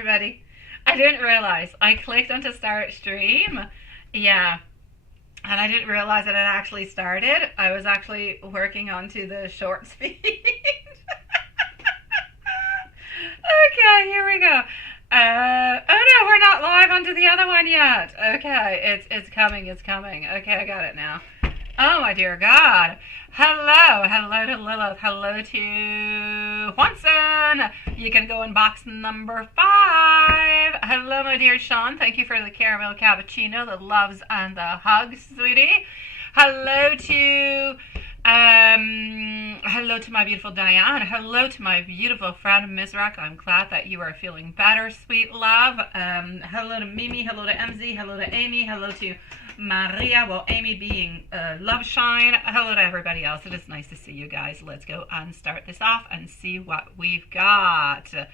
everybody. I didn't realize. I clicked onto start stream. Yeah. And I didn't realize that it actually started. I was actually working onto the short speed. Okay, here we go. Oh no, we're not live onto the other one yet. Okay, it's coming, it's coming. Okay, I got it now. Oh my dear God. Hello to Lilith. Hello to Juanson. You can go in box number 5. Hello, my dear Sean. Thank you for the caramel cappuccino, the loves and the hugs, sweetie. Hello to hello to my beautiful Diane. Hello to my beautiful friend Mizrak. I'm glad that you are feeling better, sweet love. Hello to Mimi. Hello to MZ. Hello to Amy. Hello to Maria. Well, Amy being Love Shine. Hello to everybody else. It is nice to see you guys. Let's go and start this off and see what we've got. All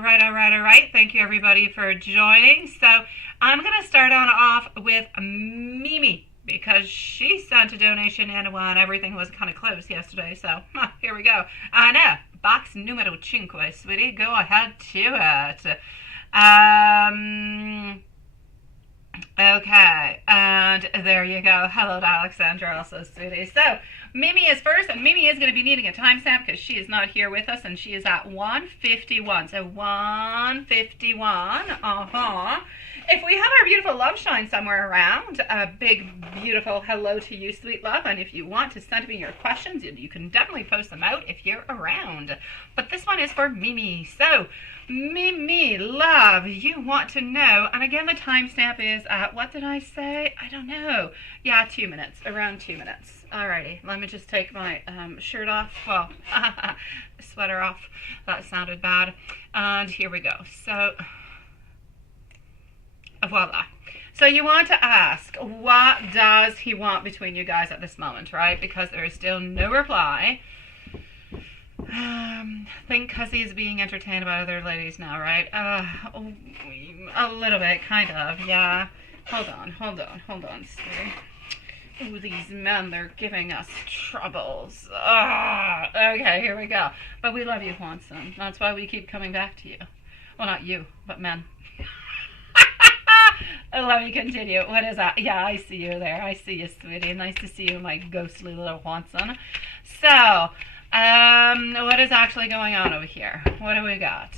right. Thank you everybody for joining. So I'm going to start on off with Mimi, because she sent a donation in when everything was kind of close yesterday. So here we go. Anna, box numero 5, sweetie. Go ahead to it. Okay, and there you go. Hello to Alexandra also, sweetie. So Mimi is first, and Mimi is going to be needing a timestamp because she is not here with us, and she is at 1:51. So 1:51. If we have our beautiful Love Shine somewhere around, a big, beautiful hello to you, sweet love. And if you want to send me your questions, you can definitely post them out if you're around. But this one is for Mimi. So, Mimi, love, you want to know. And again, the timestamp is at, what did I say? I don't know. Yeah, 2 minutes, around 2 minutes. Alrighty, let me just take my shirt off. Well, sweater off. That sounded bad. And here we go. So, voila. So you want to ask, what does he want between you guys at this moment, right? Because there is still no reply. Think because he's being entertained by other ladies now, right? A little bit, kind of, yeah. Hold on, sweetie. Ooh, these men, they're giving us troubles. Okay, here we go. But we love you, Juanson. That's why we keep coming back to you. Well, not you, but men. Let me continue. What is that? Yeah, I see you there. I see you, sweetie. Nice to see you, my ghostly little Juanson. So, what is actually going on over here? What do we got?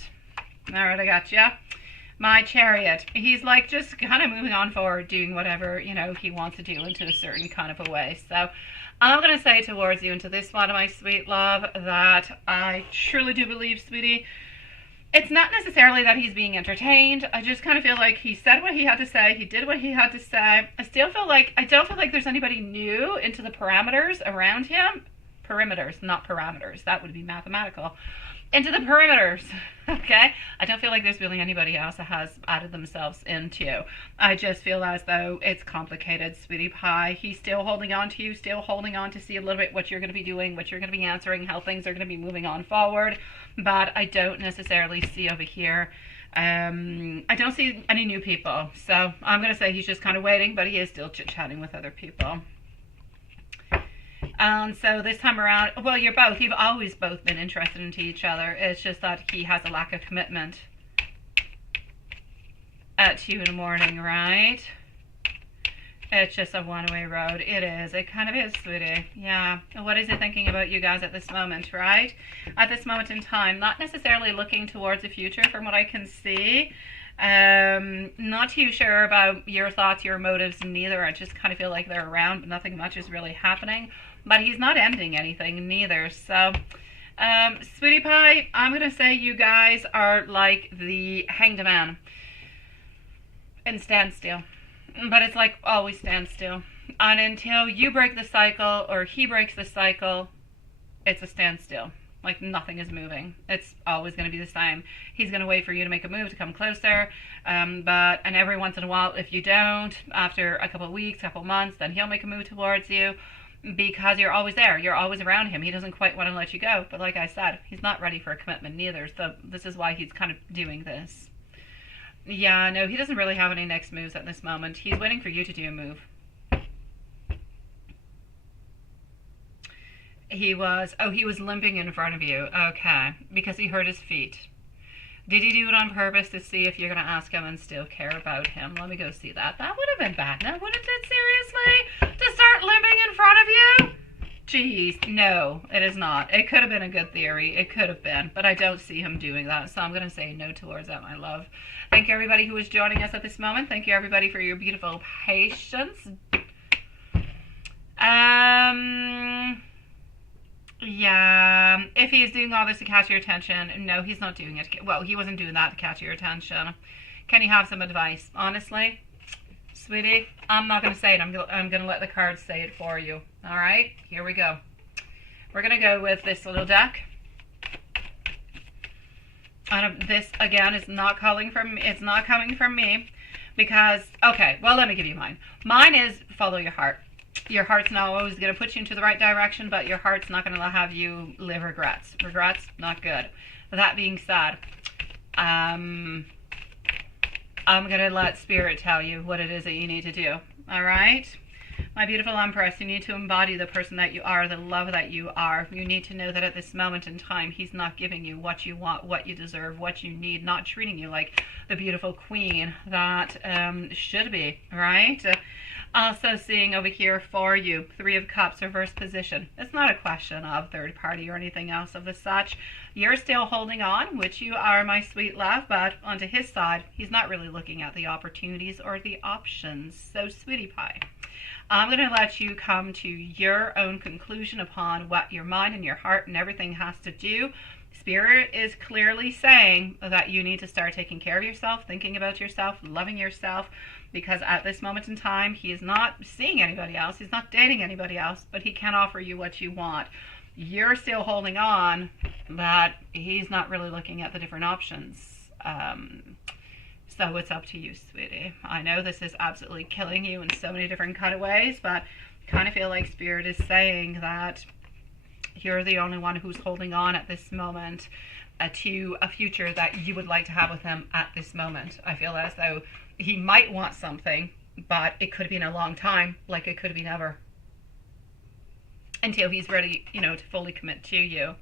All right, I got you. My Chariot. He's like just kind of moving on forward, doing whatever, he wants to do into a certain kind of a way. So, I'm going to say towards you into this one, my sweet love, that I truly do believe, sweetie, it's not necessarily that he's being entertained. I just kind of feel like he said what he had to say. He did what he had to say. I don't feel like there's anybody new into the parameters around him. Perimeters, not parameters. That would be mathematical. Into the perimeters, okay? I don't feel like there's really anybody else that has added themselves into. I just feel as though it's complicated, sweetie pie. He's still holding on to you, still holding on to see a little bit what you're going to be doing, what you're going to be answering, how things are going to be moving on forward. But I don't necessarily see over here. I don't see any new people. So I'm going to say he's just kind of waiting, but he is still chit-chatting with other people. And so this time around, well, you've always both been interested into each other. It's just that he has a lack of commitment at 2 in the morning, right? It's just a one-way road. It is. It kind of is, sweetie. Yeah. What is he thinking about you guys at this moment, right? At this moment in time. Not necessarily looking towards the future from what I can see. Not too sure about your thoughts, your motives, neither. I just kind of feel like they're around, but nothing much is really happening. But he's not ending anything, neither. So, sweetie pie, I'm going to say you guys are like the hanged man in standstill. But it's like always standstill. And until you break the cycle or he breaks the cycle, it's a standstill. Like nothing is moving. It's always going to be the same. He's going to wait for you to make a move to come closer. And every once in a while, if you don't, after a couple of weeks, couple of months, then he'll make a move towards you because you're always there. You're always around him. He doesn't quite want to let you go. But like I said, he's not ready for a commitment neither. So this is why he's kind of doing this. Yeah, no, he doesn't really have any next moves at this moment. He's waiting for you to do a move. He was, oh, he was limping in front of you. Okay. Because he hurt his feet. Did he do it on purpose to see if you're going to ask him and still care about him? Let me go see that. That would have been bad. Now, wouldn't it, seriously? To start limping in front of you? Jeez, no, it is not. It could have been a good theory. It could have been, but I don't see him doing that, so I'm going to say no towards that, my love. Thank you, everybody who is joining us at this moment. Thank you, everybody, for your beautiful patience. Yeah, if he's doing all this to catch your attention, no, he's not doing it. Well, he wasn't doing that to catch your attention. Can you have some advice? Honestly, sweetie, I'm not going to say it. I'm going to let the cards say it for you. All right, here we go. We're going to go with this little deck. And this, again, is not coming from me because, okay, well, let me give you mine. Mine is follow your heart. Your heart's not always going to put you into the right direction, but your heart's not going to have you live regrets. Regrets, not good. That being said, I'm going to let Spirit tell you what it is that you need to do. All right? My beautiful Empress, you need to embody the person that you are, the love that you are. You need to know that at this moment in time, he's not giving you what you want, what you deserve, what you need, not treating you like the beautiful queen that should be, right? Also seeing over here for you, Three of Cups, reverse position. It's not a question of third party or anything else of the such. You're still holding on, which you are, my sweet love, but onto his side, he's not really looking at the opportunities or the options. So, sweetie pie, I'm going to let you come to your own conclusion upon what your mind and your heart and everything has to do. Spirit is clearly saying that you need to start taking care of yourself, thinking about yourself, loving yourself, because at this moment in time, he is not seeing anybody else. He's not dating anybody else, but he can offer you what you want. You're still holding on, but he's not really looking at the different options. So it's up to you, sweetie. I know this is absolutely killing you in so many different kind of ways, but I kind of feel like Spirit is saying that you're the only one who's holding on at this moment to a future that you would like to have with him at this moment. I feel as though he might want something, but it could have been a long time, like it could have been ever, until he's ready, you know, to fully commit to you.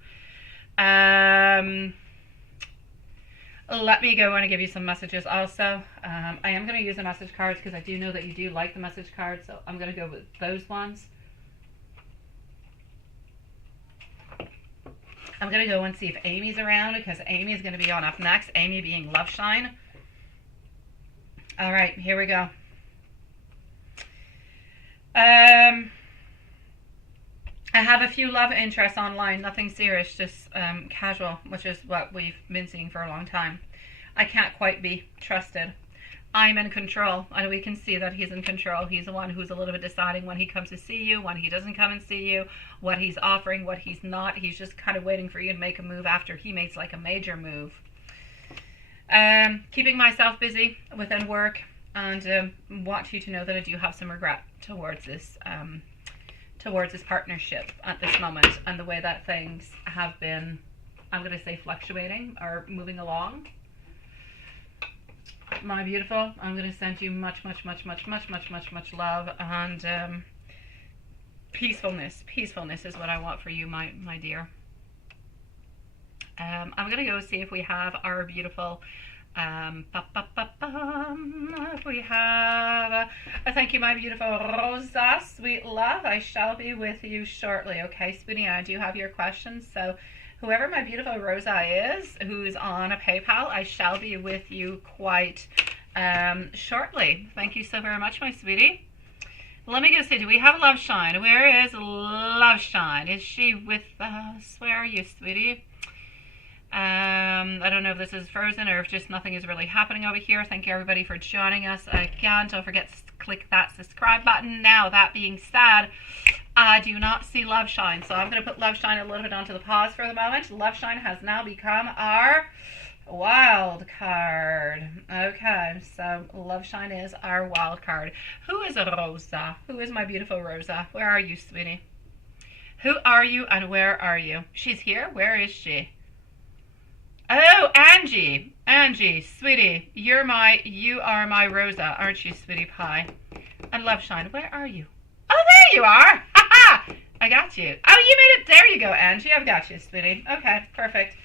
Let me go on and give you some messages also. I am going to use the message cards because I do know that you do like the message cards, so I'm going to go with those ones. I'm going to go and see if Amy's around because Amy is going to be on up next, Amy being Love Shine. All right, here we go. I have a few love interests online, nothing serious, just casual, which is what we've been seeing for a long time. I can't quite be trusted. I'm in control, and we can see that he's in control. He's the one who's a little bit deciding when he comes to see you, when he doesn't come and see you, what he's offering, what he's not. He's just kind of waiting for you to make a move after he makes like a major move. Keeping myself busy within work, and want you to know that I do have some regret towards this partnership at this moment, and the way that things have been, I'm going to say, fluctuating or moving along. My beautiful, I'm going to send you much love and peacefulness. Peacefulness is what I want for you, my dear. I'm going to go see if we have our beautiful, if we have, thank you, my beautiful Rosa, sweet love. I shall be with you shortly. Okay, sweetie, I do have your questions. So whoever my beautiful Rosa is, who's on a PayPal, I shall be with you quite shortly. Thank you so very much, my sweetie. Let me go see, do we have Love Shine? Where is Love Shine? Is she with us? Where are you, sweetie? I don't know if this is frozen or if just nothing is really happening over here. Thank you, everybody, for joining us again. Don't forget to click that subscribe button. Now, that being said, I do not see Love Shine, so I'm going to put Love Shine a little bit onto the pause for the moment. Love Shine has now become our wild card. Okay, so Love Shine is our wild card. Who is Rosa? Who is my beautiful Rosa? Where are you, sweetie? Who are you and where are you? She's here? Where is she? Oh, Angie. Angie, sweetie, you are my Rosa, aren't you, sweetie pie? And Love Shine, where are you? Oh, there you are! Ha ha! I got you. Oh, you made it. There you go, Angie. I've got you, sweetie. Okay, perfect.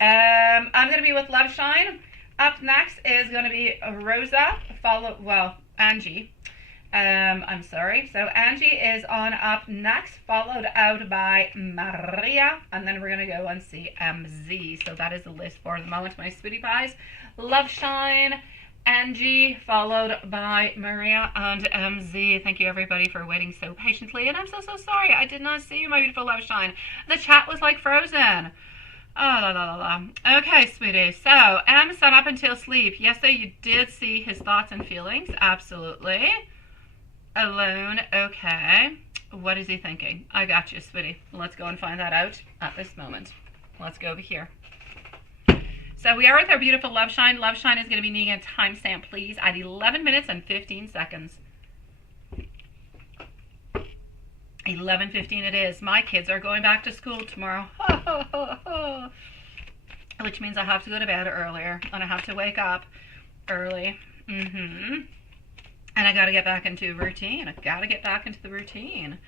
I'm going to be with Love Shine. Up next is going to be Rosa, Angie. I'm sorry. So Angie is on up next, followed out by Maria, and then we're going to go and see MZ. So that is the list for the moment, my sweetie pies. Love Shine, Angie, followed by Maria and MZ. Thank you everybody for waiting so patiently, and I'm so sorry I did not see you, my beautiful Love Shine. The chat was like frozen. Oh, la la la la. Okay, sweetie. So, sun up until sleep. Yesterday you did see his thoughts and feelings. Absolutely. Alone. Okay. What is he thinking? I got you, sweetie. Let's go and find that out at this moment. Let's go over here. So we are with our beautiful Love Shine. Love Shine is going to be needing a timestamp, please, at 11 minutes and 15 seconds. 11:15 it is. My kids are going back to school tomorrow. Which means I have to go to bed earlier and I have to wake up early. And I got to get back into routine. I got to get back into the routine.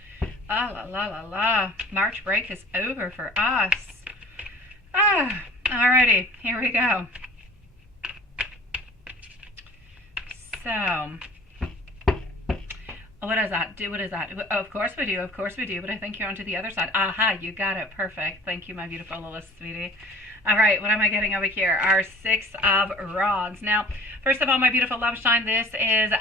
Ah, la la la la. March break is over for us. Alrighty, here we go. So, what does that do? What is that? Of course we do. Of course we do. But I think you're onto the other side. Aha, you got it. Perfect. Thank you, my beautiful little sweetie. All right, what am I getting over here? Our 6 of Rods. Now, first of all, my beautiful Love Shine, this is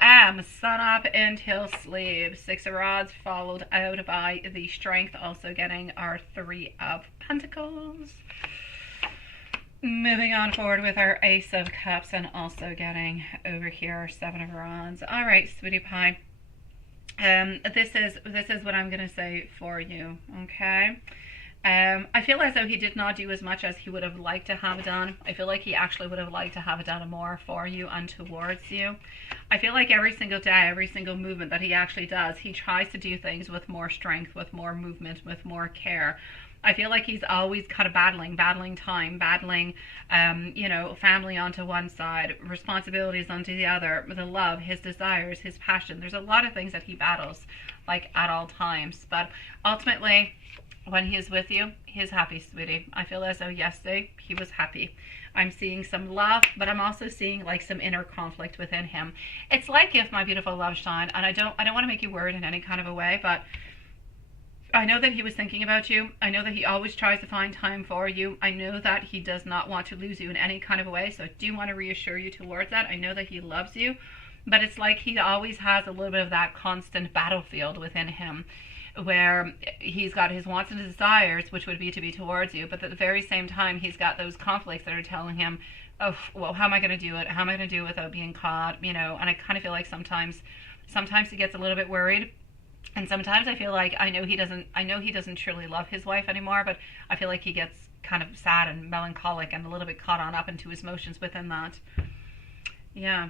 sun up until sleep. 6 of Rods, followed out by the Strength, also getting our 3 of Pentacles. Moving on forward with our Ace of Cups, and also getting over here our 7 of Rods. All right, sweetie pie. This is what I'm going to say for you, okay? I feel as though he did not do as much as he would have liked to have done. I feel like he actually would have liked to have done more for you and towards you. I feel like every single day, every single movement that he actually does, he tries to do things with more strength, with more movement, with more care. I feel like he's always kind of battling time, battling, family onto one side, responsibilities onto the other, the love, his desires, his passion. There's a lot of things that he battles, like, at all times. But ultimately, when he is with you, he's happy, sweetie. I feel as though yesterday he was happy. I'm seeing some love, but I'm also seeing like some inner conflict within him. It's like if my beautiful Love Shine, and I don't want to make you worried in any kind of a way, but I know that he was thinking about you. I know that he always tries to find time for you. I know that he does not want to lose you in any kind of a way, so I do want to reassure you towards that. I know that he loves you, but it's like he always has a little bit of that constant battlefield within him, where he's got his wants and desires, which would be to be towards you, but at the very same time, he's got those conflicts that are telling him, oh, well, how am I going to do it? How am I going to do it without being caught? And I kind of feel like sometimes he gets a little bit worried. And sometimes I feel like I know he doesn't truly love his wife anymore, but I feel like he gets kind of sad and melancholic and a little bit caught on up into his emotions within that. Yeah.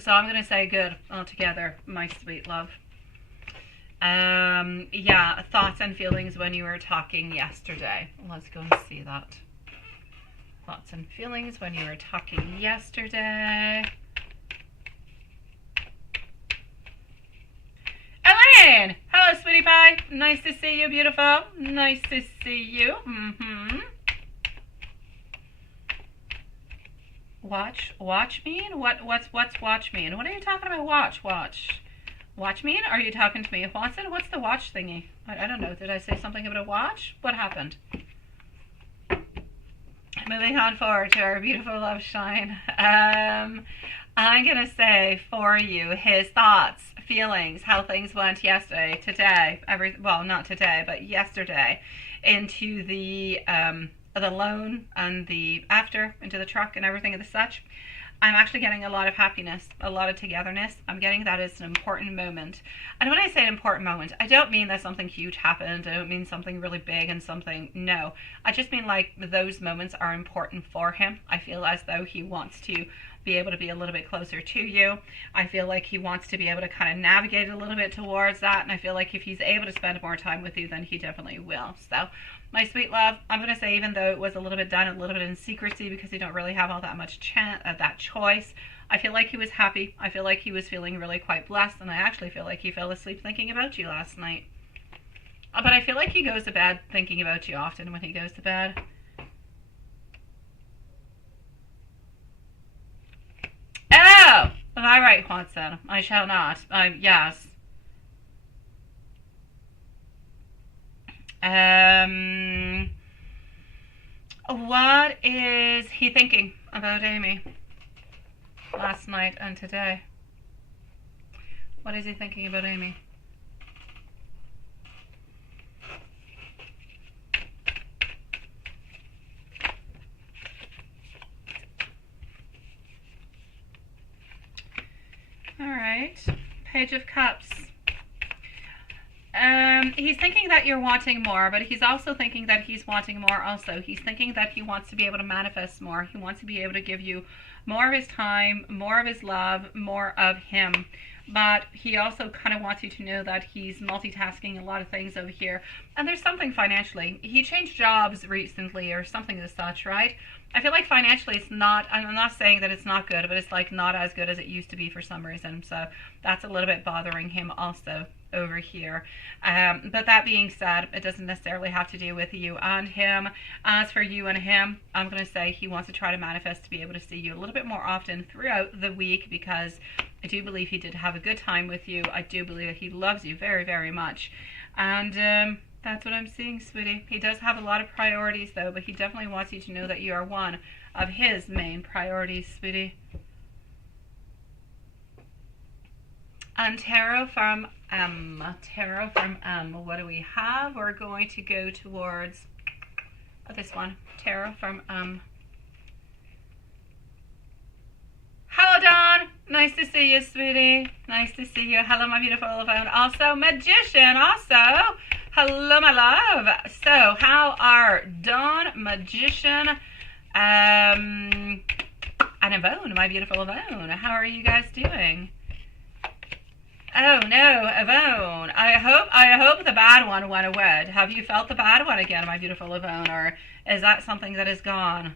So I'm going to say good altogether, my sweet love. Yeah, thoughts and feelings when you were talking yesterday. Let's go and see that. Thoughts and feelings when you were talking yesterday. Elaine! Hello, sweetie pie. Nice to see you, beautiful. Nice to see you. Watch mean? What's watch mean? What are you talking about? Watch mean? Are you talking to me, Watson? What's the watch thingy? I don't know. Did I say something about a watch? What happened? Moving on forward to our beautiful Love Shine. I'm going to say for you his thoughts, feelings, how things went yesterday, today, not today, but yesterday, into the loan and the after, into the truck and everything of the such. I'm actually getting a lot of happiness, a lot of togetherness. I'm getting that it's an important moment. And when I say an important moment, I don't mean that something huge happened. I don't mean something really big and something, no. I just mean like those moments are important for him. I feel as though he wants to be able to be a little bit closer to you. I feel like he wants to be able to kind of navigate a little bit towards that. And I feel like if he's able to spend more time with you, then he definitely will. So, my sweet love, I'm going to say even though it was a little bit done, a little bit in secrecy because you don't really have all that much that choice, I feel like he was happy. I feel like he was feeling really quite blessed. And I actually feel like he fell asleep thinking about you last night. But I feel like he goes to bed thinking about you often when he goes to bed. Oh! All right, Watson. I shall not. Yes. What is he thinking about Amy last night and today? What is he thinking about Amy? All right. Page of Cups. He's thinking that you're wanting more, but he's also thinking that he's wanting more also. He's thinking that he wants to be able to manifest more. He wants to be able to give you more of his time, more of his love, more of him. But he also kind of wants you to know that he's multitasking a lot of things over here. And there's something financially. He changed jobs recently or something as such, right? I feel like financially it's not, I'm not saying that it's not good, but it's like not as good as it used to be for some reason. So that's a little bit bothering him also over here. But that being said, it doesn't necessarily have to do with you and him. As for you and him, I'm going to say he wants to try to manifest to be able to see you a little bit more often throughout the week, because I do believe he did have a good time with you. I do believe that he loves you very, very much. And that's what I'm seeing, sweetie. He does have a lot of priorities, though, but he definitely wants you to know that you are one of his main priorities, sweetie. And tarot from what do we have? We're going to go towards this one. Tarot from Hello, Dawn. Nice to see you, sweetie. Nice to see you. Hello, my beautiful phone. Also, Magician. Also, hello, my love. So, how are Dawn, Magician, and Yvonne, my beautiful Yvonne? How are you guys doing? Oh no, Yvonne. I hope the bad one went away. Have you felt the bad one again, my beautiful Yvonne, or is that something that is gone?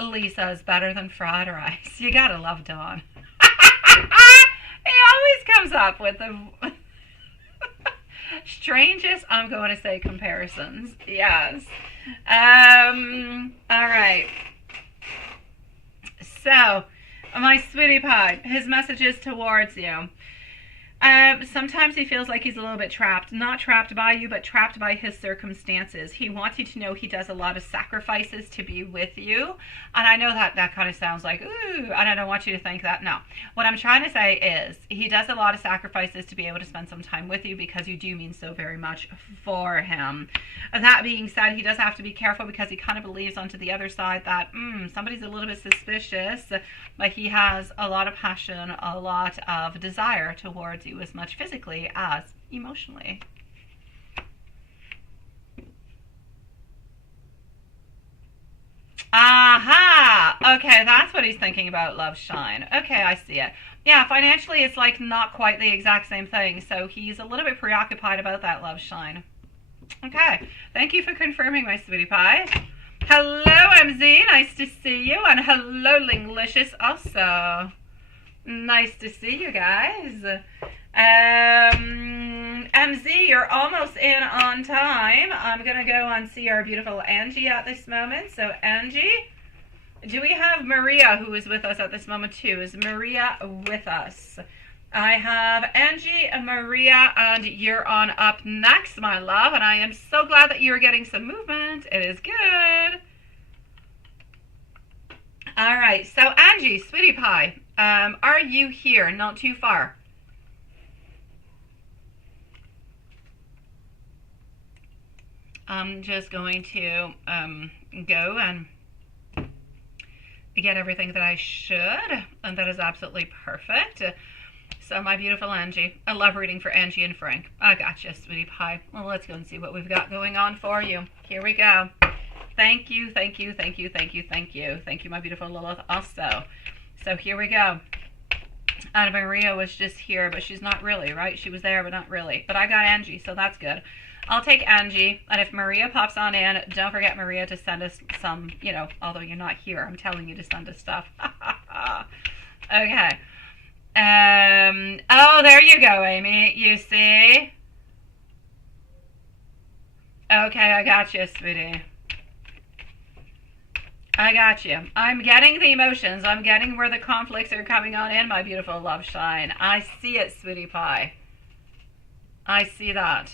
Lisa is better than fried rice. You gotta love Dawn. He always comes up with the strangest, I'm going to say, comparisons. Yes. All right. So, my sweetie pie, his message is towards you. Sometimes he feels like he's a little bit trapped. Not trapped by you, but trapped by his circumstances. He wants you to know he does a lot of sacrifices to be with you. And I know that kind of sounds like, ooh, and I don't want you to think that. No. What I'm trying to say is he does a lot of sacrifices to be able to spend some time with you, because you do mean so very much for him. That being said, he does have to be careful, because he kind of believes onto the other side that somebody's a little bit suspicious, but he has a lot of passion, a lot of desire towards you, as much physically as emotionally. Aha! Okay, that's what he's thinking about, love shine. Okay, I see it. Yeah, financially it's like not quite the exact same thing, so he's a little bit preoccupied about that, love shine. Okay, thank you for confirming, my sweetie pie. Hello, MZ, nice to see you, and hello, Linglicious, also. Nice to see you guys. MZ, you're almost in on time. I'm gonna go and see our beautiful Angie at this moment. So Angie, do we have Maria who is with us at this moment too? Is Maria with us? I have Angie and Maria, and you're on up next, my love, and I am so glad that you're getting some movement. It is good. All right, so Angie, sweetie pie, are you here? Not too far. I'm just going to go and get everything that I should, and that is absolutely perfect. So my beautiful Angie, I love reading for Angie and Frank. I gotcha, sweetie pie. Well, let's go and see what we've got going on for you. Here we go. Thank you, thank you, thank you, thank you, thank you. Thank you, my beautiful Lilith, also. So here we go. And Maria was just here, but she's not really, right? She was there, but not really. But I got Angie, so that's good. I'll take Angie, and if Maria pops on in, don't forget, Maria, to send us some, you know, although you're not here, I'm telling you to send us stuff. Okay. Oh, there you go, Amy. You see? Okay, I got you, sweetie. I got you. I'm getting the emotions. I'm getting where the conflicts are coming on in, my beautiful love shine. I see it, sweetie pie. I see that.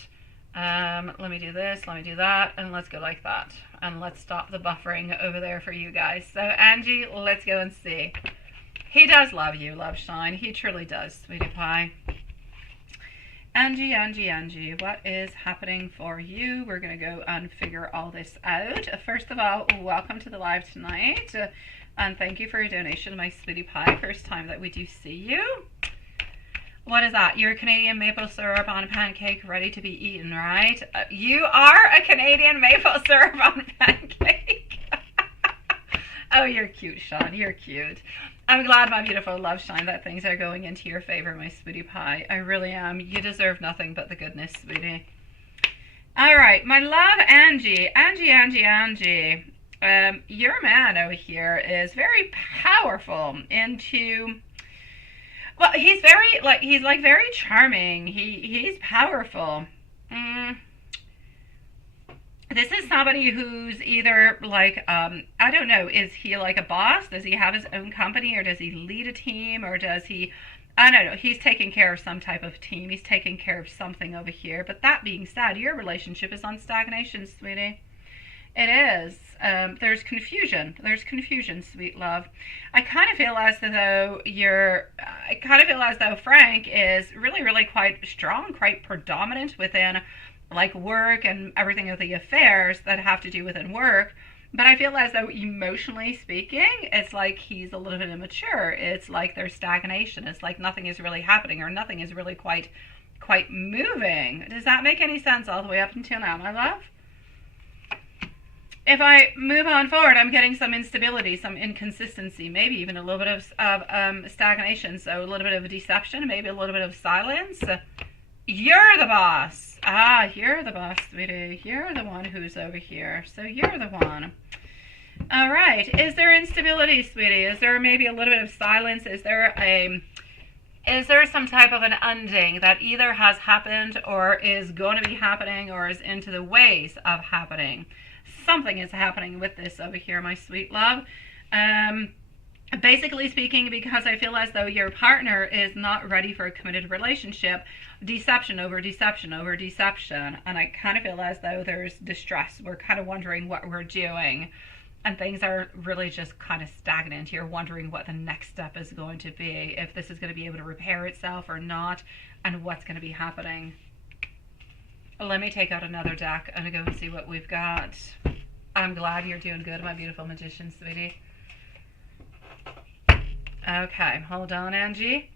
Let me do this, let me do that, and let's go like that. And let's stop the buffering over there for you guys. So, Angie, let's go and see. He does love you, love shine. He truly does, sweetie pie. Angie, Angie, Angie, what is happening for you? We're going to go and figure all this out. First of all, welcome to the live tonight. And thank you for your donation, my sweetie pie. First time that we do see you. What is that? You're a Canadian maple syrup on a pancake ready to be eaten, right? You are a Canadian maple syrup on a pancake. Oh, you're cute, Sean. You're cute. I'm glad, my beautiful love shine, that things are going into your favor, my sweetie pie. I really am. You deserve nothing but the goodness, sweetie. All right, my love, Angie. Angie. Your man over here is very powerful into... Well, he's very charming. He's powerful. This is somebody who's either like, I don't know, is he like a boss? Does he have his own company, or does he lead a team, or does he, I don't know, he's taking care of some type of team. He's taking care of something over here. But that being said, your relationship is on stagnation, sweetie. It is. There's confusion. There's confusion, sweet love. I kind of feel as though Frank is really, really quite strong, quite predominant within like work and everything of the affairs that have to do within work. But I feel as though emotionally speaking, it's like he's a little bit immature. It's like there's stagnation. It's like nothing is really happening, or nothing is really quite moving. Does that make any sense all the way up until now, my love? If I move on forward, I'm getting some instability, some inconsistency, maybe even a little bit of stagnation. So a little bit of deception, maybe a little bit of silence. You're the boss. Ah, you're the boss, sweetie. You're the one who's over here. So you're the one. All right. Is there instability, sweetie? Is there maybe a little bit of silence? Is there some type of an ending that either has happened or is going to be happening or is into the ways of happening? Something is happening with this over here, my sweet love. Basically speaking, because I feel as though your partner is not ready for a committed relationship, deception over deception over deception. And I kind of feel as though there's distress. We're kind of wondering what we're doing. And things are really just kind of stagnant. You're wondering what the next step is going to be, if this is going to be able to repair itself or not, and what's going to be happening. Let me take out another deck and go and see what we've got. I'm glad you're doing good, my beautiful magician, sweetie. Okay, hold on, Angie.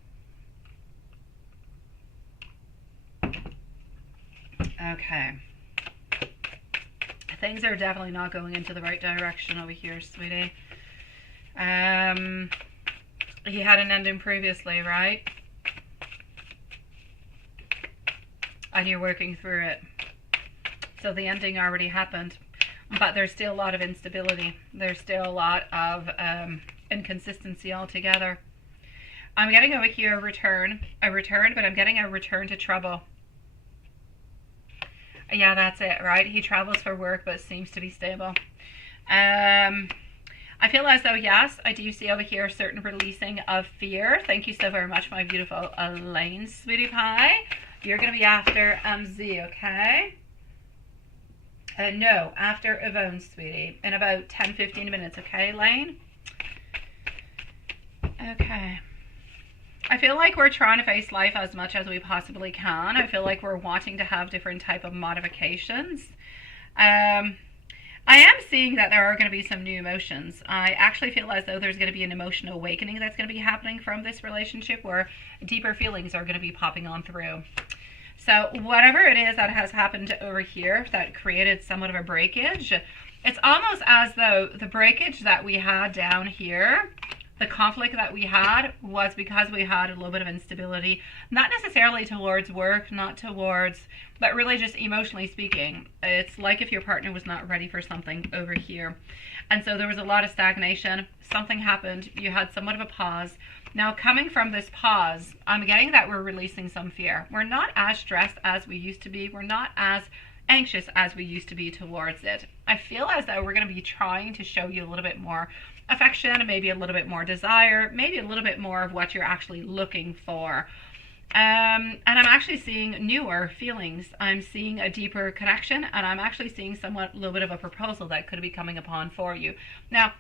Okay. Things are definitely not going into the right direction over here, sweetie. He had an ending previously, right? And you're working through it. So the ending already happened. But there's still a lot of instability. There's still a lot of inconsistency altogether. I'm getting over here a return, but I'm getting a return to trouble. Yeah, that's it, right? He travels for work, but seems to be stable. I feel as though, yes, I do see over here a certain releasing of fear. Thank you so very much, my beautiful Elaine, sweetie pie. You're going to be after Z, okay? No, after Yvonne, sweetie, in about 10-15 minutes, okay, Elaine? Okay. I feel like we're trying to face life as much as we possibly can. I feel like we're wanting to have different type of modifications. I am seeing that there are going to be some new emotions. I actually feel as though there's going to be an emotional awakening that's going to be happening from this relationship, where deeper feelings are going to be popping on through. So whatever it is that has happened over here that created somewhat of a breakage, it's almost as though the breakage that we had down here, the conflict that we had, was because we had a little bit of instability, not necessarily towards work, not towards, but really just emotionally speaking. It's like if your partner was not ready for something over here. And so there was a lot of stagnation. Something happened. You had somewhat of a pause. Now, coming from this pause, I'm getting that we're releasing some fear. We're not as stressed as we used to be. We're not as anxious as we used to be towards it. I feel as though we're going to be trying to show you a little bit more affection, maybe a little bit more desire, maybe a little bit more of what you're actually looking for. And I'm actually seeing newer feelings. I'm seeing a deeper connection, and I'm actually seeing somewhat a little bit of a proposal that could be coming upon for you. Now,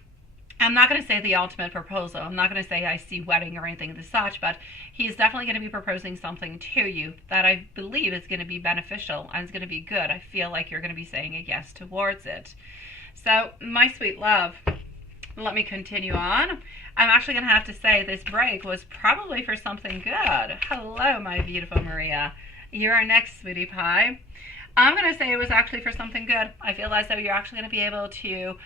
I'm not going to say the ultimate proposal. I'm not going to say I see wedding or anything of the such, but he's definitely going to be proposing something to you that I believe is going to be beneficial and is going to be good. I feel like you're going to be saying a yes towards it. So, my sweet love, let me continue on. I'm actually going to have to say this break was probably for something good. Hello, my beautiful Maria. You're our next sweetie pie. I'm going to say it was actually for something good. I feel as though you're actually going to be able to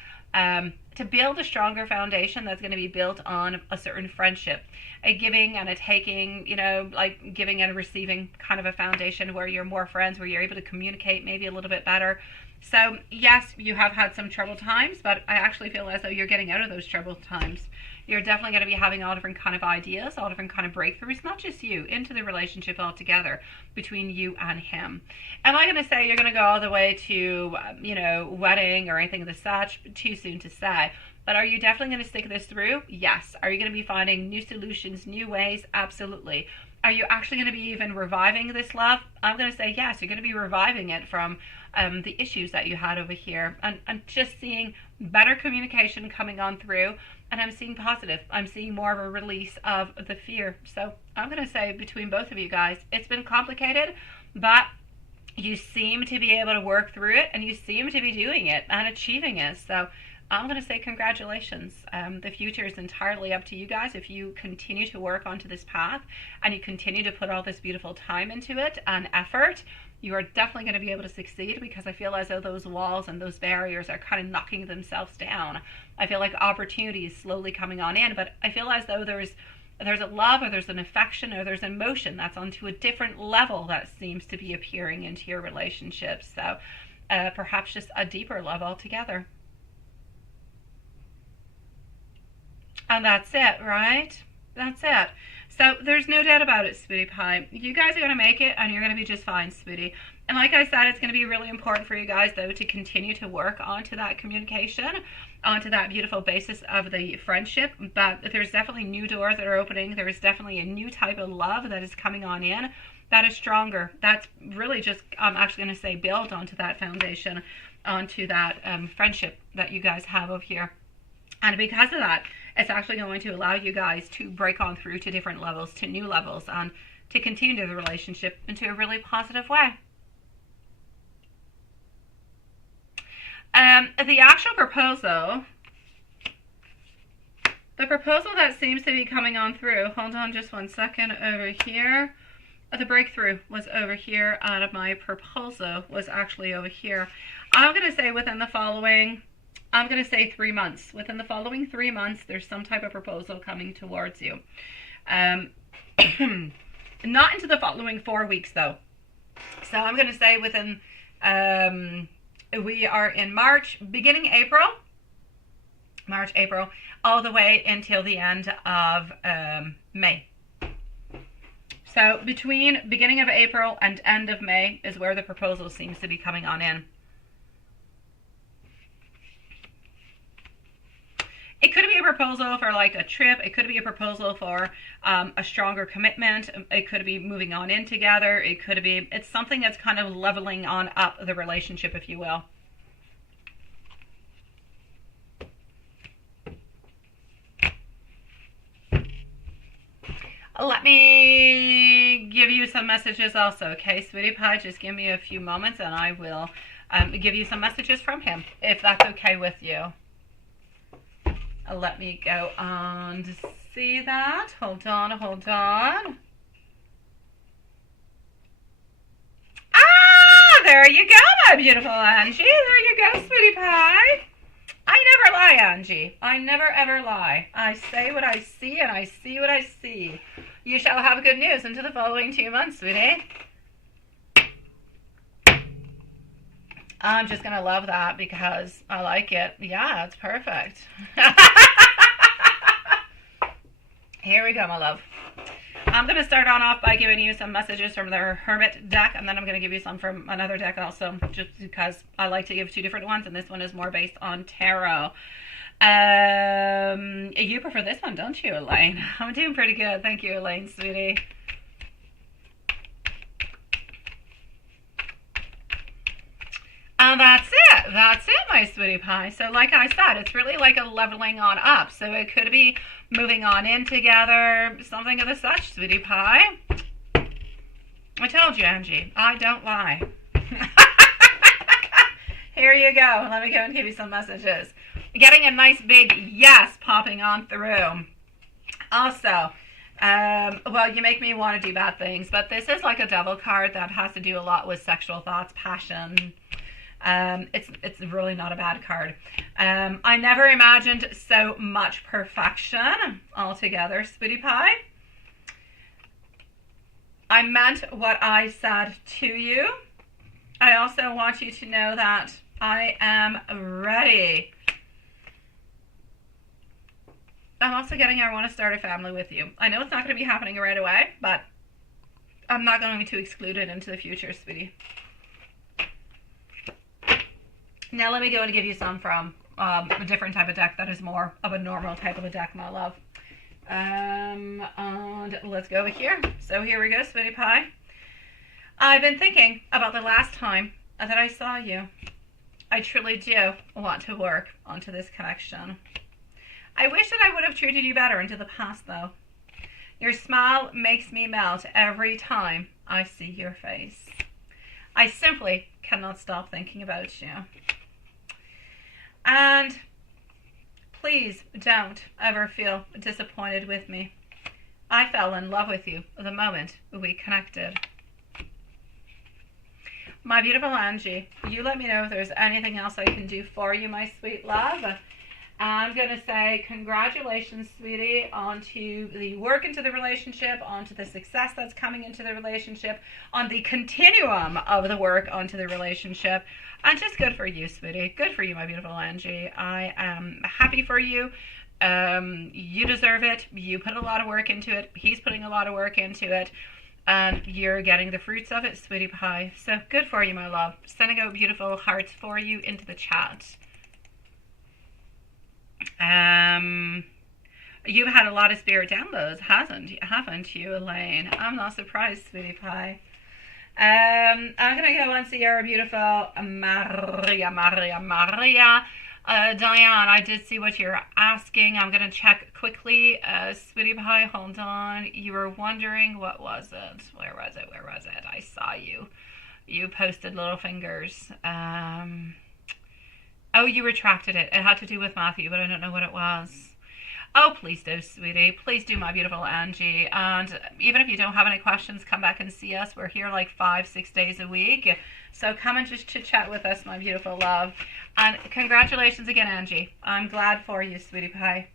build a stronger foundation that's going to be built on a certain friendship, a giving and a taking, you know, like giving and receiving kind of a foundation where you're more friends, where you're able to communicate maybe a little bit better. So yes, you have had some troubled times, but I actually feel as though you're getting out of those troubled times. You're definitely going to be having all different kind of ideas, all different kind of breakthroughs, not just you, into the relationship altogether between you and him. Am I going to say you're going to go all the way to, you know, wedding or anything of the such? Too soon to say. But are you definitely going to stick this through? Yes. Are you going to be finding new solutions, new ways? Absolutely. Are you actually going to be even reviving this love? I'm going to say yes. You're going to be reviving it from the issues that you had over here. And just seeing better communication coming on through. And I'm seeing positive. I'm seeing more of a release of the fear. So I'm going to say between both of you guys, it's been complicated, but you seem to be able to work through it, and you seem to be doing it and achieving it. So I'm going to say congratulations. The future is entirely up to you guys. If you continue to work onto this path and you continue to put all this beautiful time into it and effort, you are definitely going to be able to succeed, because I feel as though those walls and those barriers are kind of knocking themselves down. I feel like opportunity is slowly coming on in, but I feel as though there's a love, or there's an affection, or there's emotion that's onto a different level that seems to be appearing into your relationship. So perhaps just a deeper love altogether. And that's it, right? That's it. So there's no doubt about it, sweetie pie. You guys are going to make it, and you're going to be just fine, sweetie. And like I said, it's going to be really important for you guys, though, to continue to work onto that communication, onto that beautiful basis of the friendship. But there's definitely new doors that are opening. There is definitely a new type of love that is coming on in that is stronger. That's really just, I'm actually going to say, build onto that foundation, onto that friendship that you guys have over here. And because of that, it's actually going to allow you guys to break on through to different levels, to new levels, and to continue the relationship into a really positive way. The actual proposal, the proposal that seems to be coming on through, hold on just one second over here. The breakthrough was over here, and my proposal was actually over here. I'm going to say within the following, I'm going to say 3 months. Within the following 3 months, there's some type of proposal coming towards you. Not into the following 4 weeks, though. So I'm going to say within, we are in March, beginning April, March, April, all the way until the end of May. So between beginning of April and end of May is where the proposal seems to be coming on in. It could be a proposal for like a trip. It could be a proposal for a stronger commitment. It could be moving on in together. It could be, it's something that's kind of leveling on up the relationship, if you will. Let me give you some messages also, okay, sweetie pie? Just give me a few moments and I will give you some messages from him, if that's okay with you. Let me go on to see that. Hold on, hold on. Ah, there you go, my beautiful Angie. There you go, sweetie pie. I never lie, Angie. I never ever lie. I say what I see and I see what I see. You shall have good news into the following 2 months, sweetie. I'm just going to love that because I like it. Yeah, it's perfect. Here we go, my love. I'm going to start on off by giving you some messages from the Hermit deck, and then I'm going to give you some from another deck also, just because I like to give two different ones, and this one is more based on tarot. You prefer this one, don't you, Elaine? I'm doing pretty good. Thank you, Elaine, sweetie. And that's it. That's it, my sweetie pie. So like I said, it's really like a leveling on up. So it could be moving on in together, something of the such, sweetie pie. I told you, Angie, I don't lie. Here you go. Let me go and give you some messages. Getting a nice big yes popping on through. Also, well, you make me want to do bad things, but this is like a devil card that has to do a lot with sexual thoughts, passion. It's really not a bad card. I never imagined so much perfection altogether, sweetie pie. I meant what I said to you. I also want you to know that I am ready. I'm also getting I want to start a family with you. I know it's not going to be happening right away, but I'm not going to exclude it into the future, sweetie. Now let me go and give you some from a different type of deck that is more of a normal type of a deck, my love. And let's go over here. So here we go, sweetie pie. I've been thinking about the last time that I saw you. I truly do want to work onto this connection. I wish that I would have treated you better into the past, though. Your smile makes me melt every time I see your face. I simply cannot stop thinking about you. And please don't ever feel disappointed with me. I fell in love with you the moment we connected. My beautiful Angie, you let me know if there's anything else I can do for you, my sweet love. I'm going to say congratulations, sweetie, onto the work into the relationship, onto the success that's coming into the relationship, on the continuum of the work onto the relationship. And just good for you, sweetie. Good for you, my beautiful Angie. I am happy for you. You deserve it. You put a lot of work into it. He's putting a lot of work into it. And you're getting the fruits of it, sweetie pie. So good for you, my love. Sending out beautiful hearts for you into the chat. You've had a lot of spirit downloads, haven't you, Elaine? I'm not surprised, sweetie pie. I'm gonna go and see our beautiful Maria. Diane, I did see what you're asking. I'm gonna check quickly. Sweetie pie, hold on. You were wondering, what was it? Where was it? I saw you. You posted little fingers. Oh, you retracted it. It had to do with Matthew, but I don't know what it was. Oh, please do, sweetie. Please do, my beautiful Angie. And even if you don't have any questions, come back and see us. We're here like 5-6 days a week. So come and just chit-chat with us, my beautiful love. And congratulations again, Angie. I'm glad for you, sweetie pie.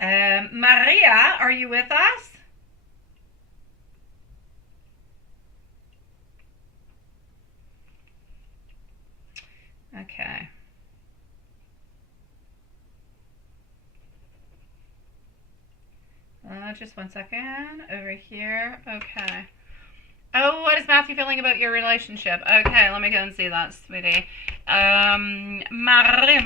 Maria, are you with us? Okay. Just 1 second. Over here. Okay. Oh, what is Matthew feeling about your relationship? Okay, let me go and see that, sweetie. Maria,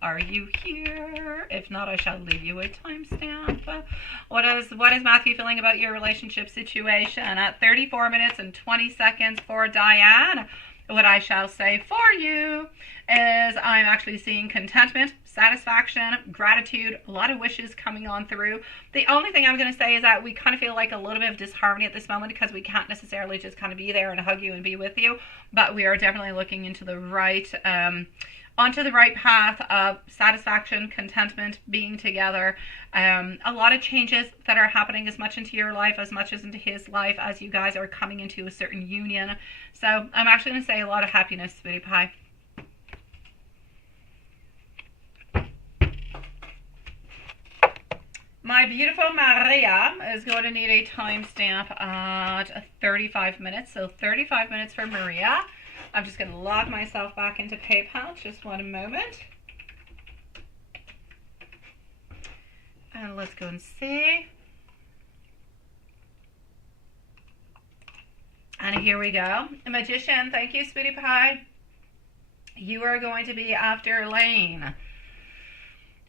are you here? If not, I shall leave you a timestamp. What is Matthew feeling about your relationship situation? At 34 minutes and 20 seconds for Diane. What I shall say for you is I'm actually seeing contentment, satisfaction, gratitude, a lot of wishes coming on through. The only thing I'm going to say is that we kind of feel like a little bit of disharmony at this moment because we can't necessarily just kind of be there and hug you and be with you, but we are definitely looking into the right, onto the right path of satisfaction, contentment, being together. A lot of changes that are happening as much into your life as much as into his life as you guys are coming into a certain union. So I'm actually going to say a lot of happiness, sweetie pie. My beautiful Maria is going to need a timestamp at 35 minutes. So 35 minutes for Maria. I'm just going to log myself back into PayPal. Just one moment. And let's go and see. And here we go. Magician, thank you, sweetie pie. You are going to be after Elaine.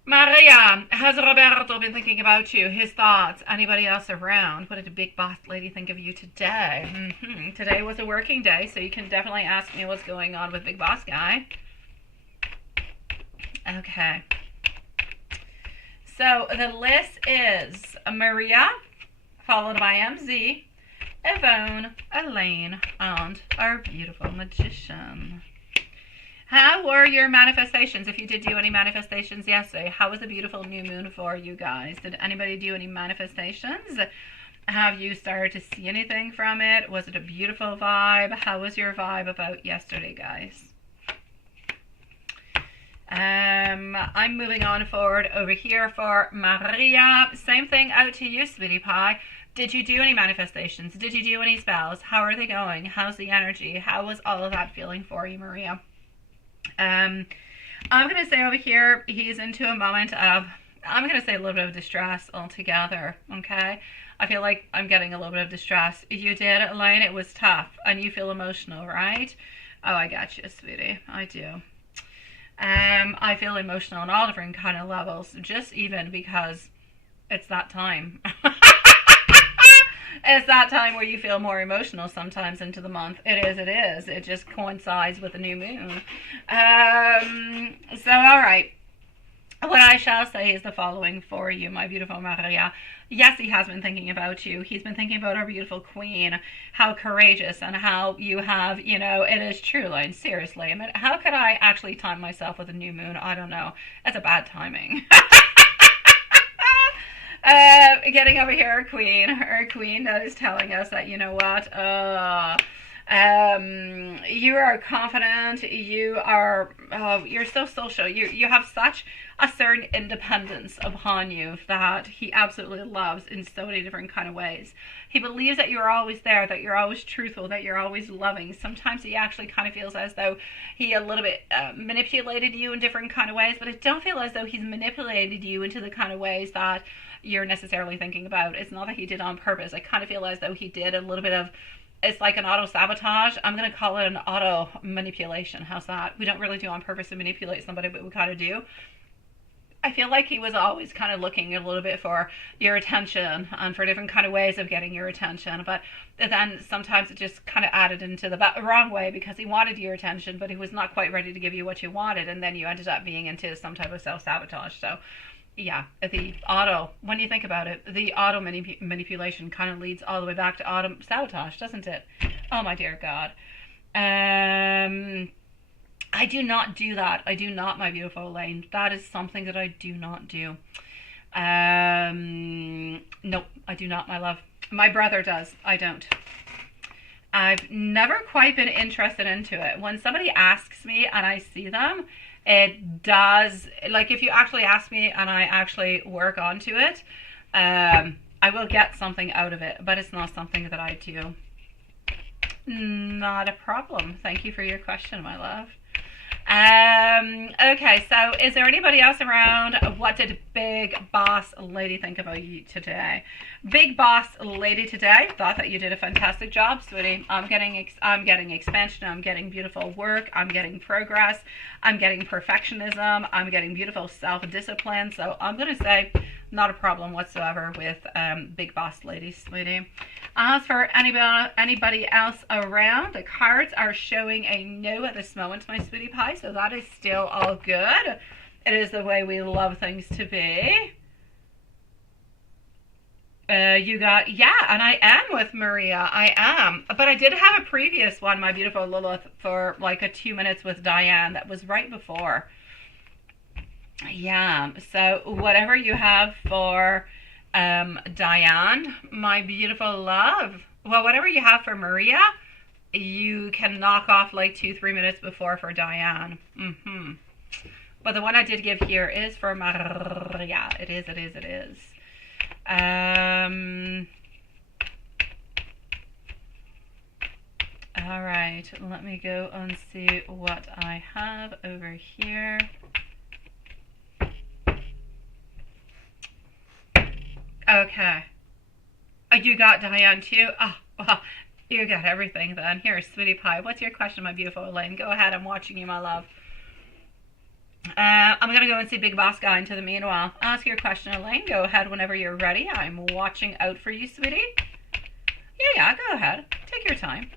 Maria, has Roberto been thinking about you? His thoughts? Anybody else around? What did the big boss lady think of you today? Today was a working day, so you can definitely ask me what's going on with big boss guy. Okay. So the list is Maria, followed by MZ, Yvonne, Elaine, and our beautiful magician. How were your manifestations? If you did do any manifestations yesterday, how was the beautiful new moon for you guys? Did anybody do any manifestations? Have you started to see anything from it? Was it a beautiful vibe? How was your vibe about yesterday, guys? I'm moving on forward over here for Maria. Same thing out to you, sweetie pie. Did you do any manifestations? Did you do any spells? How are they going? How's the energy? How was all of that feeling for you, Maria? I'm going to say over here, he's into a moment of, I'm going to say a little bit of distress altogether, okay? I feel like I'm getting a little bit of distress. You did, Elaine, it was tough, and you feel emotional, right? Oh, I got you, sweetie. I do. I feel emotional on all different kind of levels, just even because it's that time. It's that time where you feel more emotional sometimes into the month. It is. It just coincides with the new moon. So, all right. What I shall say is the following for you, my beautiful Maria. Yes, he has been thinking about you. He's been thinking about our beautiful queen, how courageous and how you have, you know, it is true, Elaine, seriously. I mean, how could I actually time myself with a new moon? I don't know. That's a bad timing. Getting over here, our queen that is telling us that, you know what, you are confident, you are, you're so social, you have such a certain independence upon you that he absolutely loves in so many different kind of ways. He believes that you're always there, that you're always truthful, that you're always loving. Sometimes he actually kind of feels as though he a little bit manipulated you in different kind of ways, but I don't feel as though he's manipulated you into the kind of ways that you're necessarily thinking about. It's not that he did on purpose. I kind of feel as though he did a little bit of, it's like an auto-sabotage. I'm going to call it an auto-manipulation. How's that? We don't really do on purpose to manipulate somebody, but we kind of do. I feel like he was always kind of looking a little bit for your attention and for different kind of ways of getting your attention. But then sometimes it just kind of added into the wrong way because he wanted your attention, but he was not quite ready to give you what you wanted. And then you ended up being into some type of self-sabotage. So yeah, when you think about it, the auto manipulation kind of leads all the way back to auto sabotage, doesn't it? Oh my dear God. I do not do that. I do not, my beautiful Elaine. That is something that I do not do. Nope, I do not, my love. My brother does. I don't. I've never quite been interested into it. When somebody asks me and I see them, it does, like if you actually ask me and I actually work onto it, I will get something out of it, but it's not something that I do. Not a problem. Thank you for your question, my love. Okay, so is there anybody else around? What did Big Boss Lady think about you today? Big Boss Lady today thought that you did a fantastic job, sweetie. I'm getting expansion. I'm getting beautiful work. I'm getting progress. I'm getting perfectionism. I'm getting beautiful self-discipline. So I'm going to say not a problem whatsoever with Big Boss Lady, sweetie. As for anybody else around, the cards are showing a no at this moment, my sweetie pie, so that is still all good. It is the way we love things to be. You got, yeah, and I am with Maria. I am. But I did have a previous one, my beautiful Lilith, for like a 2 minutes with Diane that was right before. Yeah, so whatever you have for Diane, my beautiful love, well, whatever you have for Maria, you can knock off like 2-3 minutes before for Diane. But the one I did give here is for Maria. It is. All right, let me go and see what I have over here. Okay. Oh, you got Diane too? Oh, well, you got everything then. Here, sweetie pie. What's your question, my beautiful Elaine? Go ahead. I'm watching you, my love. I'm going to go and see Big Boss Guy into the meanwhile. Ask your question, Elaine. Go ahead whenever you're ready. I'm watching out for you, sweetie. Yeah, go ahead. Take your time.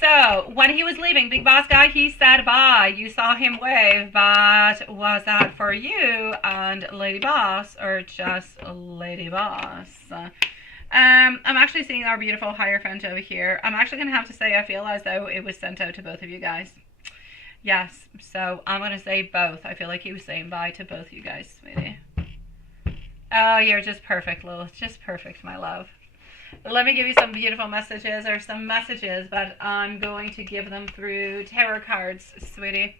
So, when he was leaving, Big Boss Guy, he said bye. You saw him wave, but was that for you and Lady Boss, or just Lady Boss? I'm actually seeing our beautiful Hierophant over here. I'm actually going to have to say I feel as though it was sent out to both of you guys. Yes, so I'm going to say both. I feel like he was saying bye to both you guys, sweetie. Oh, you're just perfect, Lilith. Just perfect, my love. Let me give you some beautiful messages, or some messages, but I'm going to give them through tarot cards, sweetie.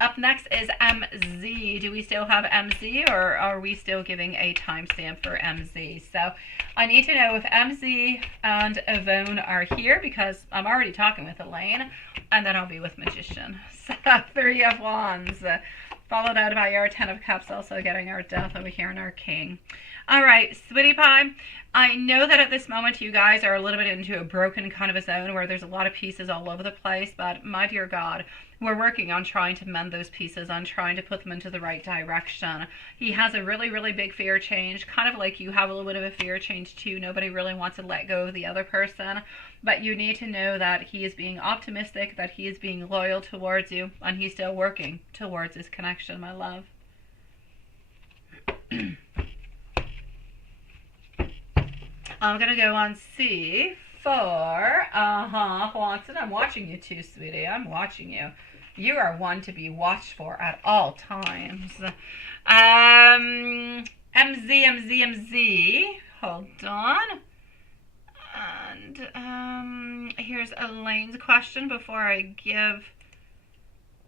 Up next is MZ. Do we still have MZ, or are we still giving a timestamp for MZ? So I need to know if MZ and Yvonne are here, because I'm already talking with Elaine, and then I'll be with Magician. So 3 of Wands, followed out by our 10 of Cups, also getting our Death over here and our King. All right, sweetie pie, I know that at this moment you guys are a little bit into a broken kind of a zone where there's a lot of pieces all over the place, but my dear God, we're working on trying to mend those pieces, on trying to put them into the right direction. He has a really, really big fear change, kind of like you have a little bit of a fear change too. Nobody really wants to let go of the other person, but you need to know that he is being optimistic, that he is being loyal towards you, and he's still working towards his connection, my love. I'm going to go on C for, Watson, I'm watching you too, sweetie. I'm watching you. You are one to be watched for at all times. MZ. Hold on. And here's Elaine's question before I give.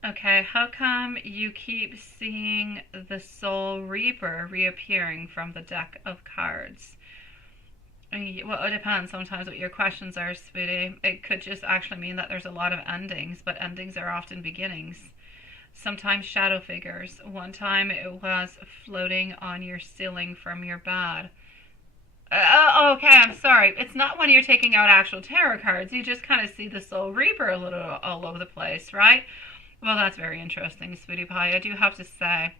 Okay, how come you keep seeing the Soul Reaper reappearing from the deck of cards? Well, it depends sometimes what your questions are, sweetie. It could just actually mean that there's a lot of endings, but endings are often beginnings. Sometimes shadow figures. One time it was floating on your ceiling from your bed. Okay, I'm sorry. It's not when you're taking out actual tarot cards. You just kind of see the Soul Reaper a little all over the place, right? Well, that's very interesting, sweetie pie. I do have to say,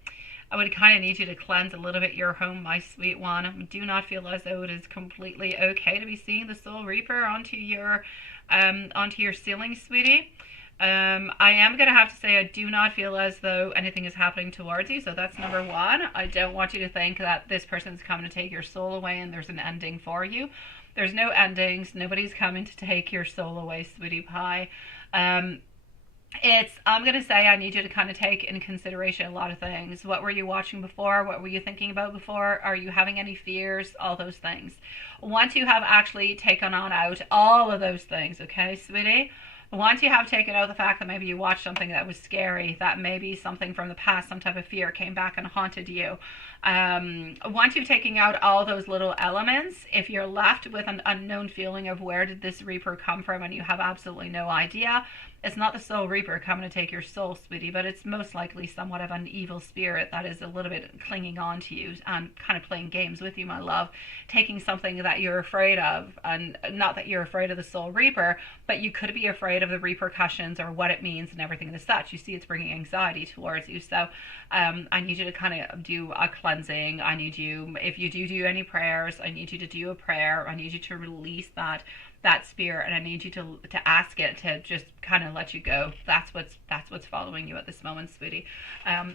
I would kind of need you to cleanse a little bit your home, my sweet one. Do not feel as though it is completely okay to be seeing the Soul Reaper onto your ceiling, sweetie. I am going to have to say I do not feel as though anything is happening towards you, so that's number one. I don't want you to think that this person's coming to take your soul away and there's an ending for you. There's no endings. Nobody's coming to take your soul away, sweetie pie. I'm going to say I need you to kind of take in consideration a lot of things. What were you watching before? What were you thinking about before? Are you having any fears? All those things. Once you have actually taken on out all of those things, okay, sweetie? Once you have taken out the fact that maybe you watched something that was scary, that maybe something from the past, some type of fear came back and haunted you. Once you've taken out all those little elements, if you're left with an unknown feeling of where did this Reaper come from and you have absolutely no idea, it's not the Soul Reaper coming to take your soul, sweetie, but it's most likely somewhat of an evil spirit that is a little bit clinging on to you and kind of playing games with you, my love, taking something that you're afraid of, and not that you're afraid of the Soul Reaper, but you could be afraid of the repercussions or what it means and everything as such. You see, it's bringing anxiety towards you, so I need you to kind of do a cleansing. I need you, if you do any prayers, I need you to do a prayer. I need you to release that spirit, and I need you to ask it to just kind of let you go. That's what's following you at this moment, sweetie.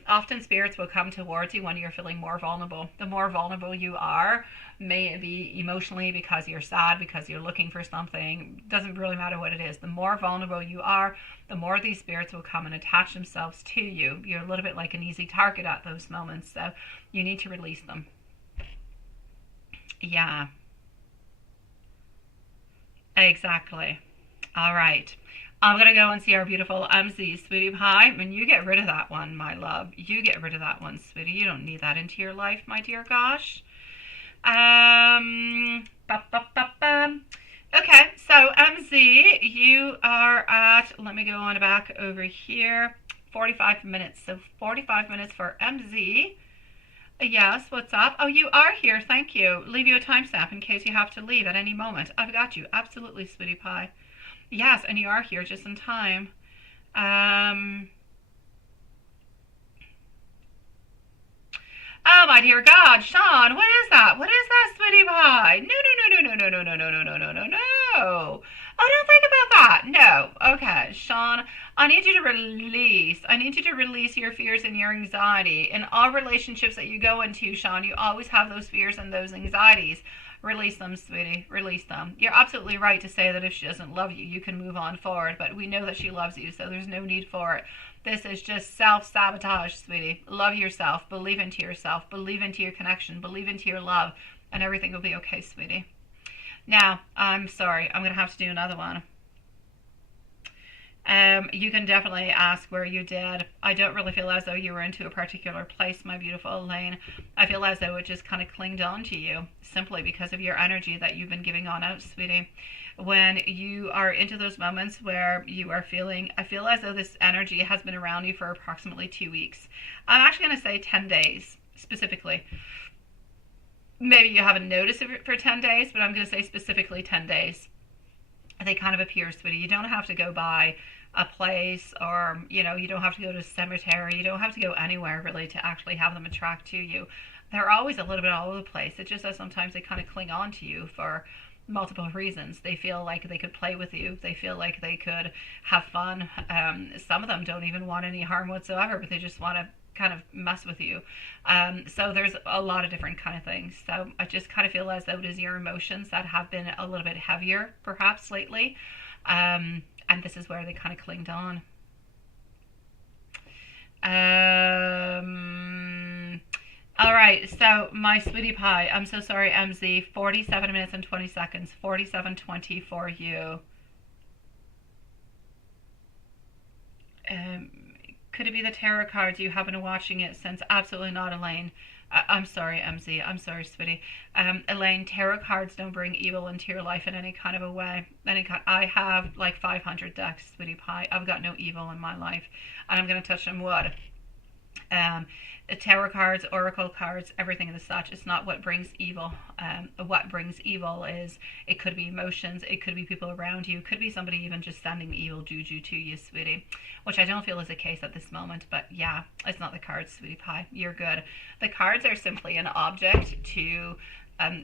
Often spirits will come towards you when you're feeling more vulnerable. The more vulnerable you are, may it be emotionally because you're sad, because you're looking for something, doesn't really matter what it is. The more vulnerable you are, the more these spirits will come and attach themselves to you. You're a little bit like an easy target at those moments, so you need to release them. Yeah. Exactly. All right. I'm going to go and see our beautiful MZ, sweetie pie. And you get rid of that one, my love. You get rid of that one, sweetie. You don't need that into your life, my dear gosh. Okay, so MZ, you are at, let me go on back over here, 45 minutes. So 45 minutes for MZ. Yes, what's up? Oh, you are here. Thank you. Leave you a timestamp in case you have to leave at any moment. I've got you. Absolutely, sweetie pie. Yes, and you are here just in time. Um, oh my dear God, Sean, what is that? What is that, sweetie pie? No, no, no, no, no, no, no, no, no, no, no, no, no. Oh, don't think about that. No. Okay, Sean, I need you to release. I need you to release your fears and your anxiety. In all relationships that you go into, Sean, you always have those fears and those anxieties. Release them, sweetie. Release them. You're absolutely right to say that if she doesn't love you, you can move on forward. But we know that she loves you, so there's no need for it. This is just self-sabotage, sweetie. Love yourself. Believe into yourself. Believe into your connection. Believe into your love. And everything will be okay, sweetie. Now, I'm sorry. I'm going to have to do another one. You can definitely ask where you did. I don't really feel as though you were into a particular place, my beautiful Elaine. I feel as though it just kind of clinged on to you simply because of your energy that you've been giving on out, sweetie. When you are into those moments where you are feeling, I feel as though this energy has been around you for approximately 2 weeks. I'm actually going to say 10 days specifically. Maybe you haven't noticed it for 10 days, but I'm going to say specifically 10 days. They kind of appear, sweetie. You don't have to go by a place, or you don't have to go to a cemetery. You don't have to go anywhere really to actually have them attract to you. They're always a little bit all over the place. It's just that sometimes they kind of cling on to you for multiple reasons. They feel like they could play with you. They feel like they could have fun. Some of them don't even want any harm whatsoever, but they just want to kind of mess with you. So there's a lot of different kind of things. So I just kind of feel as though it is your emotions that have been a little bit heavier perhaps lately. And this is where they kind of clinged on. All right, so my sweetie pie, I'm so sorry, MZ, 47 minutes and 20 seconds, 47:20 for you. Could it be the tarot cards? You have been watching it since? Absolutely not, Elaine. I'm sorry, MZ. I'm sorry, sweetie. Elaine, tarot cards don't bring evil into your life in any kind of a way. I have like 500 decks, sweetie pie. I've got no evil in my life. And I'm going to touch on wood. Tarot cards, oracle cards, everything of the such. It's not what brings evil. What brings evil is, it could be emotions, it could be people around you, it could be somebody even just sending evil juju to you, sweetie, which I don't feel is the case at this moment. But yeah, it's not the cards, sweetie pie. You're good. The cards are simply an object to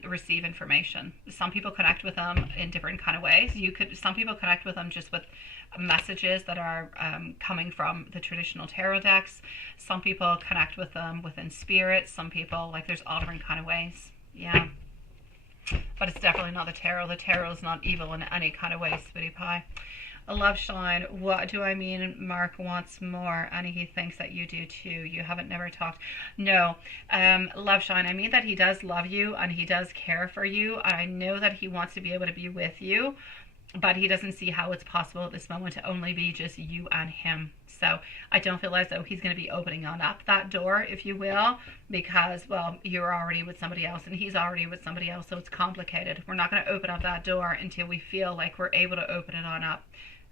receive information. Some people connect with them in different kind of ways. Some people connect with them just with messages that are coming from the traditional tarot decks. Some people connect with them within spirit. Some people, like, there's all different kind of ways. Yeah, but it's definitely not the tarot. The tarot is not evil in any kind of way, sweetie pie. Love Shine, what do I mean? Mark wants more, and he thinks that you do too. You haven't never talked. No, Love Shine, I mean that he does love you and he does care for you. I know that he wants to be able to be with you, but he doesn't see how it's possible at this moment to only be just you and him. So I don't feel as though he's going to be opening on up that door, if you will, because, well, you're already with somebody else and he's already with somebody else, so it's complicated. We're not going to open up that door until we feel like we're able to open it on up.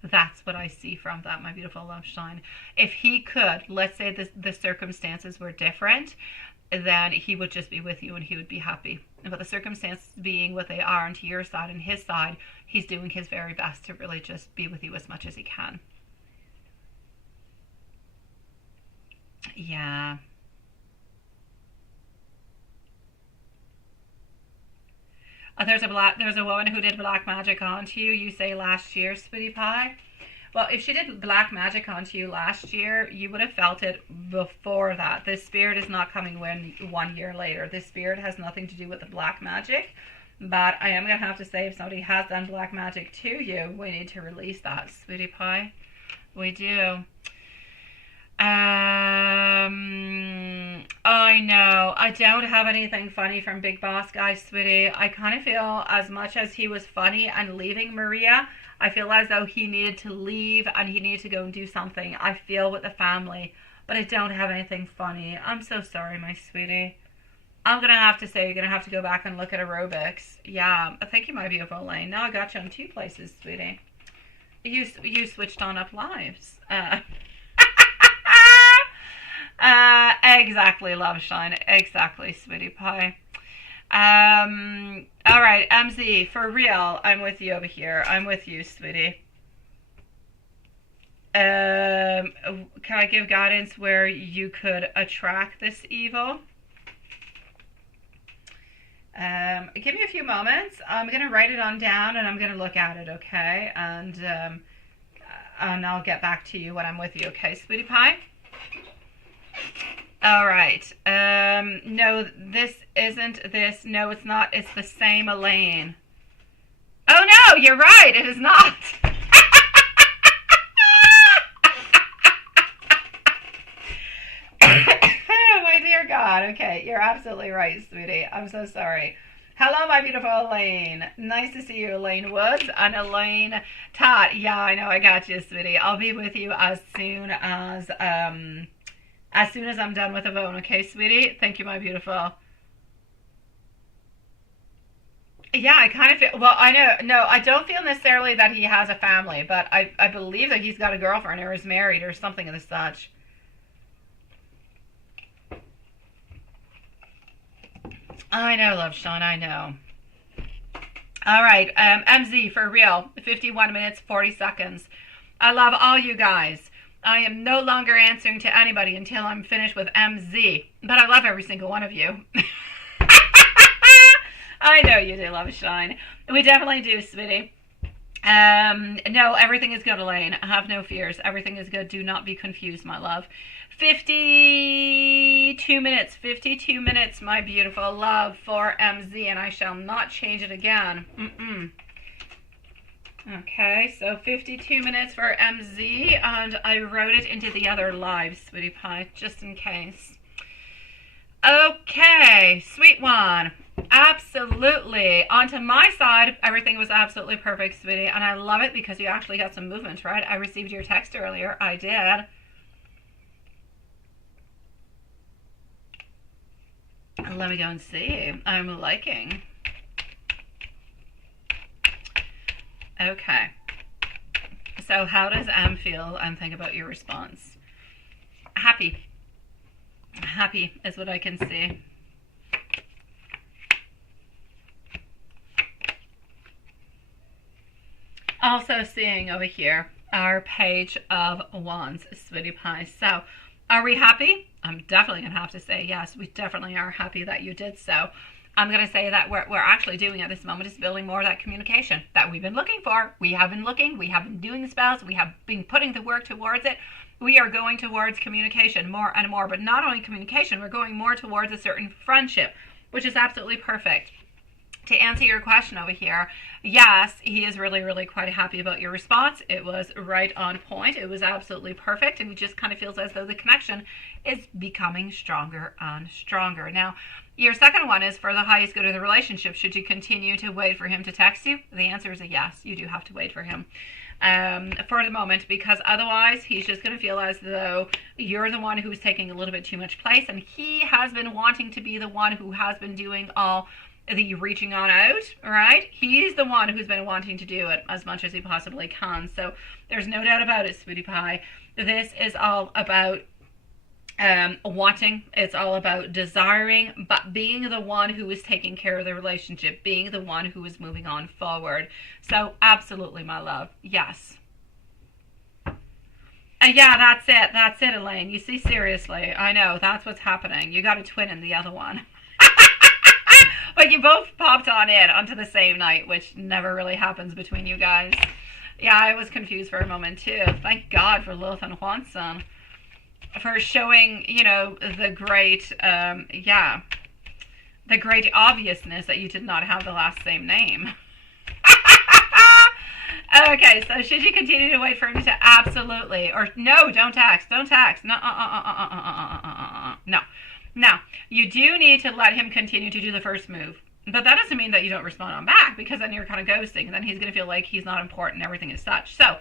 That's what I see from that, my beautiful Love Shine. If he could, let's say the circumstances were different, then he would just be with you and he would be happy. But the circumstances being what they are, and to your side and his side, he's doing his very best to really just be with you as much as he can. Yeah. There's a woman who did black magic onto you. You say last year, sweetie pie. Well, if she did black magic onto you last year, you would have felt it before that. This spirit is not coming 1 year later. This spirit has nothing to do with the black magic. But I am going to have to say, if somebody has done black magic to you, we need to release that, sweetie pie. We do. I know. I don't have anything funny from Big Boss Guy, sweetie. I kind of feel as much as he was funny and leaving Maria, I feel as though he needed to leave and he needed to go and do something, I feel, with the family. But I don't have anything funny. I'm so sorry, my sweetie. I'm going to have to say you're going to have to go back and look at aerobics. Yeah, thank you, my beautiful Lane. Now I got you on 2 places, sweetie. You switched on up lives. Exactly, love shine. Exactly, sweetie pie. All right, MZ, for real, I'm with you over here. I'm with you, sweetie. Can I give guidance where you could attract this evil? Give me a few moments. I'm going to write it on down and I'm going to look at it, okay? And I'll get back to you when I'm with you, okay, sweetie pie? All right. No, this isn't this. No, it's not. It's the same Elaine. Oh, no, you're right. It is not. My dear God. Okay, you're absolutely right, sweetie. I'm so sorry. Hello, my beautiful Elaine. Nice to see you, Elaine Woods and Elaine Todd. Yeah, I know. I got you, sweetie. I'll be with you as soon as I'm done with the phone. Okay, sweetie? Thank you, my beautiful. Yeah, I kind of feel, well, I know, no, I don't feel necessarily that he has a family, but I believe that he's got a girlfriend or is married or something of the such. I know, love Sean, I know. All right, MZ, for real, 51 minutes, 40 seconds. I love all you guys. I am no longer answering to anybody until I'm finished with MZ, but I love every single one of you. I know you do, love Shine. We definitely do, sweetie. No, everything is good, Elaine. Have no fears. Everything is good. Do not be confused, my love. 52 minutes. 52 minutes, my beautiful love, for MZ, and I shall not change it again. Okay, so 52 minutes for MZ, and I wrote it into the other live, sweetie pie, just in case. Okay, sweet one. Absolutely. Onto my side, everything was absolutely perfect, sweetie, and I love it because you actually got some movement, right? I received your text earlier. I did. Let me go and see. I'm liking. Okay. So how does M feel and think about your response? Happy. Happy is what I can see. Also seeing over here our Page of Wands, sweetie pie. So are we happy? I'm definitely going to have to say yes. We definitely are happy that you did so. I'm going to say that we're actually doing at this moment is building more of that communication that we've been looking for. We have been looking. We have been doing the spells. We have been putting the work towards it. We are going towards communication more and more. But not only communication, we're going more towards a certain friendship, which is absolutely perfect. To answer your question over here, yes, he is really, really quite happy about your response. It was right on point. It was absolutely perfect. And he just kind of feels as though the connection is becoming stronger and stronger. Now, your second one is for the highest good of the relationship. Should you continue to wait for him to text you? The answer is a yes. You do have to wait for him for the moment, because otherwise he's just going to feel as though you're the one who's taking a little bit too much place. And he has been wanting to be the one who has been doing all the reaching on out, right? He's the one who's been wanting to do it as much as he possibly can. So there's no doubt about it, sweetie pie. This is all about wanting. It's all about desiring, but being the one who is taking care of the relationship, being the one who is moving on forward. So absolutely, my love. Yes. Yeah, that's it. That's it, Elaine. You see, seriously, I know. That's what's happening. You got a twin in the other one. But you both popped on in onto the same night, which never really happens between you guys. Yeah, I was confused for a moment too. Thank God for Lilith and Juanson for showing, you know, the great, the great obviousness that you did not have the last same name. Okay, so should you continue to wait for him to absolutely, or no, don't text, no, no. Now, you do need to let him continue to do the first move. But that doesn't mean that you don't respond on back, because then you're kind of ghosting, and then he's going to feel like he's not important, everything is such. So,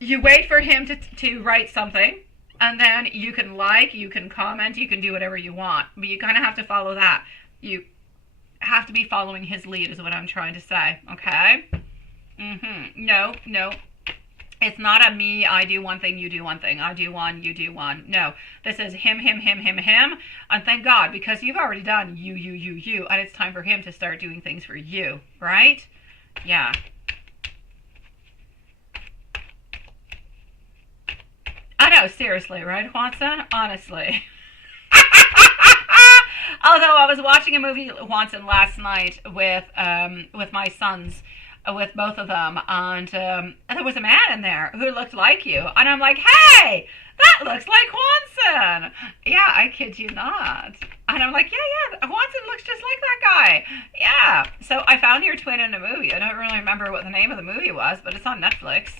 you wait for him to write something, and then you can like, you can comment, you can do whatever you want. But you kind of have to follow that. You have to be following his lead is what I'm trying to say, okay? No. It's not a me, I do one thing, you do one thing. I do one, you do one. No, this is him, him, him, him, him. And thank God, because you've already done you. And it's time for him to start doing things for you, right? Yeah. I know, seriously, right, Juanson? Honestly. Although I was watching a movie, Juanson, last night with my sons, with both of them, and there was a man in there who looked like you, and I'm like, hey, that looks like Juanson. Yeah, I kid you not. And I'm like, yeah, Juanson looks just like that guy. Yeah. So I found your twin in a movie. I don't really remember what the name of the movie was, but it's on Netflix.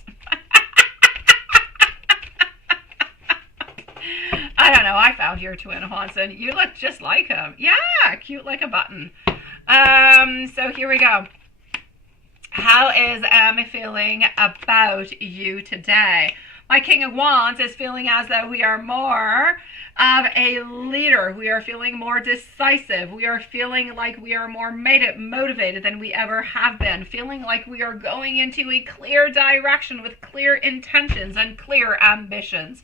I don't know. I found your twin, Juanson. You look just like him. Yeah, cute like a button. So here we go. How is Em feeling about you today? My King of Wands is feeling as though we are more of a leader. We are feeling more decisive. We are feeling like we are more motivated than we ever have been. Feeling like we are going into a clear direction with clear intentions and clear ambitions,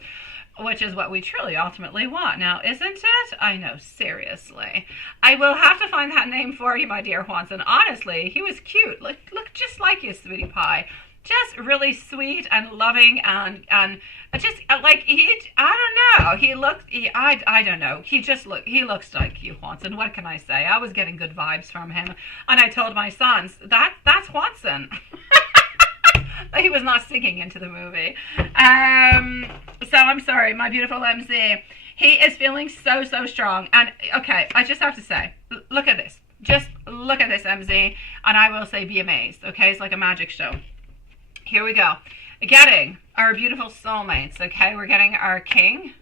which is what we truly ultimately want now, isn't it? I know, seriously. I will have to find that name for you, my dear Juanson. Honestly, he was cute. Look just like you, sweetie pie. Just really sweet and loving and just like I don't know. I don't know. He looks like you, Juanson. What can I say? I was getting good vibes from him, and I told my sons that's Juanson. He was not singing into the movie. So I'm sorry, my beautiful MZ. He is feeling so strong. And okay, I just have to say, look at this. Just look at this, MZ. And I will say, be amazed. Okay, it's like a magic show. Here we go. Getting our beautiful soulmates. Okay, we're getting our King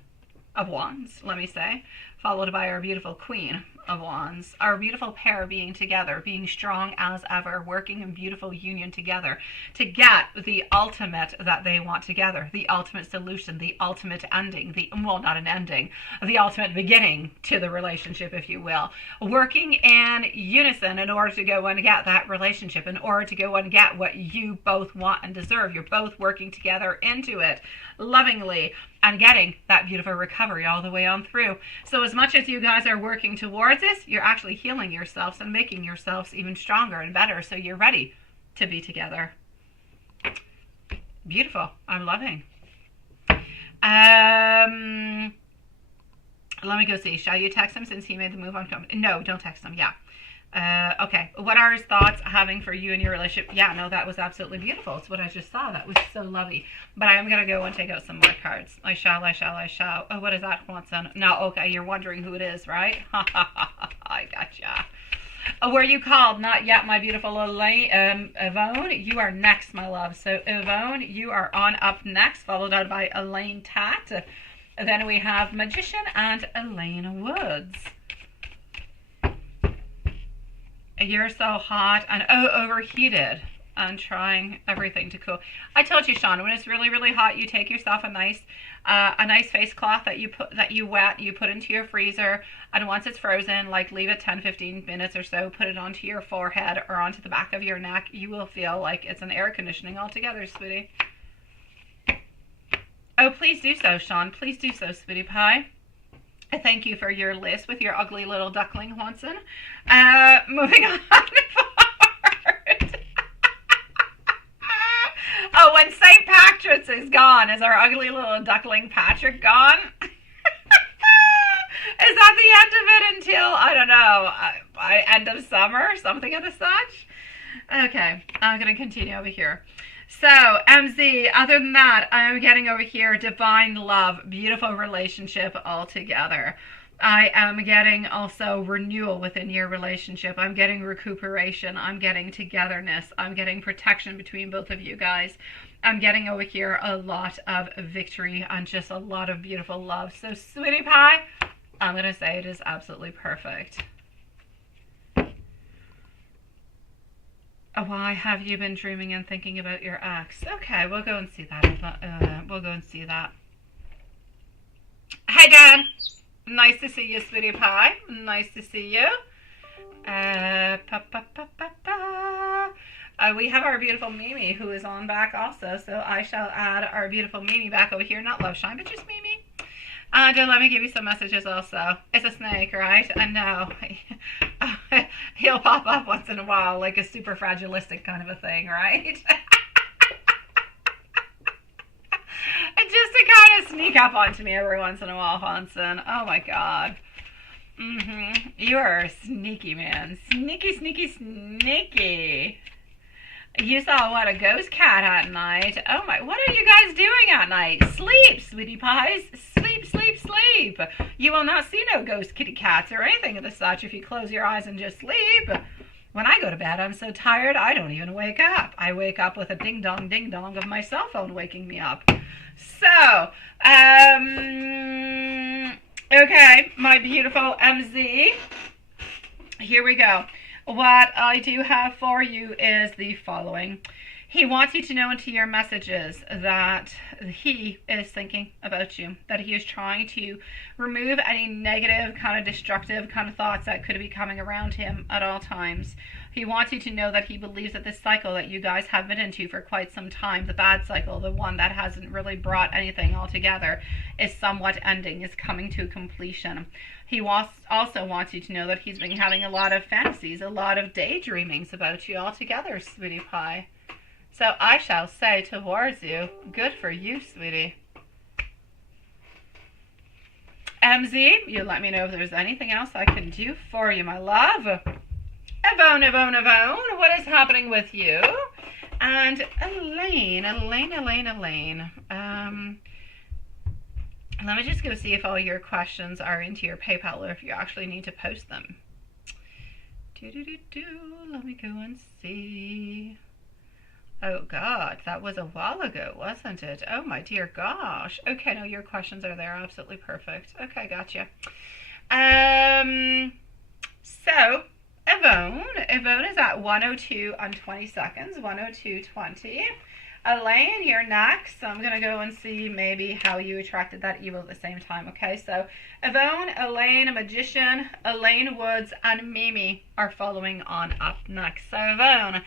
of Wands, let me say, followed by our beautiful Queen of Wands, our beautiful pair being together, being strong as ever, working in beautiful union together to get the ultimate that they want together, the ultimate solution, the ultimate ending, not an ending, the ultimate beginning to the relationship, if you will, working in unison in order to go and get that relationship, in order to go and get what you both want and deserve. You're both working together into it lovingly and getting that beautiful recovery all the way on through. So as much as you guys are working towards this, you're actually healing yourselves and making yourselves even stronger and better, so you're ready to be together. Beautiful. I'm loving. Let me go see. Shall you text him since he made the move on? No, don't text him. Yeah. Okay. What are his thoughts having for you and your relationship? Yeah, no, that was absolutely beautiful. It's what I just saw. That was so lovely. But I am going to go and take out some more cards. I shall. Oh, what is that, Juanson? No, okay, you're wondering who it is, right? I gotcha. Were you called? Not yet, my beautiful Yvonne. You are next, my love. So, Yvonne, you are on up next, followed out by Elaine Tat. Then we have Magician and Elaine Woods. You're so hot and overheated and trying everything to cool. I told you, Sean, when it's really hot, you take yourself a nice face cloth that you wet, you put into your freezer, and once it's frozen, like leave it 10-15 minutes or so, put it onto your forehead or onto the back of your neck. You will feel like it's an air conditioning altogether, sweetie. Oh, please do so, Sean. Please do so, sweetie pie. Thank you for your list with your ugly little duckling, Juanson. Moving on forward. Oh, when St. Patrick's is gone, is our ugly little duckling Patrick gone? Is that the end of it until, I don't know, end of summer, something of the such? Okay, I'm going to continue over here. So, MZ, other than that, I'm getting over here divine love, beautiful relationship altogether. I am getting also renewal within your relationship. I'm getting recuperation. I'm getting togetherness. I'm getting protection between both of you guys. I'm getting over here a lot of victory and just a lot of beautiful love. So, sweetie pie, I'm going to say it is absolutely perfect. Why have you been dreaming and thinking about your ex? Okay, we'll go and see that. We'll go and see that. Hey, Dan. Nice to see you, sweetie pie. Nice to see you. We have our beautiful Mimi who is on back also, so I shall add our beautiful Mimi back over here. Not Love Shine, but just Mimi. And let me give you some messages also. It's a snake, right? I know. He'll pop up once in a while, like a super fragilistic kind of a thing, right? And just to kind of sneak up onto me every once in a while, Hanson. Oh my God. You are a sneaky man. Sneaky, sneaky, sneaky. You saw what, a ghost cat at night? Oh my, what are you guys doing at night? Sleep, sweetie pies. Sleep, sleep, sleep. You will not see no ghost kitty cats or anything of the such if you close your eyes and just sleep. When I go to bed, I'm so tired, I don't even wake up. I wake up with a ding dong of my cell phone waking me up. So, okay, my beautiful MZ. Here we go. What I do have for you is the following. He wants you to know into your messages that he is thinking about you, that he is trying to remove any negative, kind of destructive kind of thoughts that could be coming around him at all times. He wants you to know that he believes that this cycle that you guys have been into for quite some time, the bad cycle, the one that hasn't really brought anything all together, is somewhat ending, is coming to completion. He also wants you to know that he's been having a lot of fantasies, a lot of daydreamings about you altogether, sweetie pie. So I shall say towards you, good for you, sweetie. MZ, you let me know if there's anything else I can do for you, my love. Yvonne, what is happening with you? And Elaine. Let me just go see if all your questions are into your PayPal or if you actually need to post them. Let me go and see. Oh God, that was a while ago, wasn't it? Oh my dear gosh. Okay, no, your questions are there. Absolutely perfect. Okay, gotcha. So Yvonne is at 102 and 20 seconds, 102.20. Elaine, you're next. So I'm going to go and see maybe how you attracted that evil at the same time. Okay, so Yvonne, Elaine, a magician, Elaine Woods, and Mimi are following on up next. So Yvonne,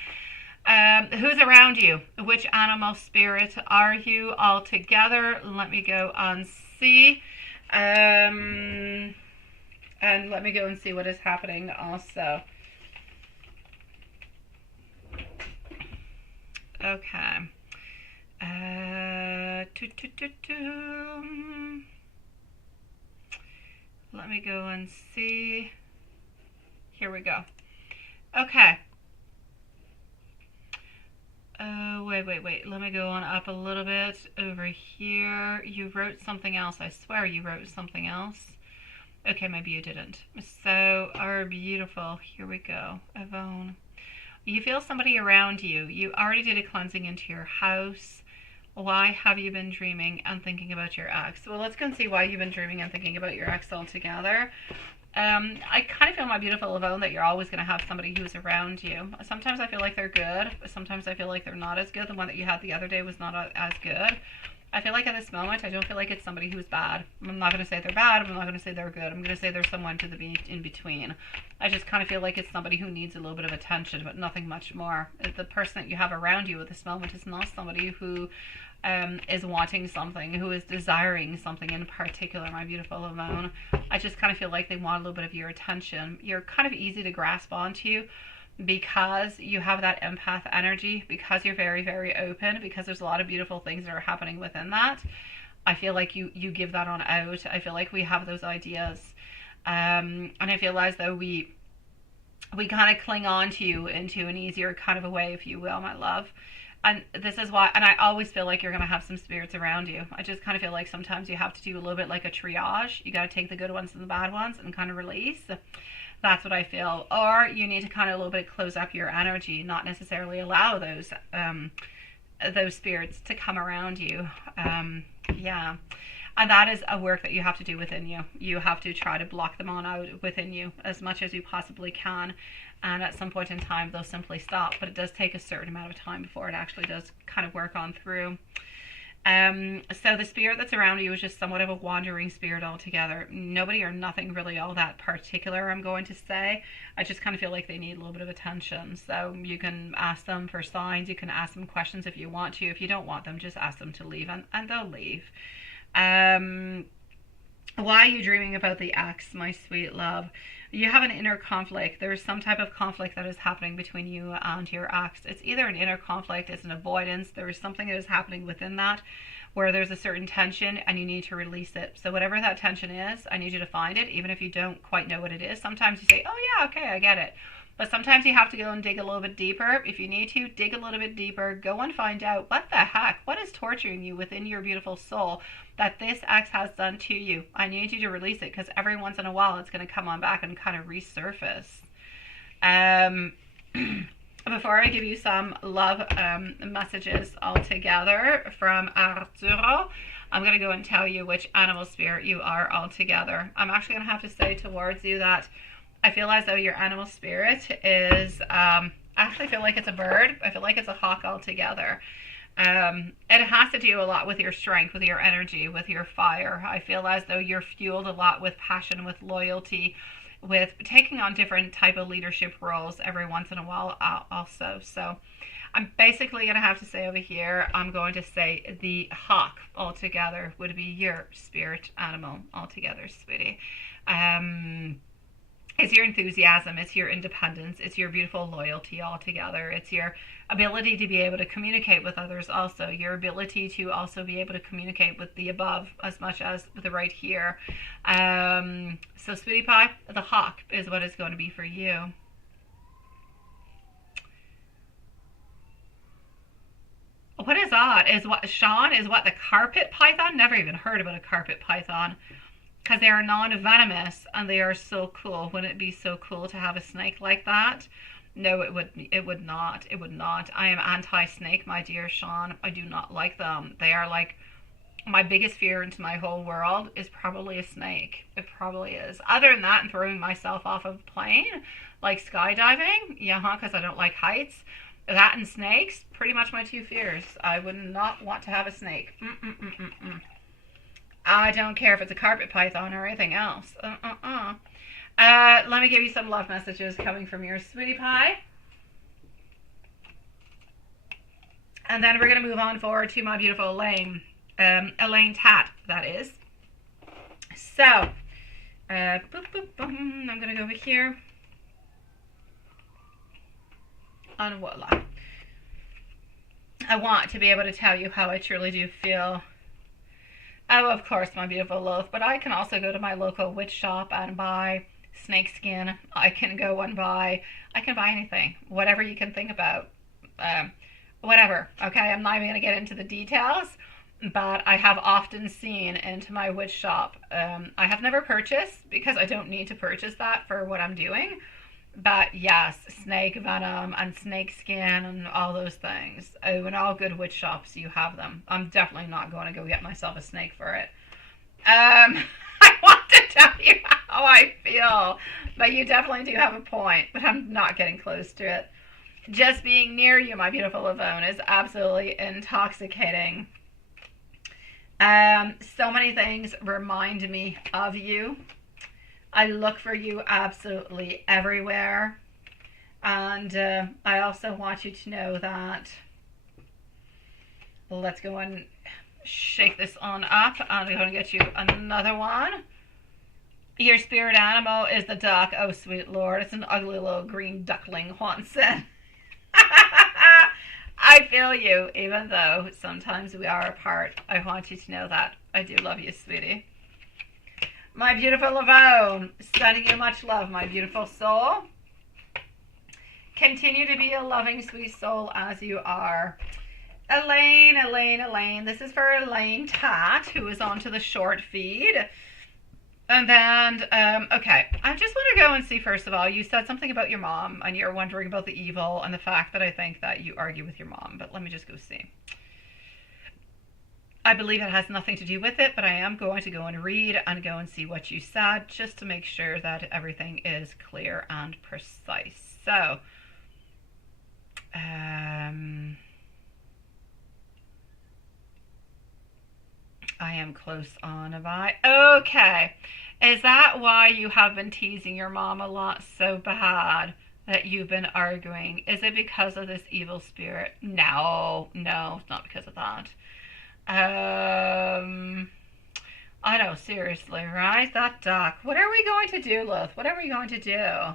who's around you? Which animal spirit are you all together? Let me go and see. And let me go and see what is happening also. Okay. Let me go and see. Here we go. Okay. Wait. Let me go on up a little bit over here. You wrote something else. I swear you wrote something else. Okay, maybe you didn't. So, our beautiful, here we go, Yvonne. You feel somebody around you. You already did a cleansing into your house. Why have you been dreaming and thinking about your ex? Well, let's go and see why you've been dreaming and thinking about your ex altogether. I kind of feel, my beautiful Yvonne, that you're always going to have somebody who's around you. Sometimes I feel like they're good. Sometimes I feel like they're not as good. The one that you had the other day was not as good. I feel like at this moment, I don't feel like it's somebody who's bad. I'm not going to say they're bad. I'm not going to say they're good. I'm going to say there's someone to the in between. I just kind of feel like it's somebody who needs a little bit of attention, but nothing much more. The person that you have around you at this moment is not somebody who is wanting something, who is desiring something in particular, my beautiful Yvonne. I just kind of feel like they want a little bit of your attention. You're kind of easy to grasp onto because you have that empath energy, because you're very, very open, because there's a lot of beautiful things that are happening within that. I feel like you give that on out. I feel like we have those ideas. And I feel as though we kind of cling on to you into an easier kind of a way, if you will, my love. And this is why, and I always feel like you're going to have some spirits around you. I just kind of feel like sometimes you have to do a little bit like a triage. You got to take the good ones and the bad ones and kind of release. That's what I feel. Or you need to kind of a little bit close up your energy, not necessarily allow those spirits to come around you. Yeah. And that is a work that you have to do within you. You have to try to block them on out within you as much as you possibly can. And at some point in time, they'll simply stop. But it does take a certain amount of time before it actually does kind of work on through. So the spirit that's around you is just somewhat of a wandering spirit altogether. Nobody or nothing really all that particular, I'm going to say. I just kind of feel like they need a little bit of attention. So you can ask them for signs. You can ask them questions if you want to. If you don't want them, just ask them to leave, and they'll leave. Why are you dreaming about the ex, my sweet love? You have an inner conflict. There's some type of conflict that is happening between you and your ex. It's either an inner conflict, it's an avoidance. There is something that is happening within that where there's a certain tension and you need to release it. So whatever that tension is, I need you to find it, even if you don't quite know what it is. Sometimes you say, oh yeah, okay, I get it. But sometimes you have to go and dig a little bit deeper. If you need to, dig a little bit deeper. Go and find out what the heck, what is torturing you within your beautiful soul that this ex has done to you. I need you to release it because every once in a while it's going to come on back and kind of resurface. Before I give you some love messages altogether from Arturo, I'm going to go and tell you which animal spirit you are altogether. I'm actually going to have to say towards you that I feel as though your animal spirit is, I actually feel like it's a bird. I feel like it's a hawk altogether. It has to do a lot with your strength, with your energy, with your fire. I feel as though you're fueled a lot with passion, with loyalty, with taking on different type of leadership roles every once in a while also. So I'm basically going to have to say over here, I'm going to say the hawk altogether would be your spirit animal altogether, sweetie. It's your enthusiasm, it's your independence, it's your beautiful loyalty altogether. It's your ability to be able to communicate with others also. Your ability to also be able to communicate with the above as much as the right here. So sweetie pie, the hawk is what it's going to be for you. What is odd is what Sean is what the carpet python? Never even heard about a carpet python. Because they are non-venomous and they are so cool. Wouldn't it be so cool to have a snake like that? No, it would not. It would not. I am anti-snake, my dear Sean. I do not like them. They are like my biggest fear into my whole world is probably a snake. It probably is. Other than that, and throwing myself off of a plane, like skydiving, yeah, because I don't like heights. That and snakes, pretty much my two fears. I would not want to have a snake. I don't care if it's a carpet python or anything else. Let me give you some love messages coming from your sweetie pie. And then we're going to move on forward to my beautiful Elaine. Elaine Tat, that is. So, I'm going to go over here. And voila. I want to be able to tell you how I truly do feel. Oh, of course, my beautiful loaf. But I can also go to my local witch shop and buy snake skin. I can go and buy, I can buy anything. Whatever you can think about. Whatever. Okay, I'm not even going to get into the details. But I have often seen into my witch shop. I have never purchased because I don't need to purchase that for what I'm doing. But yes, snake venom and snake skin and all those things. Oh, in all good witch shops you have them. I'm definitely not going to go get myself a snake for it. I want to tell you how I feel. But you definitely do have a point. But I'm not getting close to it. Just being near you, my beautiful Lavone, is absolutely intoxicating. So many things remind me of you. I look for you absolutely everywhere. And I also want you to know that, let's go and shake this on up. I'm going to get you another one. Your spirit animal is the duck. Oh, sweet Lord. It's an ugly little green duckling, Juanson. I feel you, even though sometimes we are apart. I want you to know that. I do love you, sweetie. My beautiful Lavone, sending you much love, my beautiful soul. Continue to be a loving, sweet soul as you are. Elaine, Elaine, Elaine. This is for Elaine Tat, who is onto the short feed. And then, okay, I just want to go and see, first of all, you said something about your mom, and you're wondering about the evil and the fact that I think that you argue with your mom. But let me just go see. I believe it has nothing to do with it, but I am going to go and read and go and see what you said just to make sure that everything is clear and precise. So, I am close on, am I? Okay. Is that why you have been teasing your mom a lot so bad that you've been arguing? Is it because of this evil spirit? No, no, it's not because of that. I know, seriously, right? That duck. What are we going to do, Lilith? What are we going to do?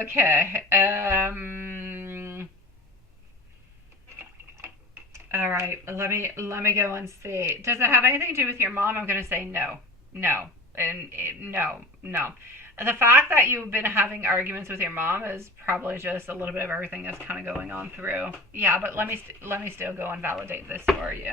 Okay. All right. Let me go and see. Does it have anything to do with your mom? I'm gonna say no, no, and no, no. The fact that you've been having arguments with your mom is probably just a little bit of everything that's kind of going on through. Yeah, but let me still go and validate this for you.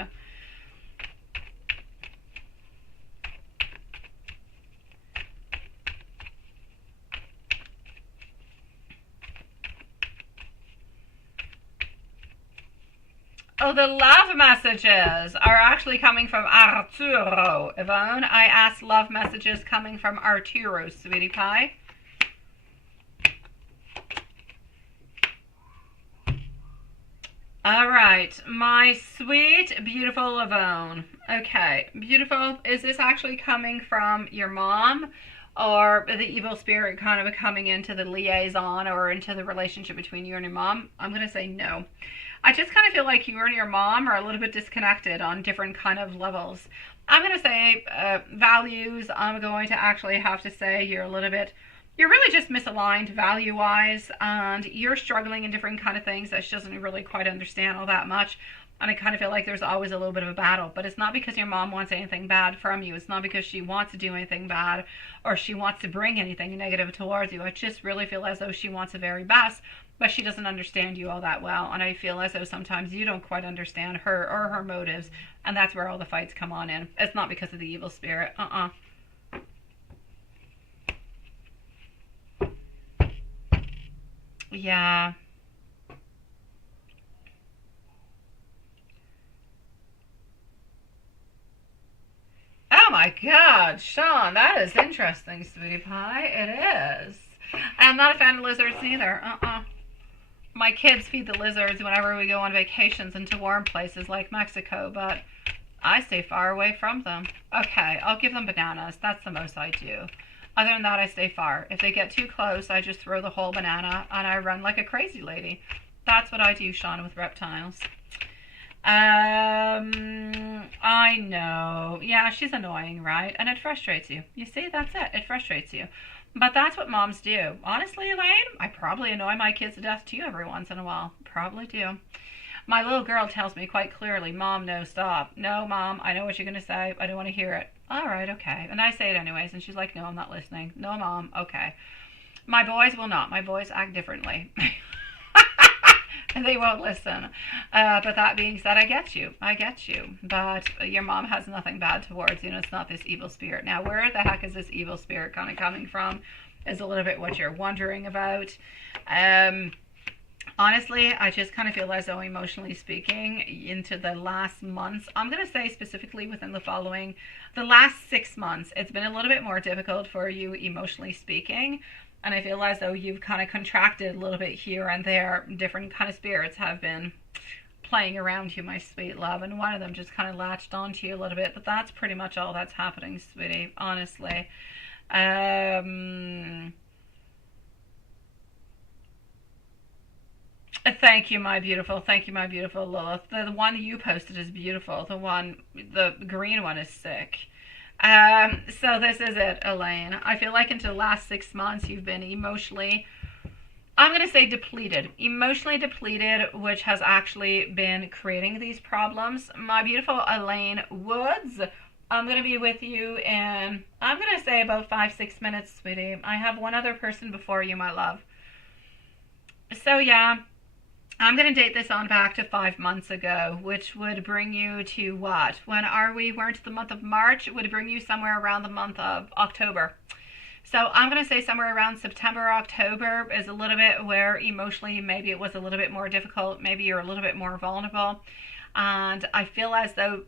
Oh, the love messages are actually coming from Arturo. Yvonne, I asked love messages coming from Arturo, sweetie pie. All right, my sweet, beautiful Yvonne. Okay, beautiful. Is this actually coming from your mom? Or the evil spirit kind of coming into the liaison or into the relationship between you and your mom? I'm going to say no. I just kind of feel like you and your mom are a little bit disconnected on different kind of levels. I'm going to say values. I'm going to actually have to say you're really just misaligned value-wise, and you're struggling in different kind of things that she doesn't really quite understand all that much. And I kind of feel like there's always a little bit of a battle, but it's not because your mom wants anything bad from you. It's not because she wants to do anything bad or she wants to bring anything negative towards you. I just really feel as though she wants the very best, but she doesn't understand you all that well. And I feel as though sometimes you don't quite understand her or her motives, and that's where all the fights come on in. It's not because of the evil spirit. Yeah. Oh my God, Sean, that is interesting, sweetie pie. It is. I'm not a fan of lizards either. My kids feed the lizards whenever we go on vacations into warm places like Mexico, but I stay far away from them. Okay, I'll give them bananas. That's the most I do. Other than that, I stay far. If they get too close, I just throw the whole banana and I run like a crazy lady. That's what I do, Sean, with reptiles. I know. Yeah, she's annoying, right? And it frustrates you. You see, that's it. It frustrates you. But that's what moms do. Honestly, Elaine, I probably annoy my kids to death too every once in a while. Probably do. My little girl tells me quite clearly, Mom, no, stop. No, Mom, I know what you're going to say. I don't want to hear it. All right, okay. And I say it anyways, and she's like, no, I'm not listening. No, Mom, okay. My boys will not. My boys act differently. And they won't listen. But that being said, I get you. I get you. But your mom has nothing bad towards you, and it's not this evil spirit. Now, where the heck is this evil spirit kind of coming from is a little bit what you're wondering about. Honestly, I just kind of feel as though, emotionally speaking, into the last months, I'm going to say specifically within the last 6 months, it's been a little bit more difficult for you, emotionally speaking. And I feel as though you've kind of contracted a little bit here and there. Different kind of spirits have been playing around you, my sweet love. And one of them just kind of latched onto you a little bit. But that's pretty much all that's happening, sweetie, honestly. Thank you, my beautiful. Thank you, my beautiful Lilith. The one you posted is beautiful. The green one is sick. So this is it, Elaine. I feel like into the last 6 months you've been emotionally, I'm going to say depleted. Emotionally depleted, which has actually been creating these problems. My beautiful Elaine Woods, I'm going to be with you in, I'm going to say about 5-6 minutes, sweetie. I have one other person before you, my love. So yeah, I'm going to date this on back to 5 months ago, which would bring you to what? When are we? We're into the month of March. It would bring you somewhere around the month of October. So I'm going to say somewhere around September, October is a little bit where emotionally maybe it was a little bit more difficult. Maybe you're a little bit more vulnerable. And I feel as though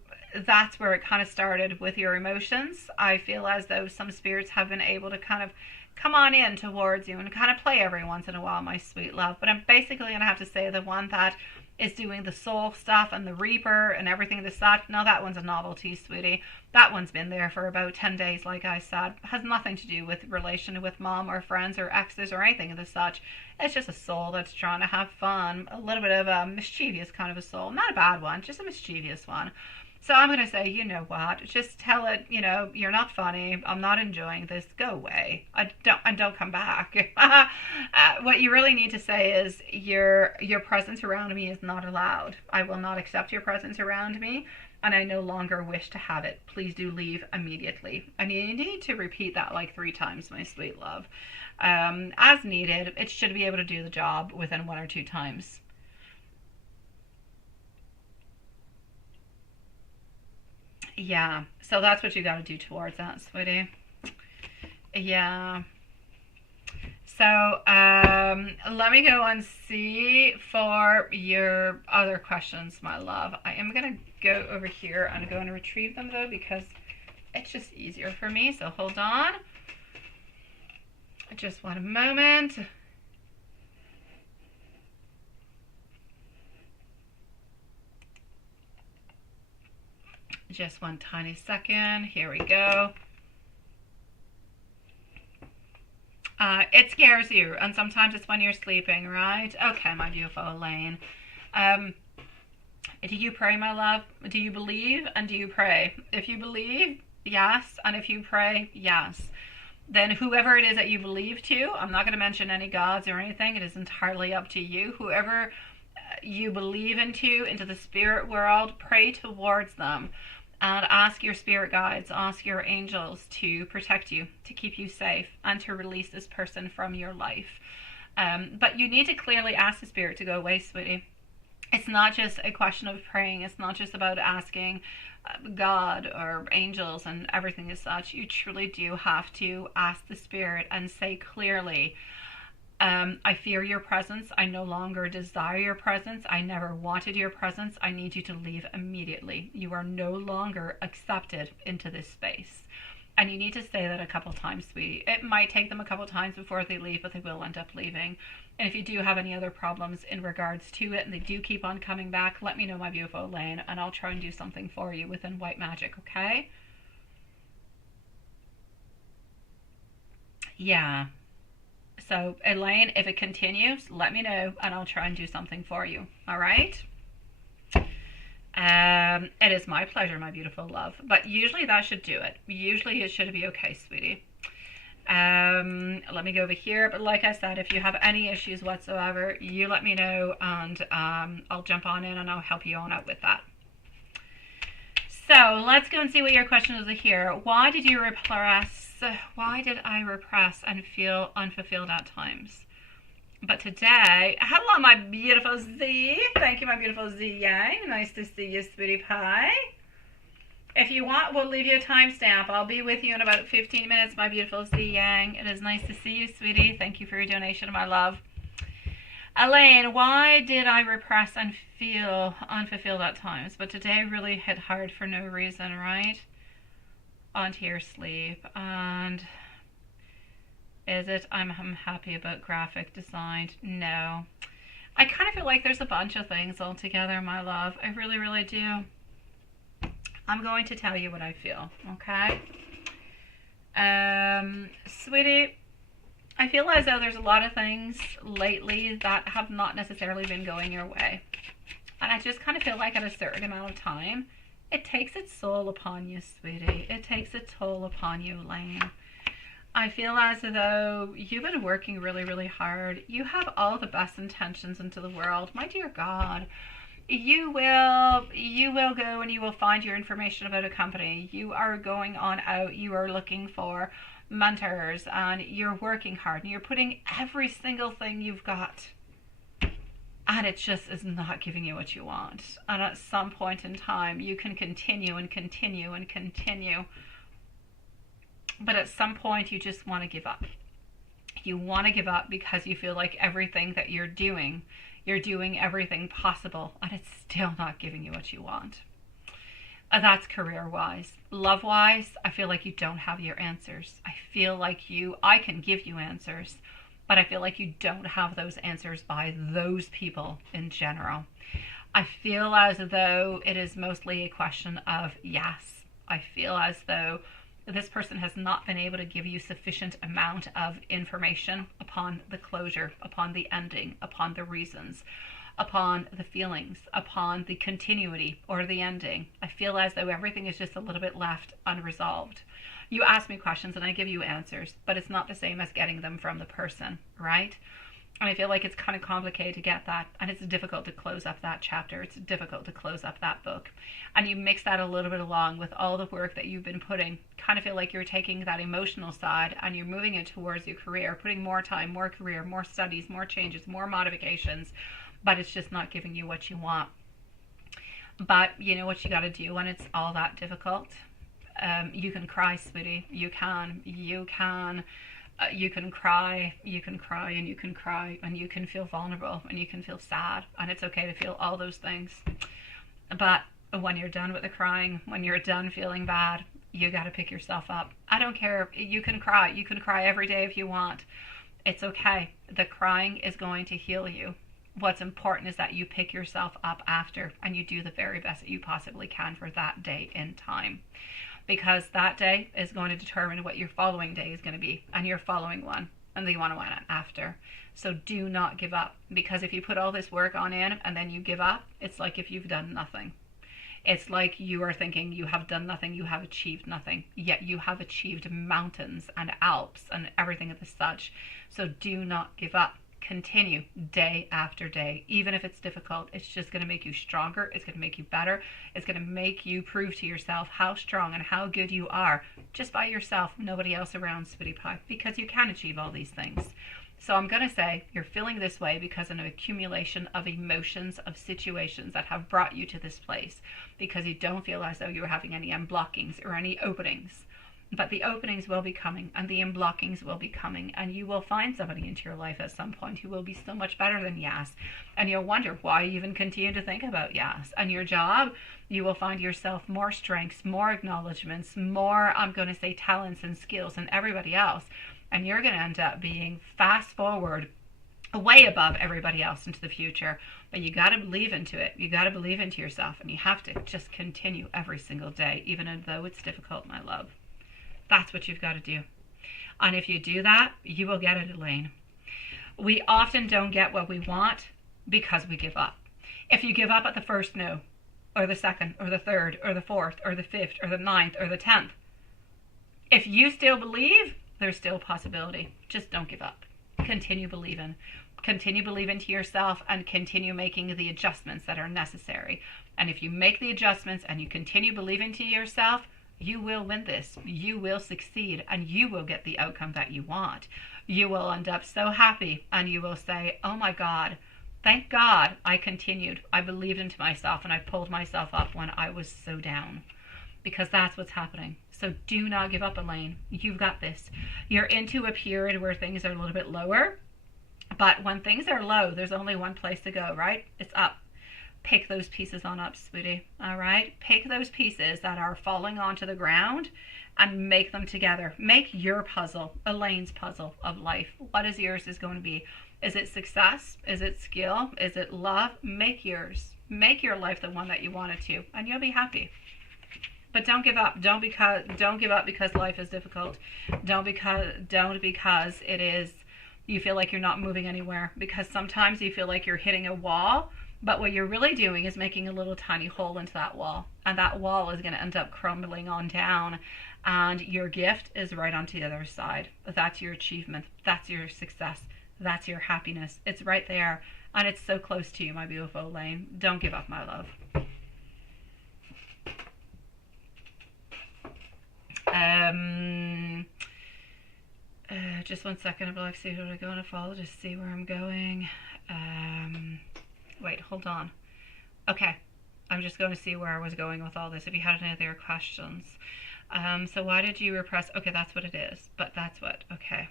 that's where it kind of started with your emotions. I feel as though some spirits have been able to kind of come on in towards you and kind of play every once in a while, my sweet love. But I'm basically going to have to say the one that is doing the soul stuff and the reaper and everything this that. No, that one's a novelty, sweetie. That one's been there for about 10 days, like I said. Has nothing to do with relation with mom or friends or exes or anything of the such. It's just a soul that's trying to have fun. A little bit of a mischievous kind of a soul. Not a bad one, just a mischievous one. So I'm going to say, you know what, just tell it, you know, you're not funny. I'm not enjoying this. Go away. I don't come back. What you really need to say is your presence around me is not allowed. I will not accept your presence around me, and I no longer wish to have it. Please do leave immediately. And you need to repeat that like 3 times, my sweet love. As needed. It should be able to do the job within 1 or 2 times. Yeah, so that's what you got to do towards that, sweetie. Yeah. So let me go and see for your other questions, my love. I am going to go over here and go and retrieve them, though, because it's just easier for me. So hold on. Just one moment. Just one tiny second. Here we go. It scares you, and sometimes it's when you're sleeping, right? Okay, my beautiful Elaine. Do you pray, my love? Do you believe, and do you pray? If you believe, yes, and if you pray, yes. Then whoever it is that you believe to, I'm not going to mention any gods or anything. It is entirely up to you. Whoever you believe into the spirit world, pray towards them. And ask your spirit guides, ask your angels to protect you, to keep you safe, and to release this person from your life. But you need to clearly ask the spirit to go away, sweetie. It's not just a question of praying. It's not just about asking God or angels and everything as such. You truly do have to ask the spirit and say clearly, I fear your presence. I no longer desire your presence. I never wanted your presence. I need you to leave immediately. You are no longer accepted into this space. And you need to say that a couple times, sweetie. It might take them a couple times before they leave, but they will end up leaving. And if you do have any other problems in regards to it and they do keep on coming back, let me know, my beautiful Elaine, and I'll try and do something for you within white magic, okay? Yeah. So, Elaine, if it continues, let me know and I'll try and do something for you. All right? It is my pleasure, my beautiful love. But usually that should do it. Usually it should be okay, sweetie. Let me go over here. But like I said, if you have any issues whatsoever, you let me know and I'll jump on in and I'll help you on out with that. So, let's go and see what your question is here. Why did you repress? Why did I repress and feel unfulfilled at times? But today, hello, my beautiful Z. Thank you, my beautiful Z Yang. Nice to see you, sweetie pie. If you want, we'll leave you a timestamp. I'll be with you in about 15 minutes, my beautiful Z Yang. It is nice to see you, sweetie. Thank you for your donation, my love. Elaine, why did I repress and feel unfulfilled at times? But today really hit hard for no reason, right? Onto your sleep. And is it I'm happy about graphic design? No. I kind of feel like there's a bunch of things all together, my love. I really, really do. I'm going to tell you what I feel, okay? Sweetie, I feel as though there's a lot of things lately that have not necessarily been going your way. And I just kind of feel like at a certain amount of time, it takes its toll upon you, sweetie. It takes a toll upon you, Elaine. I feel as though you've been working really, really hard. You have all the best intentions into the world. My dear God, you will go and you will find your information about a company. You are going on out. You are looking for mentors and you're working hard and you're putting every single thing you've got. And it just is not giving you what you want. And at some point in time, you can continue and continue and continue. But at some point, you just want to give up. You want to give up because you feel like everything that you're doing everything possible. And it's still not giving you what you want. That's career-wise. Love-wise, I feel like you don't have your answers. I feel like I can give you answers, but I feel like you don't have those answers by those people in general. I feel as though it is mostly a question of yes. I feel as though this person has not been able to give you sufficient amount of information upon the closure, upon the ending, upon the reasons, upon the feelings, upon the continuity or the ending. I feel as though everything is just a little bit left unresolved. You ask me questions and I give you answers, but it's not the same as getting them from the person, right? And I feel like it's kind of complicated to get that, and it's difficult to close up that chapter. It's difficult to close up that book. And you mix that a little bit along with all the work that you've been putting. Kind of feel like you're taking that emotional side and you're moving it towards your career, putting more time, more career, more studies, more changes, more modifications, but it's just not giving you what you want. But you know what you got to do when it's all that difficult? You can cry, sweetie. You can cry, and you can cry, and you can feel vulnerable, and you can feel sad, and it's okay to feel all those things. But when you're done with the crying, when you're done feeling bad, you got to pick yourself up. I don't care. You can cry every day if you want. It's okay. The crying is going to heal you. What's important is that you pick yourself up after and you do the very best that you possibly can for that day in time. Because that day is going to determine what your following day is going to be, and your following one, and the one after. So do not give up, because if you put all this work on in and then you give up, it's like if you've done nothing. It's like you are thinking you have done nothing, you have achieved nothing, yet you have achieved mountains and Alps and everything of the such. So do not give up. Continue day after day, even if it's difficult. It's just going to make you stronger. It's going to make you better. It's going to make you prove to yourself how strong and how good you are just by yourself, nobody else around, sweetie pie, because you can achieve all these things. So I'm going to say you're feeling this way because of an accumulation of emotions, of situations that have brought you to this place, because you don't feel as though you're having any unblockings or any openings. But the openings will be coming, and the unblockings will be coming, and you will find somebody into your life at some point who will be so much better than Yas. And you'll wonder why you even continue to think about Yas. And your job, you will find yourself more strengths, more acknowledgements, more, I'm going to say, talents and skills than everybody else. And you're going to end up being fast forward, way above everybody else into the future. But you got to believe into it. You got to believe into yourself, and you have to just continue every single day, even though it's difficult, my love. That's what you've got to do. And if you do that, you will get it, Elaine. We often don't get what we want because we give up. If you give up at the first no, or the second, or the third, or the fourth, or the fifth, or the ninth, or the 10th, if you still believe, there's still a possibility. Just don't give up. Continue believing. Continue believing to yourself and continue making the adjustments that are necessary. And if you make the adjustments and you continue believing to yourself, you will win this. You will succeed, and you will get the outcome that you want. You will end up so happy, and you will say, oh my God, thank God I continued. I believed into myself, and I pulled myself up when I was so down, because that's what's happening. So do not give up, Elaine. You've got this. You're into a period where things are a little bit lower, but when things are low, there's only one place to go, right? It's up. Pick those pieces on up, sweetie. All right? Pick those pieces that are falling onto the ground and make them together. Make your puzzle, Elaine's puzzle of life. What is yours is going to be? Is it success? Is it skill? Is it love? Make yours. Make your life the one that you want it to, and you'll be happy. But don't give up. Don't give up because life is difficult. Don't because it is, you feel like you're not moving anywhere, because sometimes you feel like you're hitting a wall. But what you're really doing is making a little tiny hole into that wall. And that wall is going to end up crumbling on down. And your gift is right onto the other side. That's your achievement. That's your success. That's your happiness. It's right there. And it's so close to you, my beautiful Elaine. Don't give up, my love. Just 1 second. I'd like to see what I'm going to follow. Just see where I'm going. Wait, hold on. Okay, I'm just going to see where I was going with all this. If you had any other questions. So why did you repress? Okay, that's what it is. But that's what, okay.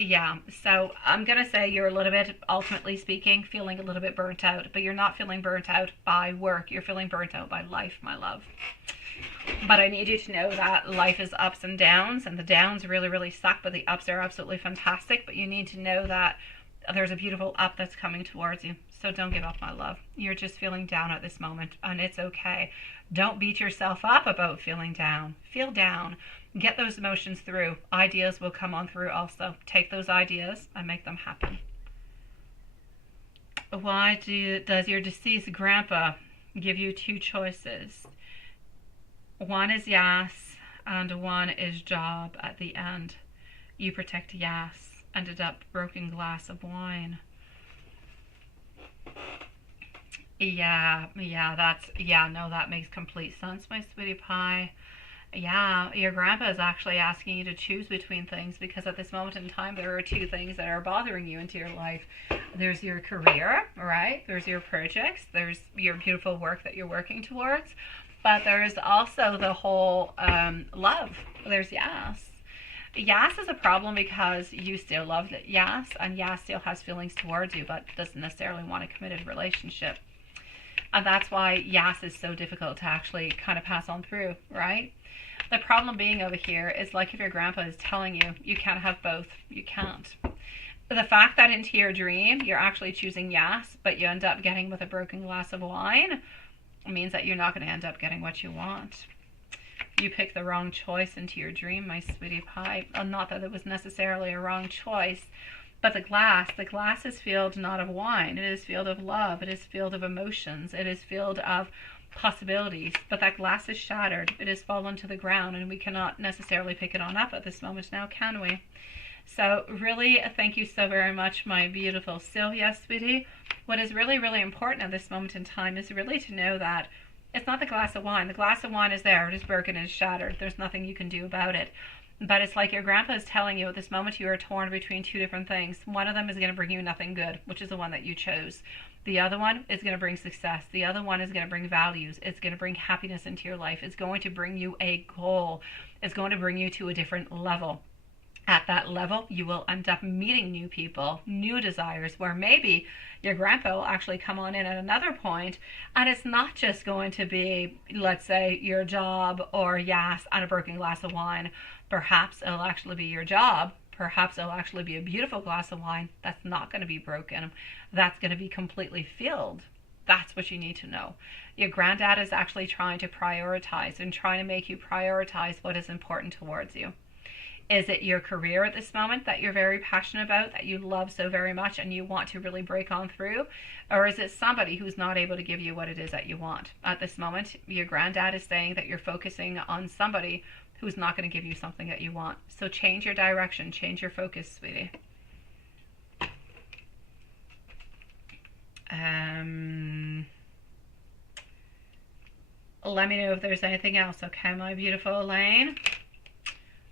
Yeah, so I'm going to say you're a little bit, ultimately speaking, feeling a little bit burnt out, but you're not feeling burnt out by work. You're feeling burnt out by life, my love. But I need you to know that life is ups and downs, and the downs really, really suck, but the ups are absolutely fantastic. But you need to know that there's a beautiful up that's coming towards you. So don't give up, my love. You're just feeling down at this moment, and it's okay. Don't beat yourself up about feeling down. Feel down. Get those emotions through. Ideas will come on through also. Take those ideas and make them happen. Why does your deceased grandpa give you two choices? One is yes, and one is job at the end. You protect yes. Ended up broken glass of wine. Yeah, no, that makes complete sense, my sweetie pie. Yeah, your grandpa is actually asking you to choose between things because at this moment in time, there are two things that are bothering you into your life. There's your career, right? There's your projects. There's your beautiful work that you're working towards. But there's also the whole love. There's Yas. Yas is a problem because you still love Yas, and Yas still has feelings towards you, but doesn't necessarily want a committed relationship. And that's why Yas is so difficult to actually kind of pass on through, right? The problem being over here is like if your grandpa is telling you, you can't have both. You can't. The fact that into your dream, you're actually choosing Yas, but you end up getting with a broken glass of wine, means that you're not going to end up getting what you want. You picked the wrong choice into your dream, my sweetie pie. Not that it was necessarily a wrong choice, but the glass is filled not of wine. It is filled of love. It is filled of emotions. It is filled of possibilities. But that glass is shattered. It has fallen to the ground, and we cannot necessarily pick it on up at this moment now, can we? So really, thank you so very much, my beautiful Sylvia, sweetie. What is really, really important at this moment in time is really to know that it's not the glass of wine. The glass of wine is there. It is broken. It is shattered. There's nothing you can do about it. But it's like your grandpa is telling you at this moment you are torn between two different things. One of them is going to bring you nothing good, which is the one that you chose. The other one is going to bring success. The other one is going to bring values. It's going to bring happiness into your life. It's going to bring you a goal. It's going to bring you to a different level. At that level, you will end up meeting new people, new desires, where maybe your grandpa will actually come on in at another point, and it's not just going to be, let's say, your job or Yas and a broken glass of wine. Perhaps it'll actually be your job. Perhaps it'll actually be a beautiful glass of wine that's not going to be broken. That's going to be completely filled. That's what you need to know. Your granddad is actually trying to prioritize and trying to make you prioritize what is important towards you. Is it your career at this moment that you're very passionate about, that you love so very much and you want to really break on through? Or is it somebody who's not able to give you what it is that you want? At this moment, your granddad is saying that you're focusing on somebody who's not going to give you something that you want. So change your direction, change your focus, sweetie. Let me know if there's anything else, okay, my beautiful Elaine?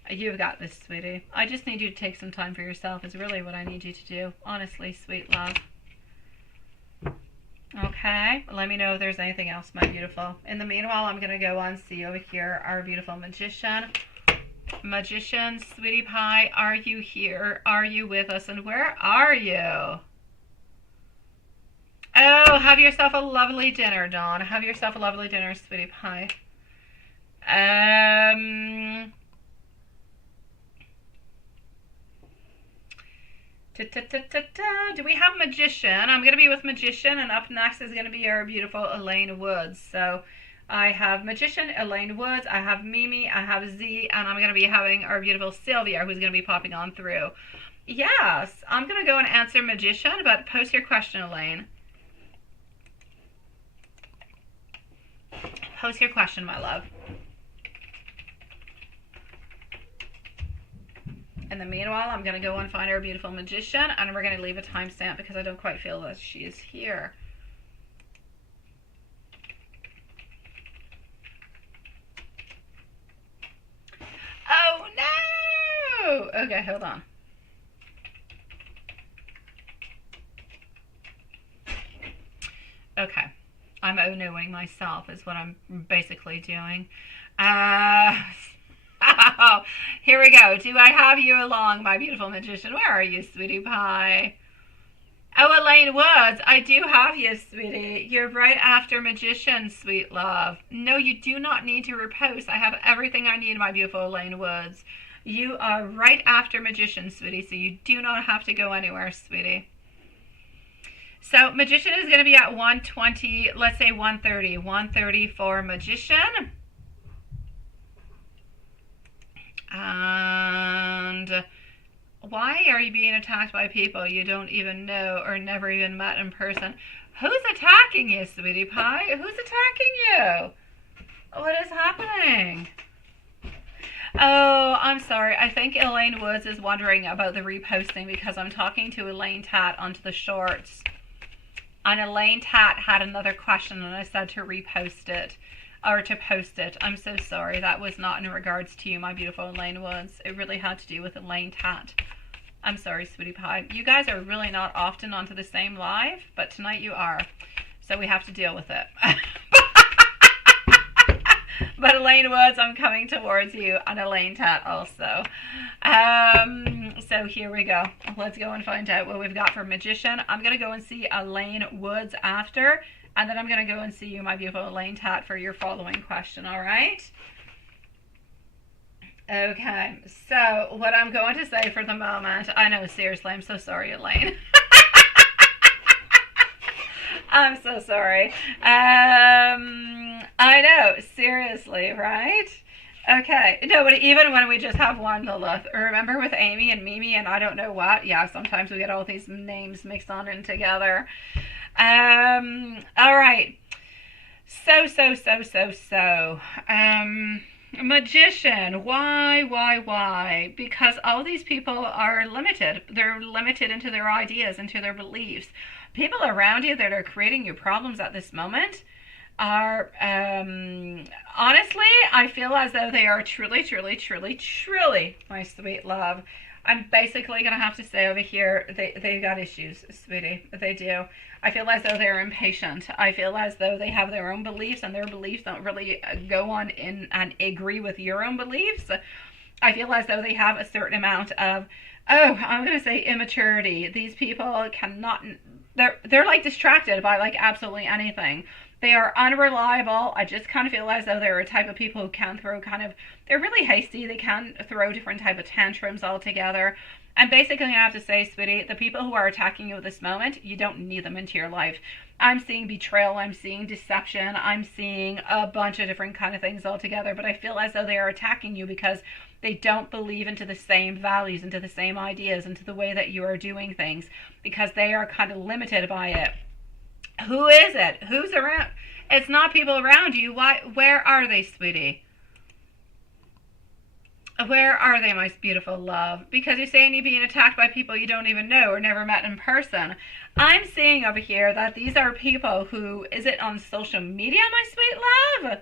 You've got this, sweetie. I just need you to take some time for yourself is really what I need you to do. Honestly, sweet love. Okay, let me know if there's anything else, my beautiful. In the meanwhile, I'm going to go on see over here our beautiful magician. Magician, sweetie pie, are you here? Are you with us? And where are you? Oh, have yourself a lovely dinner, Dawn. Have yourself a lovely dinner, sweetie pie. Do we have magician? I'm going to be with magician, and up next is going to be our beautiful Elaine Woods. So I have magician, Elaine Woods, I have Mimi, I have Z, and I'm going to be having our beautiful Sylvia, who's going to be popping on through. Yes, I'm going to go and answer magician, but post your question, Elaine. Post your question, my love. In the meanwhile, I'm going to go and find our beautiful magician, and we're going to leave a timestamp because I don't quite feel that she is here. Oh, no! Okay, hold on. Okay. I'm oh-noing myself is what I'm basically doing. here we go. Do I have you along, my beautiful magician? Where are you, sweetie pie? Oh, Elaine Woods, I do have you, sweetie. You're right after magician, sweet love. No, you do not need to repost. I have everything I need, my beautiful Elaine Woods. You are right after magician, sweetie, so you do not have to go anywhere, sweetie. So magician is going to be at 120, let's say 130. 130 for magician. And why are you being attacked by people you don't even know or never even met in person? Who's attacking you, sweetie pie? Who's attacking you? What is happening? Oh, I'm sorry. I think Elaine Woods is wondering about the reposting because I'm talking to Elaine Tat onto the shorts. And Elaine Tat had another question and I said to repost it. Or to post it. I'm so sorry. That was not in regards to you, my beautiful Elaine Woods. It really had to do with Elaine Tat. I'm sorry, sweetie pie. You guys are really not often onto the same live, but tonight you are. So we have to deal with it. But Elaine Woods, I'm coming towards you, and Elaine Tat also. So here we go. Let's go and find out what we've got for magician. I'm going to go and see Elaine Woods after, and then I'm going to go and see you, my beautiful Elaine Tat, for your following question, all right? Okay, so what I'm going to say for the moment, I know, seriously, I'm so sorry, Elaine. I'm so sorry. I know, seriously, right? Okay, no, but even when we just have one Lilith, remember with Amy and Mimi and I don't know what? Yeah, sometimes we get all these names mixed on and together. All right. So. Magician, why? Because all these people are limited. They're limited into their ideas, into their beliefs. People around you that are creating you problems at this moment are, honestly, I feel as though they are truly, my sweet love. I'm basically going to have to say over here, they've got issues, sweetie. They do. I feel as though they're impatient. I feel as though they have their own beliefs and their beliefs don't really go on in and agree with your own beliefs. I feel as though they have a certain amount of, I'm going to say immaturity. These people cannot, they're like distracted by like absolutely anything. They are unreliable. I just kind of feel as though they're a type of people who can throw they're really hasty. They can throw different type of tantrums altogether. And basically, I have to say, sweetie, the people who are attacking you at this moment, you don't need them into your life. I'm seeing betrayal. I'm seeing deception. I'm seeing a bunch of different kind of things altogether. But I feel as though they are attacking you because they don't believe into the same values, into the same ideas, into the way that you are doing things, because they are kind of limited by it. Who is it? Who's around? It's not people around you. Why? Where are they, sweetie? Where are they, my beautiful love? Because you're saying you're being attacked by people you don't even know or never met in person. I'm seeing over here that these are people who, is it on social media, my sweet love?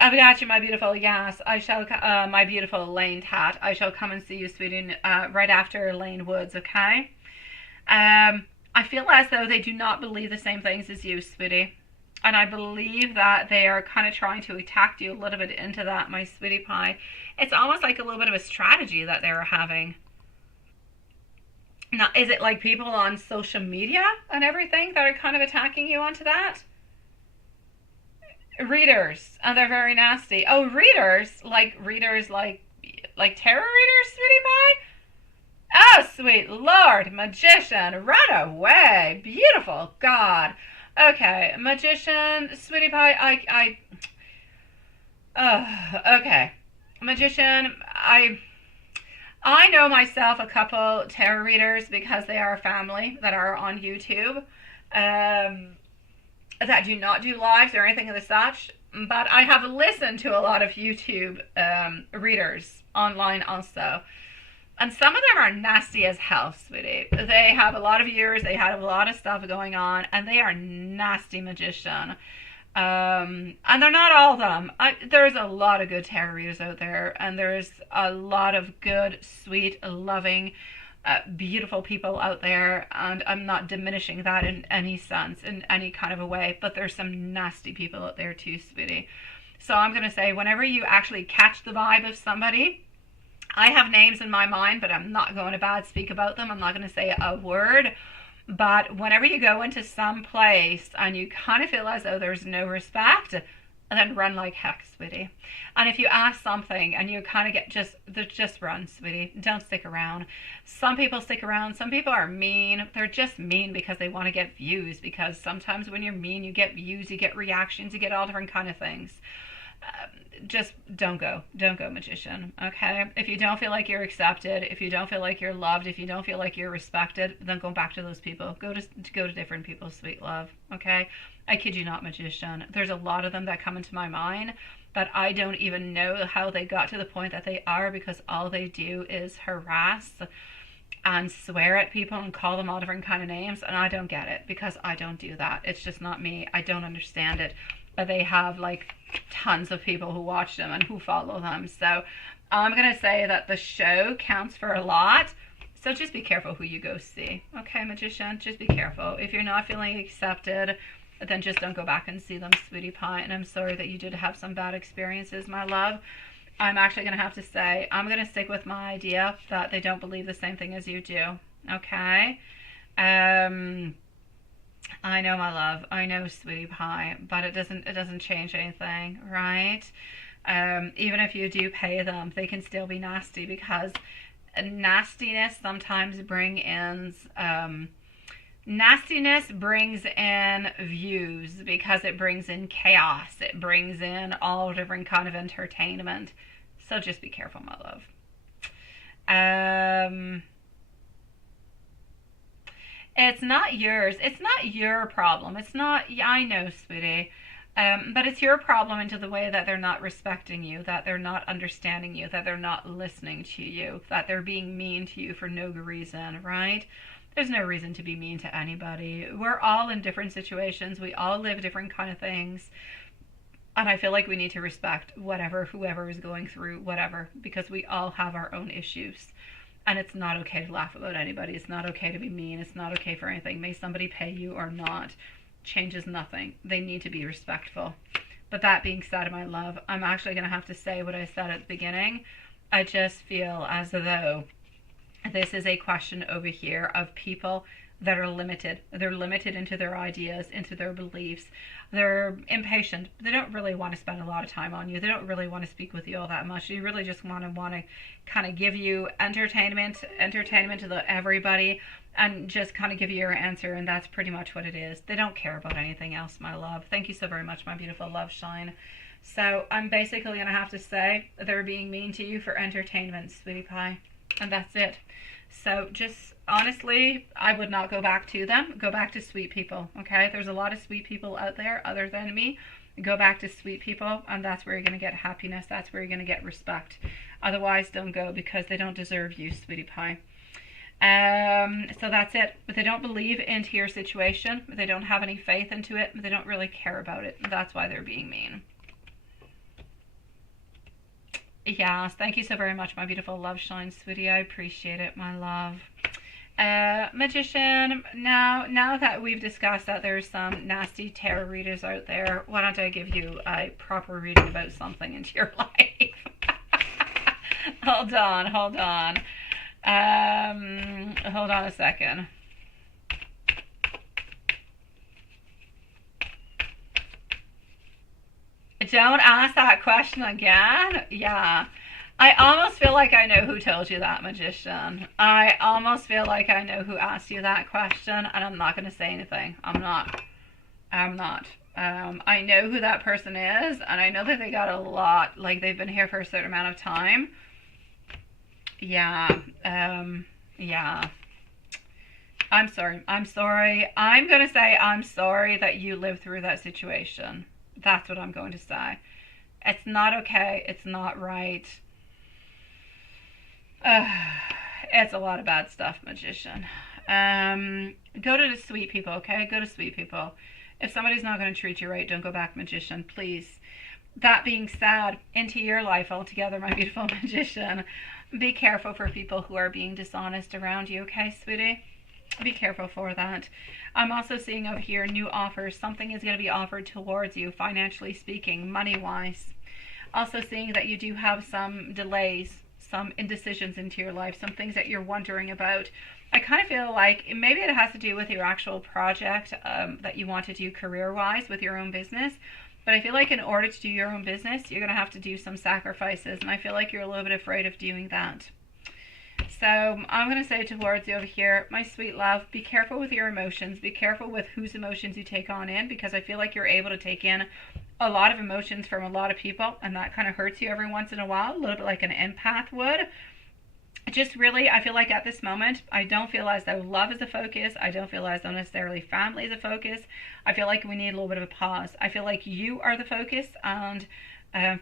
I've got you, my beautiful. Yes, I shall, my beautiful Elaine Tat. I shall come and see you, sweetie, right after Elaine Woods, okay? I feel as though they do not believe the same things as you, sweetie. And I believe that they are kind of trying to attack you a little bit into that, my sweetie pie. It's almost like a little bit of a strategy that they're having. Now, is it like people on social media and everything that are kind of attacking you onto that? Readers, and they're very nasty. Oh, readers like tarot readers, sweetie pie? Oh, sweet Lord, magician, run away. Beautiful God. Okay, magician, sweetie pie, okay. Magician, I know myself a couple tarot readers because they are a family that are on YouTube, that do not do lives or anything of the such, but I have listened to a lot of YouTube readers online also. And some of them are nasty as hell, sweetie. They have a lot of viewers, they have a lot of stuff going on, and they are nasty magician. And they're not all of them. There's a lot of good tarot readers out there, and there's a lot of good, sweet, loving, beautiful people out there, and I'm not diminishing that in any sense, in any kind of a way, but there's some nasty people out there too, sweetie. So I'm going to say, whenever you actually catch the vibe of somebody, I have names in my mind, but I'm not going to bad speak about them. I'm not going to say a word. But whenever you go into some place and you kind of feel as though there's no respect, then run like heck, sweetie. And if you ask something and you kind of get just run, sweetie. Don't stick around. Some people stick around. Some people are mean. They're just mean because they want to get views. Because sometimes when you're mean, you get views, you get reactions, you get all different kind of things. Just don't go, magician. Okay, if you don't feel like you're accepted, if you don't feel like you're loved, if you don't feel like you're respected, then go back to those people. Go to different people, sweet love. Okay, I kid you not, magician. There's a lot of them that come into my mind that I don't even know how they got to the point that they are, because all they do is harass and swear at people and call them all different kind of names, and I don't get it, because I don't do that. It's just not me. I don't understand it. But they have like tons of people who watch them and who follow them. So I'm going to say that the show counts for a lot. So just be careful who you go see. Okay, magician, just be careful. If you're not feeling accepted, then just don't go back and see them, sweetie pie. And I'm sorry that you did have some bad experiences, my love. I'm actually going to have to say, I'm going to stick with my idea that they don't believe the same thing as you do. Okay? I know, my love. I know, sweetie pie, but it doesn't change anything, right? Even if you do pay them, they can still be nasty, because nastiness sometimes nastiness brings in views, because it brings in chaos. It brings in all different kind of entertainment. So just be careful, my love. It's not yours. It's not your problem. It's not, I know, sweetie. But it's your problem into the way that they're not respecting you, that they're not understanding you, that they're not listening to you, that they're being mean to you for no reason, right? There's no reason to be mean to anybody. We're all in different situations. We all live different kind of things. And I feel like we need to respect whoever is going through whatever, because we all have our own issues. And it's not okay to laugh about anybody. It's not okay to be mean. It's not okay for anything. May somebody pay you or not changes nothing. They need to be respectful. But that being said, my love, I'm actually going to have to say what I said at the beginning. I just feel as though this is a question over here of people that are limited. They're limited into their ideas, into their beliefs. They're impatient. They don't really want to spend a lot of time on you. They don't really want to speak with you all that much. You really just want to kind of give you entertainment to everybody, and just kind of give you your answer, and that's pretty much what it is. They don't care about anything else, my love. Thank you so very much, my beautiful love shine. So I'm basically going to have to say they're being mean to you for entertainment, sweetie pie, and that's it. So just honestly, I would not go back to them. Go back to sweet people, okay? There's a lot of sweet people out there other than me. Go back to sweet people, and that's where you're going to get happiness. That's where you're going to get respect. Otherwise, don't go, because they don't deserve you, sweetie pie. So that's it. But they don't believe into your situation. They don't have any faith into it. They don't really care about it. That's why they're being mean. Yes, thank you so very much, my beautiful love shine, sweetie. I appreciate it, my love. Magician, now that we've discussed that there's some nasty tarot readers out there, why don't I give you a proper reading about something into your life? Hold on. Hold on a second. Don't ask that question again. Yeah. I almost feel like I know who told you that, magician. I almost feel like I know who asked you that question, and I'm not going to say anything. I'm not. I know who that person is, and I know that they got a lot, like they've been here for a certain amount of time. Yeah. Yeah. I'm sorry. I'm going to say I'm sorry that you lived through that situation. That's what I'm going to say. It's not okay. It's not right. It's a lot of bad stuff, magician. Go to the sweet people, okay? Go to sweet people. If somebody's not going to treat you right, don't go back, magician, please. That being said, into your life altogether, my beautiful magician, be careful for people who are being dishonest around you, okay, sweetie? Be careful for that. I'm also seeing over here new offers. Something is going to be offered towards you, financially speaking, money-wise. Also seeing that you do have some delays, some indecisions into your life, some things that you're wondering about. I kind of feel like maybe it has to do with your actual project that you want to do career-wise with your own business. But I feel like in order to do your own business, you're going to have to do some sacrifices. And I feel like you're a little bit afraid of doing that. So I'm going to say towards you over here, my sweet love, be careful with your emotions. Be careful with whose emotions you take on in, because I feel like you're able to take in a lot of emotions from a lot of people, and that kind of hurts you every once in a while, a little bit like an empath would. Just really, I feel like at this moment, I don't feel as though love is a focus. I don't feel as though necessarily family is a focus. I feel like we need a little bit of a pause. I feel like you are the focus, and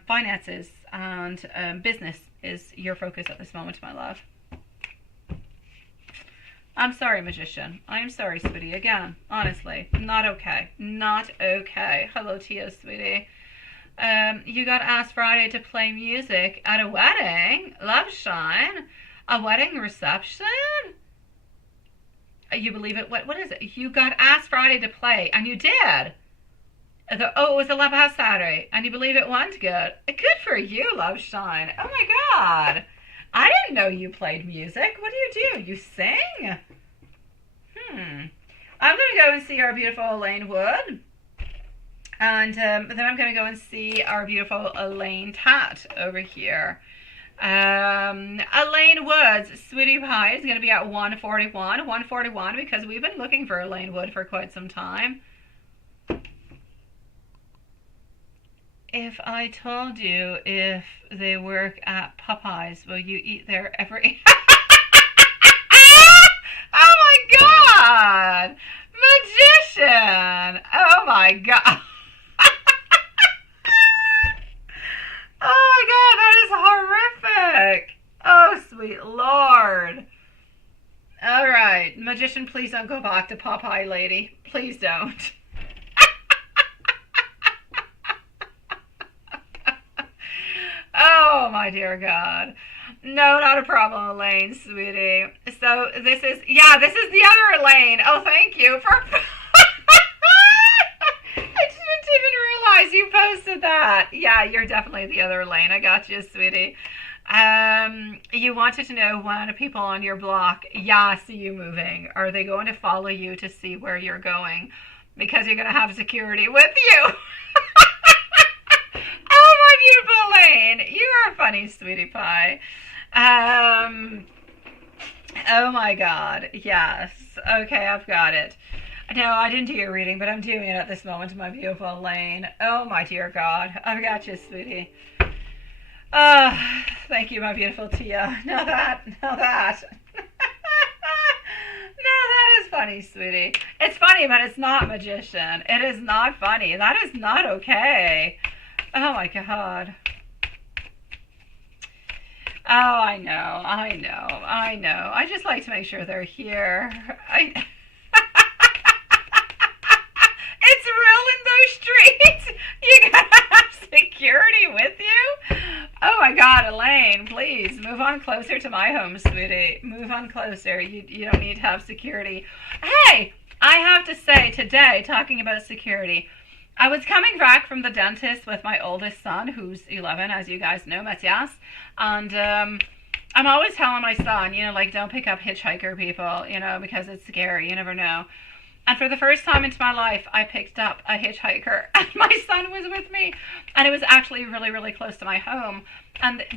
finances and business is your focus at this moment, my love. I'm sorry, Magician. I'm sorry, sweetie. Again, honestly, not okay. Not okay. Hello to you, sweetie. You got asked Friday to play music at a wedding. Love Shine. A wedding reception? You believe it? What is it? You got asked Friday to play, and you did. It was a Love House Saturday, and you believe it went good. Good for you, Love Shine. Oh my God. I didn't know you played music. What do? You sing? I'm going to go and see our beautiful Elaine Wood. And then I'm going to go and see our beautiful Elaine Tat over here. Elaine Wood's Sweetie Pie is going to be at 141 because we've been looking for Elaine Wood for quite some time. If I told you if they work at Popeyes, will you eat there every... Oh my God! Magician! Oh my God! Oh my God, that is horrific! Oh, sweet Lord. All right, Magician, please don't go back to Popeye, lady. Please don't. Oh, my dear God. No, not a problem, Elaine, sweetie. So this is the other Elaine. Oh, thank you for... I didn't even realize you posted that. Yeah, you're definitely the other Elaine. I got you, sweetie. You wanted to know when people on your block, see you moving. Are they going to follow you to see where you're going? Because you're going to have security with you. Oh, my beautiful Elaine. You are funny, sweetie pie. Oh my God. Yes. Okay, I've got it. No, I didn't do your reading, but I'm doing it at this moment, my beautiful Elaine. Oh my dear God. I've got you, sweetie. Thank you, my beautiful Tia. Now that. No, that is funny, sweetie. It's funny, but it's not, Magician. It is not funny. That is not okay. Oh my God. Oh, I know. I just like to make sure they're here. It's real in those streets. You gotta have security with you. Oh my God, Elaine, please move on closer to my home, sweetie. Move on closer. You don't need to have security. Hey, I have to say today, talking about security, I was coming back from the dentist with my oldest son, who's 11, as you guys know, Matthias. And I'm always telling my son, don't pick up hitchhiker people, because it's scary. You never know. And for the first time into my life, I picked up a hitchhiker, and my son was with me. And it was actually really, really close to my home.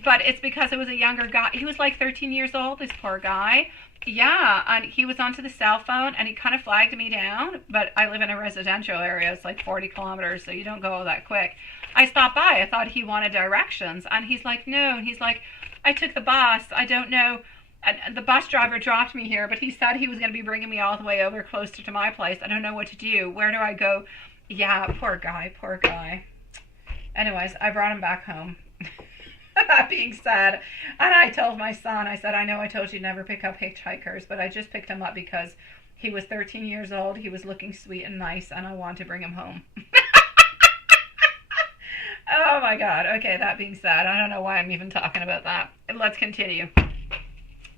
But it's because it was a younger guy. He was like 13 years old, this poor guy. Yeah, and he was onto the cell phone, and he kind of flagged me down. But I live in a residential area. It's like 40 kilometers, so you don't go that quick. I stopped by. I thought he wanted directions. And he's like, no. And he's like, I took the bus. I don't know. And the bus driver dropped me here, but he said he was going to be bringing me all the way over closer to my place. I don't know what to do. Where do I go? Yeah, poor guy. Anyways, I brought him back home. That being said, and I told my son, I said, I know I told you never pick up hitchhikers, but I just picked him up because he was 13 years old, he was looking sweet and nice, and I wanted to bring him home. Oh my God. Okay, that being said, I don't know why I'm even talking about that. Let's continue.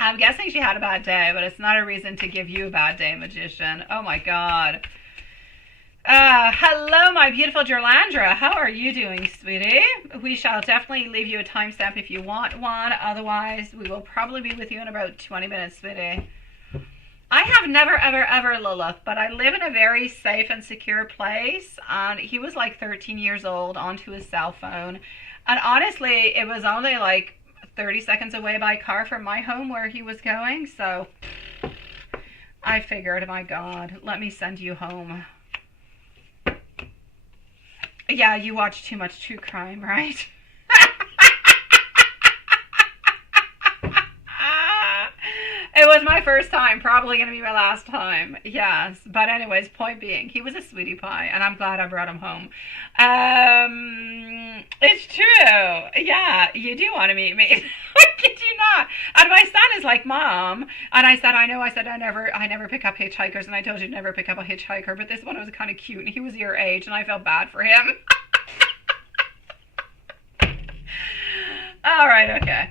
I'm guessing she had a bad day, but it's not a reason to give you a bad day, magician. Oh my God. Hello, my beautiful Jerlandra. How are you doing, sweetie? We shall definitely leave you a timestamp if you want one. Otherwise, we will probably be with you in about 20 minutes, sweetie. I have never, ever, ever, Lilith, but I live in a very safe and secure place. And he was like 13 years old onto his cell phone. And honestly, it was only like 30 seconds away by car from my home where he was going. So I figured, my God, let me send you home. Yeah, you watch too much true crime, right? It was my first time, probably going to be my last time. Yes, but anyways, point being, he was a sweetie pie, and I'm glad I brought him home. It's true. Yeah, you do want to meet me. Kid you not? And my son is like, Mom. And I said, I know. I said, I never pick up hitchhikers, and I told you to never pick up a hitchhiker. But this one was kind of cute, and he was your age, and I felt bad for him. All right, okay.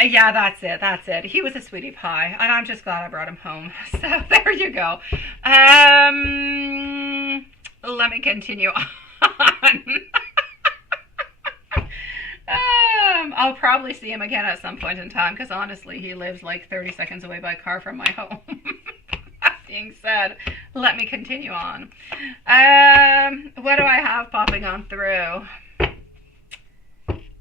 Yeah, that's it. That's it. He was a sweetie pie, and I'm just glad I brought him home. So there you go. Let me continue on. I'll probably see him again at some point in time, because honestly, he lives like 30 seconds away by car from my home. That being said, let me continue on. What do I have popping on through?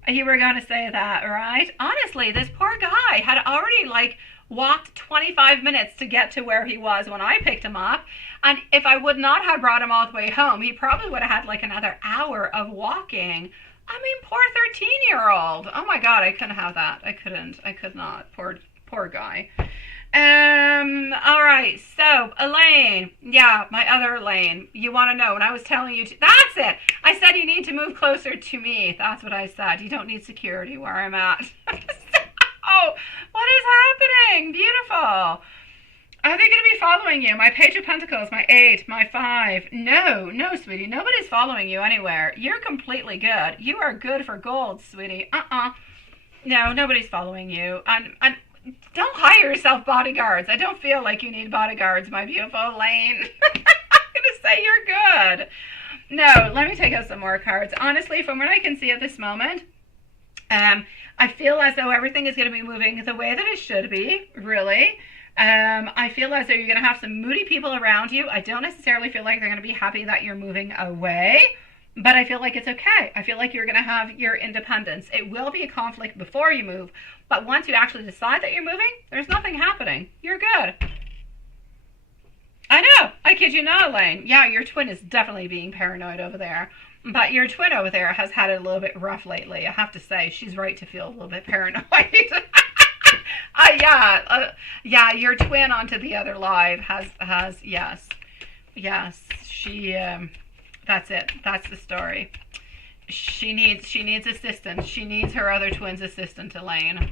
You were going to say that, right? Honestly, this poor guy had already like walked 25 minutes to get to where he was when I picked him up. And if I would not have brought him all the way home, he probably would have had like another hour of walking. I mean, poor 13-year-old. Oh my God, I couldn't have that. I could not. Poor guy. All right. So, Elaine. Yeah, my other Elaine. You want to know when I was telling you to, that's it. I said you need to move closer to me. That's what I said. You don't need security where I'm at. Oh, what is happening? Beautiful. Are they going to be following you? My Page of Pentacles, my 8, my 5. No, sweetie. Nobody's following you anywhere. You're completely good. You are good for gold, sweetie. No, nobody's following you. And don't hire yourself bodyguards. I don't feel like you need bodyguards, my beautiful Elaine. I'm going to say you're good. No, let me take out some more cards. Honestly, from what I can see at this moment, I feel as though everything is going to be moving the way that it should be, really. I feel as though you're going to have some moody people around you. I don't necessarily feel like they're going to be happy that you're moving away, but I feel like it's okay. I feel like you're going to have your independence. It will be a conflict before you move, but once you actually decide that you're moving, there's nothing happening. You're good. I know. I kid you not, Elaine. Yeah, your twin is definitely being paranoid over there. But your twin over there has had it a little bit rough lately. I have to say, she's right to feel a little bit paranoid. Yeah, your twin onto the other live has yes, she, that's it. That's the story. She needs assistance. She needs her other twin's assistant, Elaine.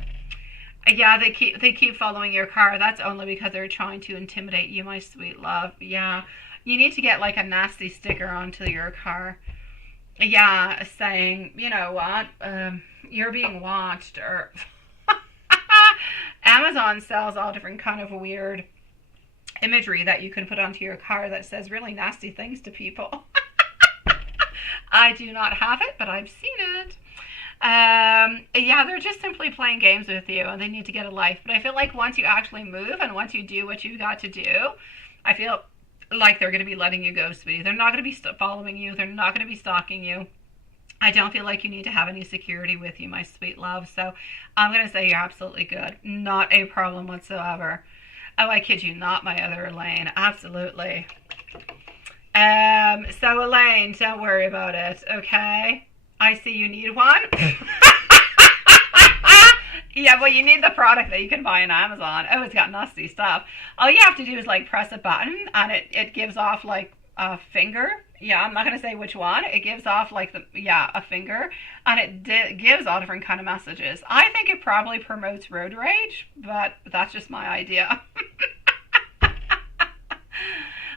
Yeah, they keep following your car. That's only because they're trying to intimidate you, my sweet love. Yeah, you need to get like a nasty sticker onto your car. Yeah, saying, you know what, you're being watched, or Amazon sells all different kind of weird imagery that you can put onto your car that says really nasty things to people. I do not have it, but I've seen it. Yeah, they're just simply playing games with you, and they need to get a life. But I feel like once you actually move and once you do what you've got to do, I feel like they're going to be letting you go, sweetie. They're not going to be following you. They're not going to be stalking you. I don't feel like you need to have any security with you, my sweet love. So I'm going to say you're absolutely good. Not a problem whatsoever. Oh, I kid you not, my other Elaine. Absolutely. So Elaine, don't worry about it, okay? I see you need one. Yeah, well, you need the product that you can buy on Amazon. Oh, it's got nasty stuff. All you have to do is like press a button, and it gives off like a finger. Yeah, I'm not going to say which one. It gives off like a finger, and it gives all different kind of messages. I think it probably promotes road rage, but that's just my idea.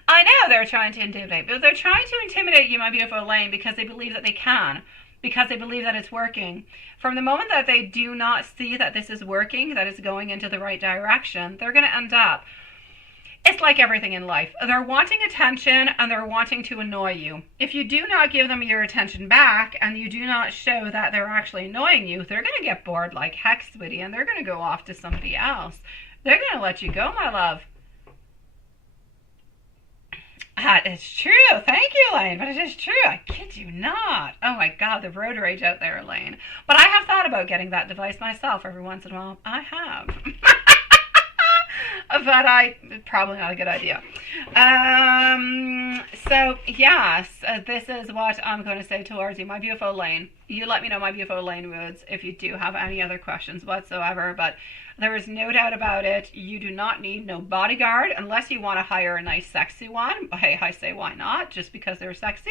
I know they're trying to intimidate, but they're trying to intimidate you, my beautiful Elaine, because they believe that they can. because they believe that it's working. From the moment that they do not see that this is working, that it's going into the right direction, they're going to end up, it's like everything in life. They're wanting attention and they're wanting to annoy you. If you do not give them your attention back and you do not show that they're actually annoying you, they're going to get bored like heck, sweetie, and they're going to go off to somebody else. They're going to let you go, my love. That is true. Thank you, Elaine. But it is true. I kid you not. Oh my God, the road rage out there, Elaine. But I have thought about getting that device myself every once in a while. I have. But probably not a good idea. So yes, this is what I'm going to say towards you, my beautiful Elaine. You let me know, my beautiful Elaine Woods, if you do have any other questions whatsoever. But there is no doubt about it. You do not need no bodyguard unless you want to hire a nice, sexy one. Hey, I say why not? Just because they're sexy.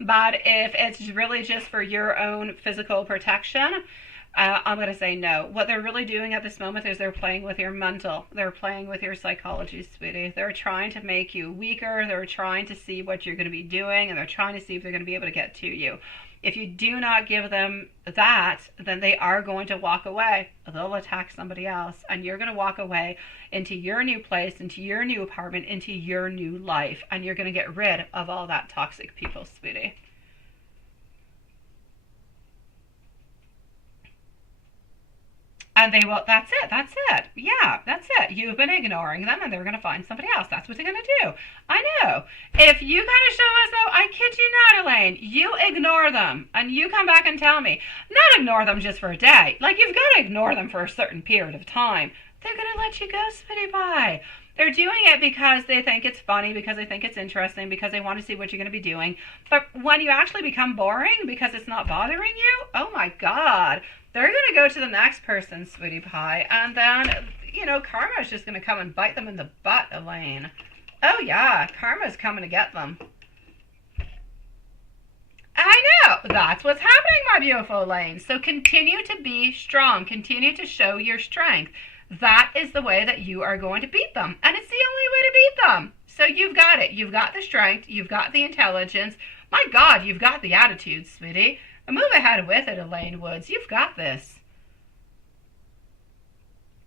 But if it's really just for your own physical protection, I'm going to say no. What they're really doing at this moment is they're playing with your mental. They're playing with your psychology, sweetie. They're trying to make you weaker. They're trying to see what you're going to be doing, and they're trying to see if they're going to be able to get to you. If you do not give them that, then they are going to walk away. They'll attack somebody else, and you're going to walk away into your new place, into your new apartment, into your new life, and you're going to get rid of all that toxic people, sweetie. And they will, that's it. Yeah, that's it. You've been ignoring them and they're going to find somebody else. That's what they're going to do. I know. If you kind of show us though, I kid you not, Elaine, you ignore them and you come back and tell me, not ignore them just for a day. Like you've got to ignore them for a certain period of time. They're going to let you go, sweetie pie. They're doing it because they think it's funny, because they think it's interesting, because they want to see what you're going to be doing. But when you actually become boring because it's not bothering you, oh my God, they're going to go to the next person, sweetie pie. And then, you know, karma's just going to come and bite them in the butt, Elaine. Oh yeah, karma's coming to get them. I know. That's what's happening, my beautiful Elaine. So continue to be strong. Continue to show your strength. That is the way that you are going to beat them. And it's the only way to beat them. So you've got it. You've got the strength. You've got the intelligence. My God, you've got the attitude, sweetie. And move ahead with it, Elaine Woods. You've got this.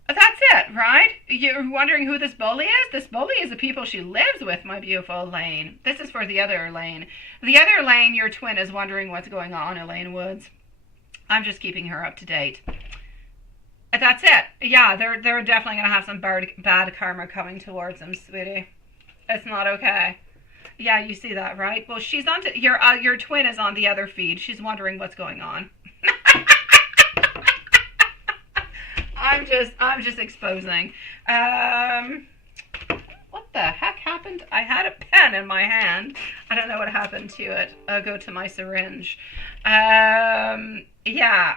That's it, right? You're wondering who this bully is? This bully is the people she lives with, my beautiful Elaine. This is for the other Elaine. The other Elaine, your twin, is wondering what's going on, Elaine Woods. I'm just keeping her up to date. That's it. Yeah, they're definitely going to have some bad karma coming towards them, sweetie. It's not okay. Yeah, you see that, right? Well, she's on to, your twin is on the other feed. She's wondering what's going on. I'm just exposing. What the heck happened? I had a pen in my hand. I don't know what happened to it. I'll go to my syringe. Yeah.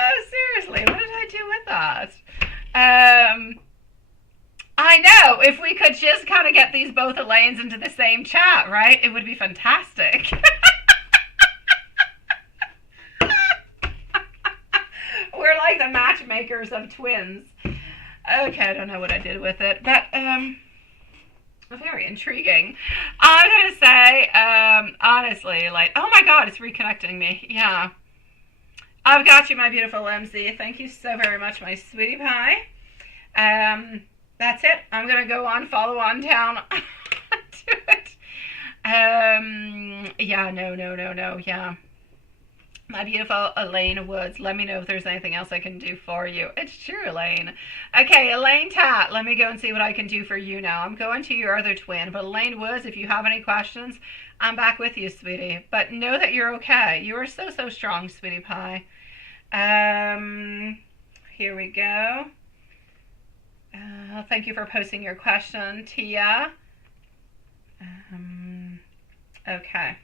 Oh, seriously, what did I do with that? I know, if we could just kind of get these both Elaines into the same chat, right? It would be fantastic. We're like the matchmakers of twins. Okay, I don't know what I did with it, but very intriguing. I'm going to say, honestly, like, oh my God, it's reconnecting me. Yeah. I've got you, my beautiful MC. Thank you so very much, my sweetie pie. That's it. I'm going to go on, follow on down to it. Yeah, no. Yeah. My beautiful Elaine Woods. Let me know if there's anything else I can do for you. It's true, Elaine. Okay, Elaine Tat. Let me go and see what I can do for you now. I'm going to your other twin. But Elaine Woods, if you have any questions, I'm back with you, sweetie. But know that you're okay. You are so, so strong, sweetie pie. Here we go. Thank you for posting your question, Tia. Okay.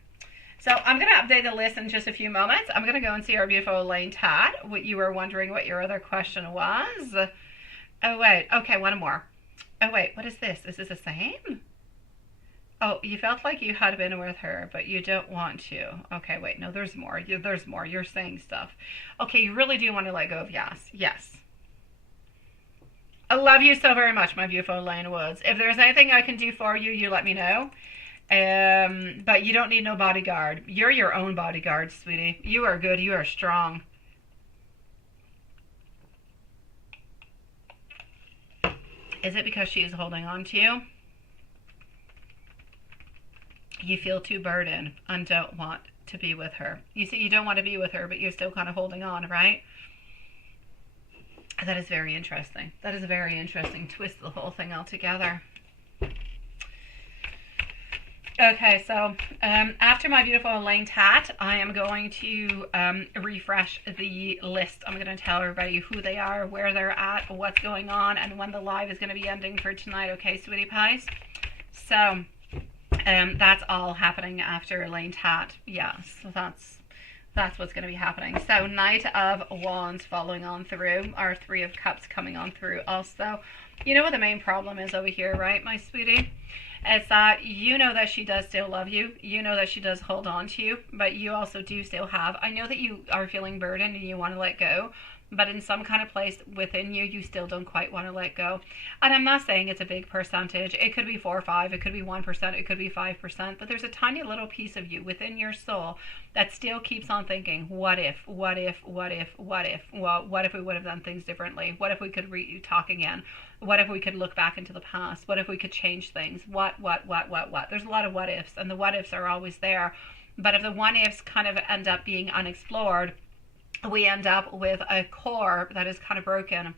So I'm going to update the list in just a few moments. I'm going to go and see our beautiful Elaine Tad. What you were wondering what your other question was. Oh, wait. Okay, one more. Oh, wait. What is this? Is this the same? Oh, you felt like you had been with her, but you don't want to. Okay, wait. No, there's more. There's more. You're saying stuff. Okay, you really do want to let go of yes. Yes. I love you so very much, my beautiful Elaine Woods. If there's anything I can do for you, you let me know. But you don't need no bodyguard. You're your own bodyguard, sweetie. You are good. You are strong. Is it because she is holding on to you? You feel too burdened and don't want to be with her. You see, you don't want to be with her, but you're still kind of holding on, right? That is very interesting. That is a very interesting twist to the whole thing altogether. Okay, so after my beautiful Elaine Tat, I am going to refresh the list. I'm going to tell everybody who they are, where they're at, what's going on, and when the live is going to be ending for tonight. Okay, sweetie pies? So that's all happening after Elaine Tat. Yes, so that's what's going to be happening. So Knight of Wands following on through, our Three of Cups coming on through also. You know what the main problem is over here, right, my sweetie? It's that you know that she does still love you. You know that she does hold on to you, but you also do still have. I know that you are feeling burdened and you want to let go, but in some kind of place within you, you still don't quite want to let go. And I'm not saying it's a big percentage. It could be 4 or 5, it could be 1%, it could be 5%, but there's a tiny little piece of you within your soul that still keeps on thinking, what if, what if, what if, what if? Well, what if we would have done things differently? What if we could talk again? What if we could look back into the past? What if we could change things? What? There's a lot of what ifs, and the what ifs are always there. But if the what ifs kind of end up being unexplored, we end up with a core that is kind of broken.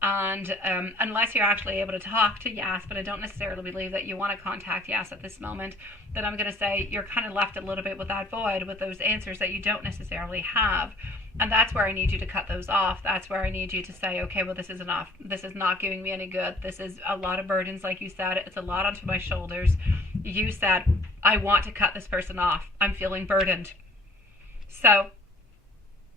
And unless you're actually able to talk to Yas, but I don't necessarily believe that you want to contact Yas at this moment, then I'm going to say you're kind of left a little bit with that void, with those answers that you don't necessarily have. And that's where I need you to cut those off. That's where I need you to say, okay, well, this is enough. This is not giving me any good. This is a lot of burdens, like you said. It's a lot onto my shoulders. You said, I want to cut this person off. I'm feeling burdened. So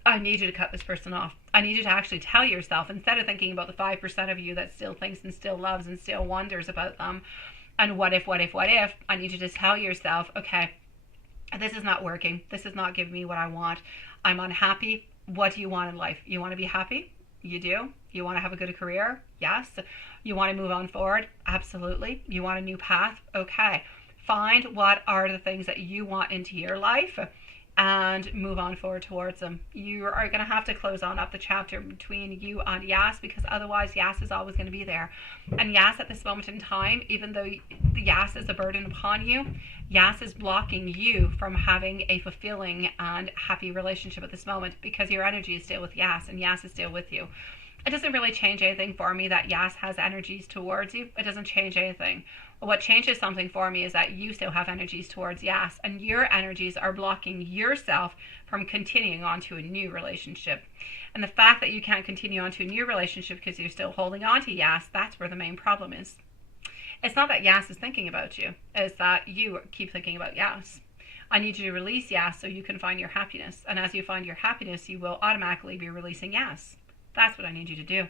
I need you to cut this person off. I need you to actually tell yourself, instead of thinking about the 5% of you that still thinks and still loves and still wonders about them, and what if, I need you to tell yourself, okay, this is not working. This is not giving me what I want. I'm unhappy. What do you want in life? You want to be happy? You do. You want to have a good career? Yes. You want to move on forward? Absolutely. You want a new path? Okay. Find what are the things that you want into your life and move on forward towards them. You are going to have to close on up the chapter between you and Yas, because otherwise Yas is always going to be there. And Yas at this moment in time, even though Yas is a burden upon you, Yas is blocking you from having a fulfilling and happy relationship at this moment, because your energy is still with Yas and Yas is still with you. It doesn't really change anything for me that Yas has energies towards you. It doesn't change anything. What changes something for me is that you still have energies towards Yas, and your energies are blocking yourself from continuing on to a new relationship. And the fact that you can't continue on to a new relationship because you're still holding on to Yas, that's where the main problem is. It's not that Yas is thinking about you. It's that you keep thinking about Yas. I need you to release Yas so you can find your happiness. And as you find your happiness, you will automatically be releasing Yas. That's what I need you to do.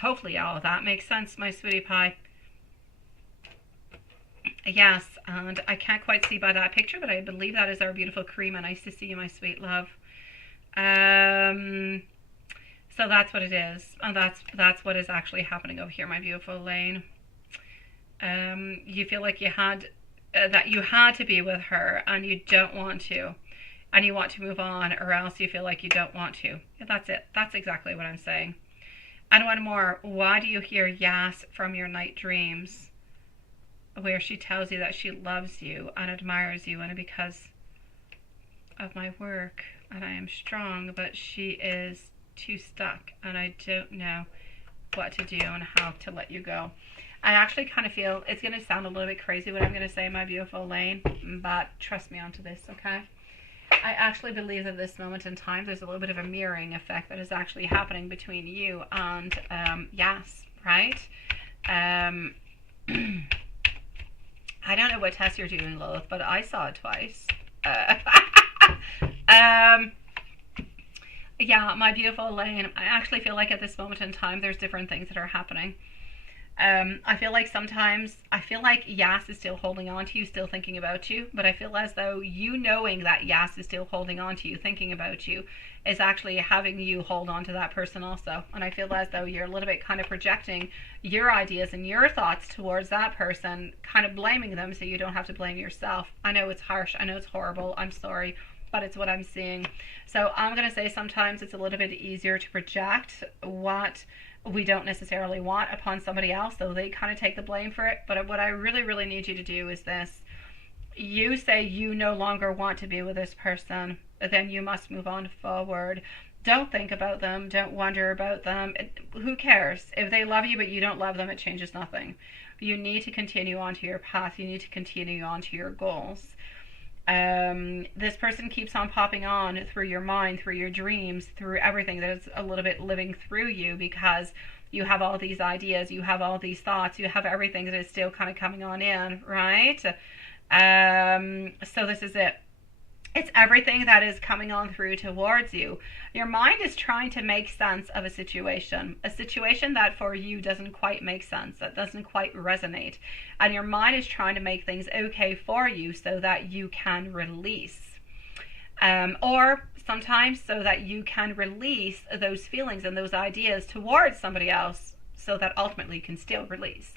Hopefully all of that makes sense, my sweetie pie. Yes, and I can't quite see by that picture, but I believe that is our beautiful Karima. Nice to see you, my sweet love. So that's what it is, and that's what is actually happening over here, my beautiful Elaine. You feel like you had that you had to be with her, and you don't want to, and you want to move on, or else you feel like you don't want to. That's it. That's exactly what I'm saying. And one more. Why do you hear Yas from your night dreams, where she tells you that she loves you and admires you, and because of my work, and I am strong, but she is too stuck, and I don't know what to do and how to let you go. I actually kind of feel it's going to sound a little bit crazy what I'm going to say, my beautiful Elaine, but trust me onto this, okay? I actually believe that at this moment in time, there's a little bit of a mirroring effect that is actually happening between you and Yas, right? I don't know what test you're doing, Lilith, but I saw it twice. Yeah, my beautiful Elaine, I actually feel like at this moment in time, there's different things that are happening. I feel like sometimes, I feel like Yas is still holding on to you, still thinking about you, but I feel as though you knowing that Yas is still holding on to you, thinking about you, is actually having you hold on to that person also. And I feel as though you're a little bit kind of projecting your ideas and your thoughts towards that person, kind of blaming them so you don't have to blame yourself. I know it's harsh, I know it's horrible, I'm sorry, but it's what I'm seeing. So I'm going to say sometimes it's a little bit easier to project what we don't necessarily want upon somebody else, so they kind of take the blame for it. But what I really, really need you to do is this. You say you no longer want to be with this person, then you must move on forward. Don't think about them. Don't wonder about them. Who cares? If they love you but you don't love them, it changes nothing. You need to continue on to your path. You need to continue on to your goals. This person keeps on popping on through your mind, through your dreams, through everything that is a little bit living through you, because you have all these ideas, you have all these thoughts, you have everything that is still kind of coming on in, right? So this is it. It's everything that is coming on through towards you. Your mind is trying to make sense of a situation that for you doesn't quite make sense, that doesn't quite resonate. And your mind is trying to make things okay for you so that you can release. Or sometimes so that you can release those feelings and those ideas towards somebody else so that ultimately you can still release.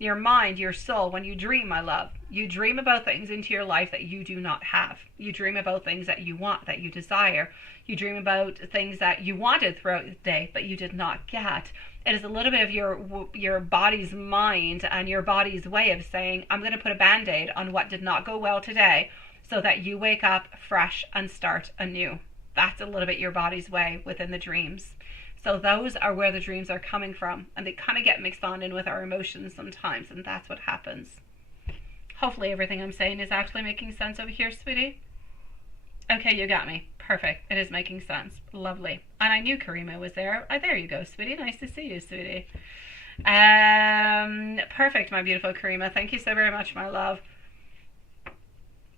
Your mind, your soul, when you dream, my love, you dream about things into your life that you do not have. You dream about things that you want, that you desire. You dream about things that you wanted throughout the day, but you did not get. It is a little bit of your body's mind and your body's way of saying, I'm going to put a Band-Aid on what did not go well today so that you wake up fresh and start anew. That's a little bit your body's way within the dreams. So those are where the dreams are coming from, and they kind of get mixed on in with our emotions sometimes, and that's what happens. Hopefully everything I'm saying is actually making sense over here, sweetie. Okay, you got me. Perfect. It is making sense. Lovely. And I knew Karima was there. There you go, sweetie. Nice to see you, sweetie. Perfect, my beautiful Karima. Thank you so very much, my love.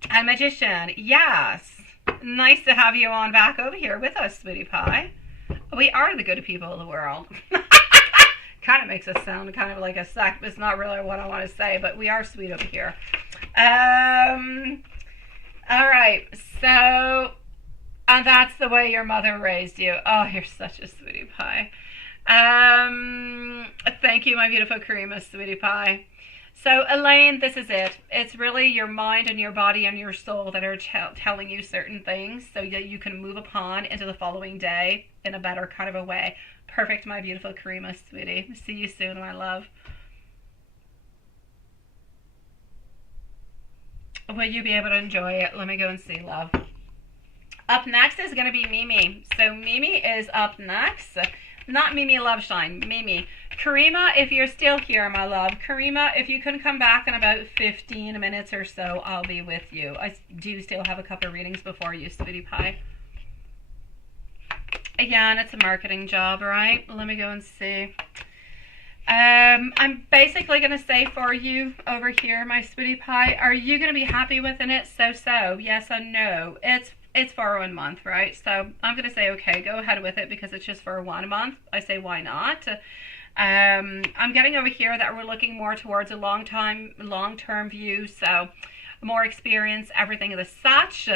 And Magician, yes. Nice to have you on back over here with us, sweetie pie. We are the good people of the world. Kind of makes us sound kind of like a sect, but it's not really what I want to say, but we are sweet over here. All right, so, and that's the way your mother raised you. Oh, you're such a sweetie pie. Thank you, my beautiful Karima, sweetie pie. So, Elaine, this is it. It's really your mind and your body and your soul that are telling you certain things so that you can move upon into the following day in a better kind of a way. Perfect, my beautiful Karima, sweetie. See you soon, my love. Will you be able to enjoy it? Let me go and see, love. Up next is going to be Mimi. So, Mimi is up next. Not Mimi Loveshine, Mimi. Karima, if you're still here, my love. Karima, if you can come back in about 15 minutes or so, I'll be with you. I do still have a couple of readings before you, sweetie pie. Again, it's a marketing job, right? Let me go and see. I'm basically going to say for you over here, my sweetie pie, are you going to be happy within it? So, yes and no. It's for 1 month, right? So I'm going to say, okay, go ahead with it because it's just for 1 month. I say, why not? I'm getting over here that we're looking more towards a long-term view. So more experience, everything as such.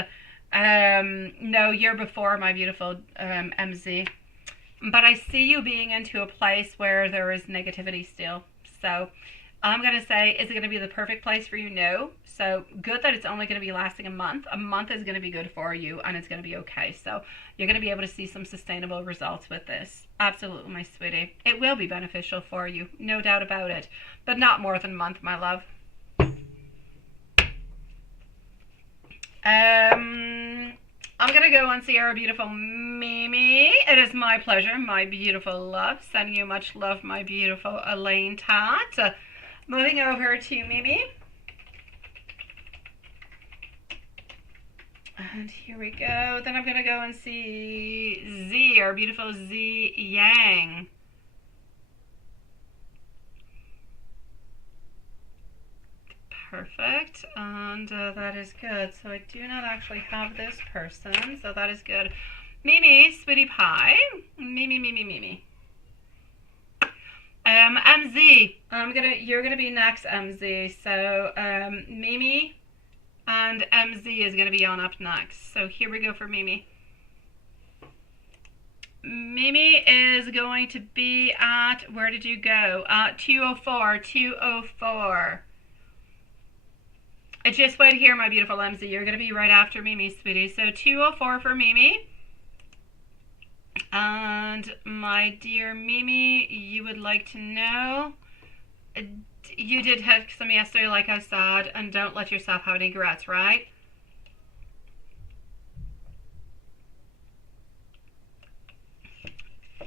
No, year before, my beautiful MZ. But I see you being into a place where there is negativity still. So I'm going to say, is it going to be the perfect place for you? No. So good that it's only going to be lasting a month. A month is going to be good for you and it's going to be okay. So you're going to be able to see some sustainable results with this. Absolutely, my sweetie. It will be beneficial for you. No doubt about it. But not more than a month, my love. I'm going to go and see our beautiful Mimi. It is my pleasure, my beautiful love. Sending you much love, my beautiful Elaine Tat. Moving over to Mimi. And here we go. Then I'm going to go and see Z, our beautiful Z Yang. Perfect. And that is good. So I do not actually have this person. So that is good. Mimi, sweetie pie. Mimi. MZ, you're gonna be next, MZ. So Mimi and MZ is gonna be on up next. So here we go for Mimi. Mimi is going to be at, where did you go? 204, 204. Just wait here, my beautiful MZ. You're going to be right after Mimi, sweetie. So 204 for Mimi. And my dear Mimi, you would like to know, you did text me yesterday, like I said, and don't let yourself have any regrets, right?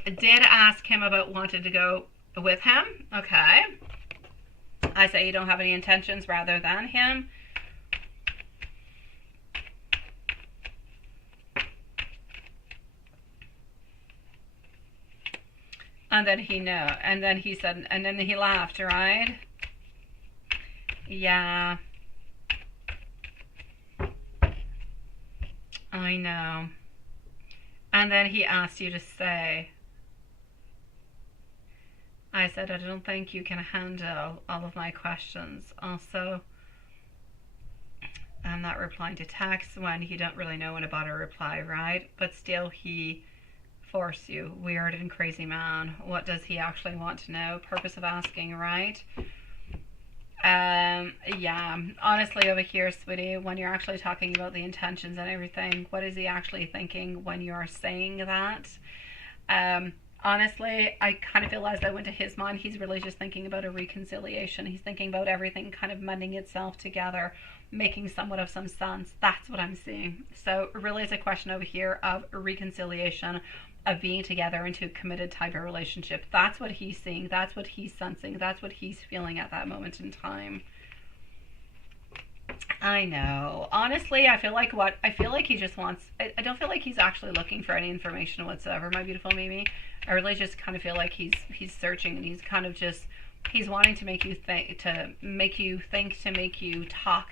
Did ask him about wanting to go with him. Okay. I say you don't have any intentions rather than him. And then he no. And then he said, and then he laughed, right? Yeah. I know. And then he asked you to stay. I said, I don't think you can handle all of my questions. Also, I'm not replying to texts when you don't really know when about a reply, right? But still, he force you. Weird and crazy man. What does he actually want to know? Purpose of asking, right? Yeah, honestly over here, sweetie, when you're actually talking about the intentions and everything, what is he actually thinking when you're saying that? Honestly, I kind of feel as though into his mind, he's really just thinking about a reconciliation. He's thinking about everything kind of mending itself together, making somewhat of some sense. That's what I'm seeing. So really it's a question over here of reconciliation, of being together into a committed type of relationship. That's what he's seeing. That's what he's sensing. That's what he's feeling at that moment in time. I know. Honestly, I feel like he just wants, I don't feel like he's actually looking for any information whatsoever, my beautiful Mimi. I really just kind of feel like he's searching, and he's kind of just, he's wanting to make you think, to make you talk,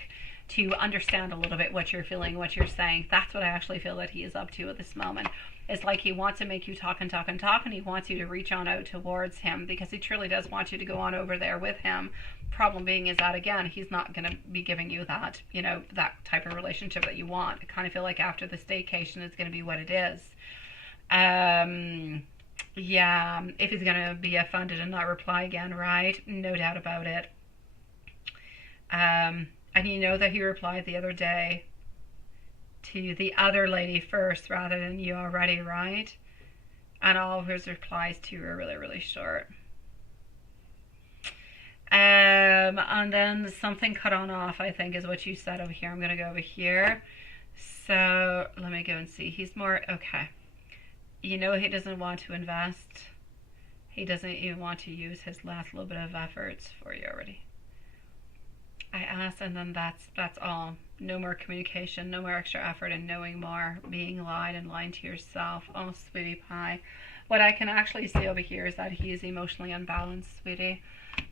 to understand a little bit what you're feeling, what you're saying. That's what I actually feel that he is up to at this moment. It's like he wants to make you talk and talk and talk, and he wants you to reach on out towards him, because he truly does want you to go on over there with him. Problem being is that, again, he's not going to be giving you that, you know, that type of relationship that you want. I kind of feel like after the staycation, it's going to be what it is. Yeah, if he's going to be offended and not reply again, right? No doubt about it. And you know that he replied the other day to the other lady first rather than you already, right? And all of his replies to her are really, really short. And then something cut on off, I think, is what you said over here. I'm going to go over here. So let me go and see. He's more, okay. You know, he doesn't want to invest. He doesn't even want to use his last little bit of efforts for you already. I asked, and then that's all. No more communication, no more extra effort in knowing more, being lied and lying to yourself. Oh, sweetie pie. What I can actually see over here is that he is emotionally unbalanced, sweetie.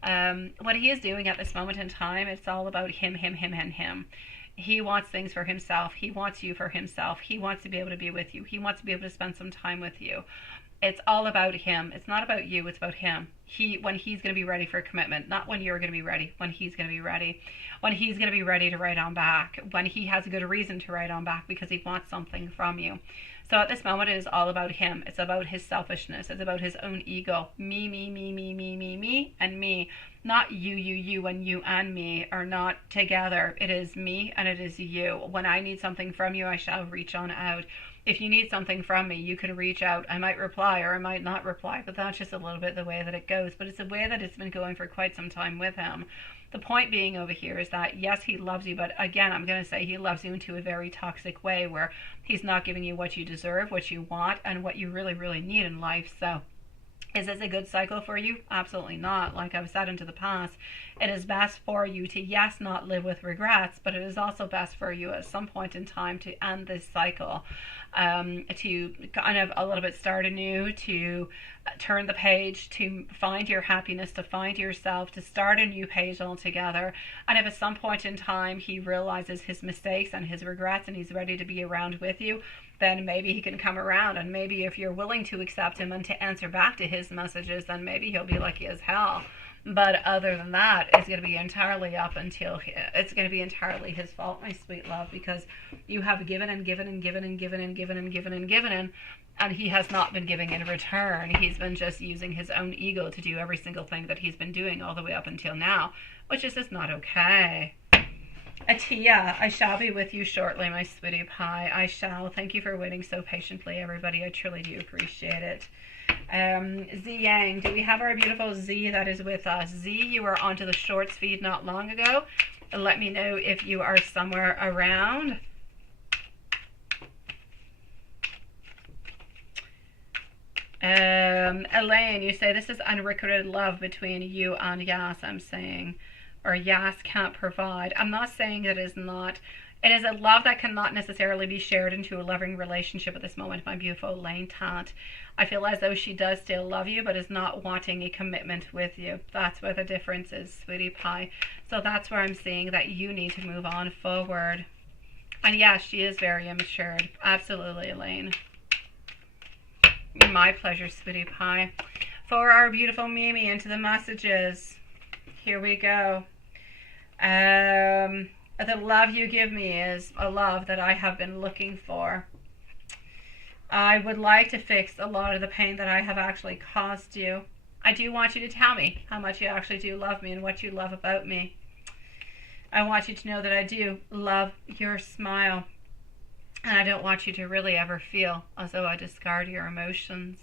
What he is doing at this moment in time, it's all about him, and him. He wants things for himself. He wants you for himself. He wants to be able to be with you. He wants to be able to spend some time with you. It's all about him. It's not about you. It's about him. When he's going to be ready for a commitment, not when you're going to be ready, when he's going to be ready. When he's going to be ready to write on back, when he has a good reason to write on back because he wants something from you. So at this moment, it is all about him. It's about his selfishness. It's about his own ego. Me, and me. Not you, and you and me are not together. It is me and it is you. When I need something from you, I shall reach on out. If you need something from me, you can reach out. I might reply or I might not reply, but that's just a little bit the way that it goes. But it's a way that it's been going for quite some time with him. The point being over here is that, yes, he loves you, but again, I'm going to say he loves you into a very toxic way where he's not giving you what you deserve, what you want, and what you really, really need in life. So is this a good cycle for you? Absolutely not. Like I've said into the past, it is best for you to, yes, not live with regrets, but it is also best for you at some point in time to end this cycle, to kind of a little bit start anew, to turn the page, to find your happiness, to find yourself, to start a new page altogether. And if at some point in time he realizes his mistakes and his regrets and he's ready to be around with you, then maybe he can come around, and maybe if you're willing to accept him and to answer back to his messages, then maybe he'll be lucky as hell. But other than that, it's going to be entirely it's going to be entirely his fault, my sweet love, because you have given and given and given and given and given and given and given, and he has not been giving in return. He's been just using his own ego to do every single thing that he's been doing all the way up until now, which is just not okay. Atia, I shall be with you shortly, my sweetie pie. I shall. Thank you for waiting so patiently, everybody. I truly do appreciate it. Z Yang, do we have our beautiful Z that is with us? Z, you were onto the shorts feed not long ago. Let me know if you are somewhere around. Elaine, you say this is unrequited love between you and Yas, I'm saying. Or Yas can't provide. I'm not saying that it is not. It is a love that cannot necessarily be shared into a loving relationship at this moment, my beautiful Elaine Tant. I feel as though she does still love you, but is not wanting a commitment with you. That's where the difference is, sweetie pie. So that's where I'm seeing that you need to move on forward. And yes, she is very immature. Absolutely, Elaine. My pleasure, sweetie pie. For our beautiful Mimi, into the messages. Here we go. The love you give me is a love that I have been looking for. I would like to fix a lot of the pain that I have actually caused you. I do want you to tell me how much you actually do love me and what you love about me. I want you to know that I do love your smile. And I don't want you to really ever feel as though I discard your emotions.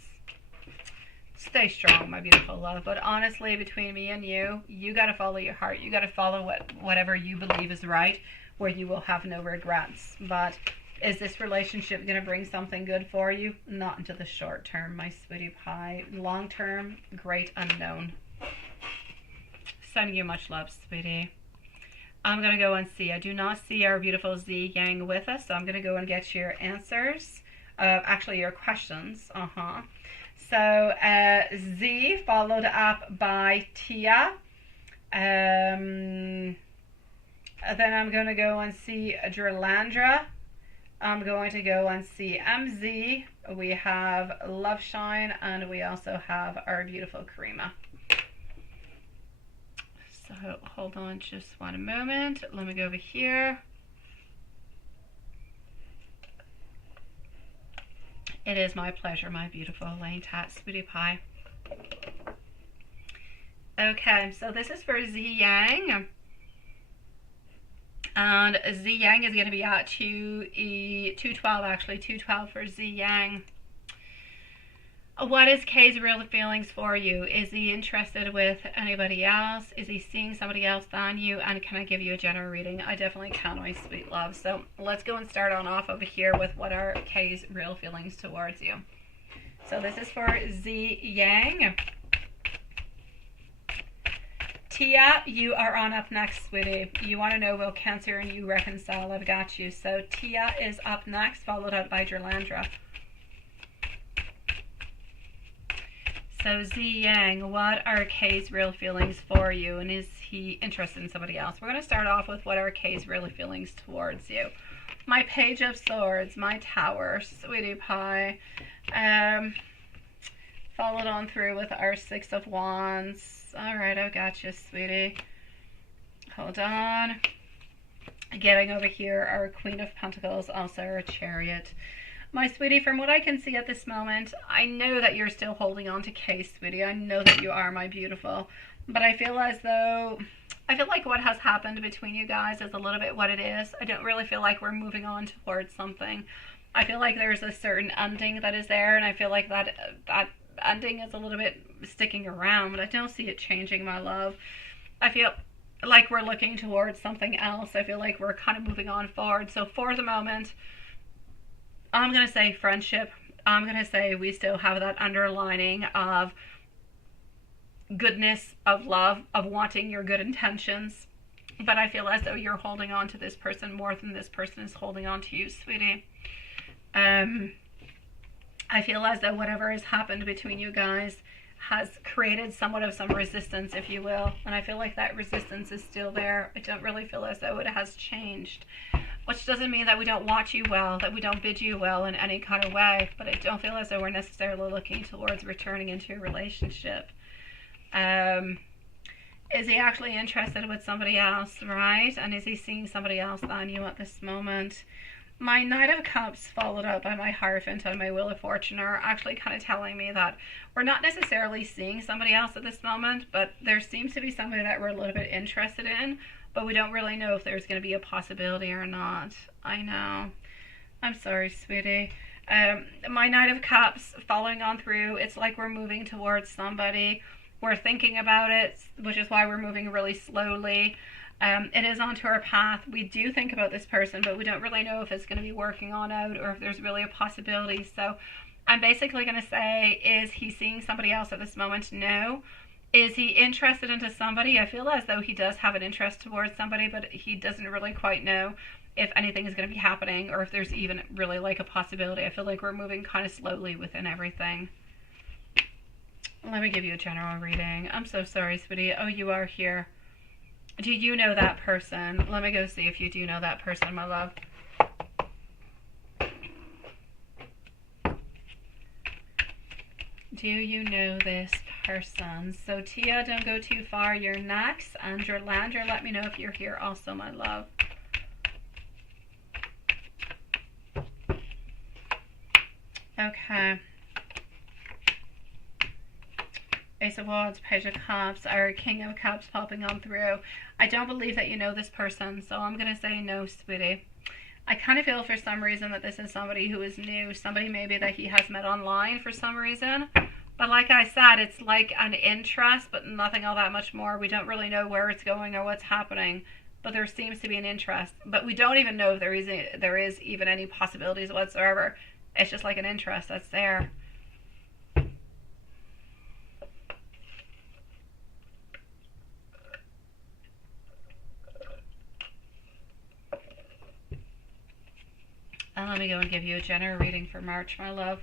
Stay strong, my beautiful love. But honestly, between me and you, you got to follow your heart. You got to follow whatever you believe is right, where you will have no regrets. But is this relationship going to bring something good for you? Not into the short term, my sweetie pie. Long term, great unknown. Sending you much love, sweetie. I'm going to go and see. I do not see our beautiful Z Yang with us, so I'm going to go and get your answers. Actually, your questions. So, Z followed up by Tia. Then I'm going to go and see Drlandra. I'm going to go and see MZ. We have Love Shine, and we also have our beautiful Karima. So, hold on just one moment. Let me go over here. It is my pleasure, my beautiful Elaine Tat, sweetie pie. Okay, so this is for Z Yang. And Z Yang is going to be at 212, actually. 212 for Z Yang. What is K's real feelings for you? Is he interested with anybody else? Is he seeing somebody else than you? And can I give you a general reading? I definitely can, my sweet love. So let's go and start on off over here with what are K's real feelings towards you. So this is for Z Yang. Tia, you are on up next, sweetie. You want to know, will Cancer and you reconcile? I've got you. So Tia is up next, followed up by Drlandra. So Z Yang, what are K's real feelings for you, and is he interested in somebody else? We're going to start off with what are K's real feelings towards you. My Page of Swords, my Tower, sweetie pie. Followed on through with our Six of Wands. All right, I got you, sweetie. Hold on. Getting over here, our Queen of Pentacles, also our Chariot. My sweetie, from what I can see at this moment, I know that you're still holding on to Kay, sweetie. I know that you are, my beautiful. But I feel as though, like what has happened between you guys is a little bit what it is. I don't really feel like we're moving on towards something. I feel like there's a certain ending that is there, and I feel like that ending is a little bit sticking around, but I don't see it changing, my love. I feel like we're looking towards something else. I feel like we're kind of moving on forward. So for the moment, I'm going to say friendship. I'm going to say we still have that underlining of goodness, of love, of wanting your good intentions. But I feel as though you're holding on to this person more than this person is holding on to you, sweetie. I feel as though whatever has happened between you guys has created somewhat of some resistance, if you will. And I feel like that resistance is still there. I don't really feel as though it has changed. which doesn't mean that we don't want you well, that we don't bid you well in any kind of way, but I don't feel as though we're necessarily looking towards returning into a relationship. Is he actually interested with somebody else, right? And is he seeing somebody else than you at this moment? My Knight of Cups followed up by my Hierophant and my Wheel of Fortune are actually kind of telling me that we're not necessarily seeing somebody else at this moment, but there seems to be somebody that we're a little bit interested in, but we don't really know if there's going to be a possibility or not. I know. I'm sorry, sweetie. My Knight of Cups following on through, it's like we're moving towards somebody. We're thinking about it, which is why we're moving really slowly. It is onto our path. We do think about this person, but we don't really know if it's going to be working on out or if there's really a possibility. So I'm basically going to say, is he seeing somebody else at this moment? No. Is he interested into somebody? I feel as though he does have an interest towards somebody, but he doesn't really quite know if anything is going to be happening or if there's even really like a possibility. I feel like we're moving kind of slowly within everything. Let me give you a general reading. I'm so sorry, sweetie. Oh, you are here. Do you know that person? Let me go see if you do know that person, my love. Do you know this person? So Tia, don't go too far. You're next. Andra Landra, let me know if you're here also, my love. Okay. Ace of Wands, Page of Cups, or King of Cups popping on through. I don't believe that you know this person, so I'm going to say no, sweetie. I kind of feel for some reason that this is somebody who is new, somebody maybe that he has met online for some reason. But like I said, it's like an interest, but nothing all that much more. We don't really know where it's going or what's happening, but there seems to be an interest. But we don't even know if there is even any possibilities whatsoever. It's just like an interest that's there. And let me go and give you a general reading for March, my love.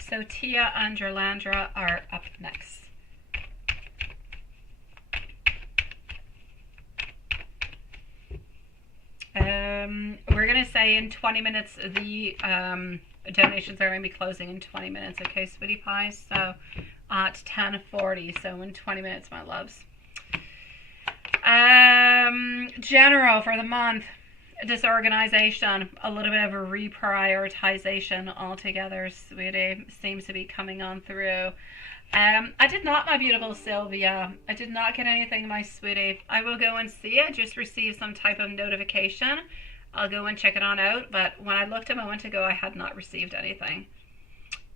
So Tia and Gerlandra are up next. We're going to say in 20 minutes, the donations are going to be closing in 20 minutes. Okay, sweetie pie? So at 10:40, so in 20 minutes, my loves. General for the month, disorganization, a little bit of a reprioritization altogether, sweetie, seems to be coming on through. I did not, my beautiful Sylvia. I did not get anything, my sweetie. I will go and see it. Just received some type of notification. I'll go and check it on out. But when I looked a moment ago, I had not received anything.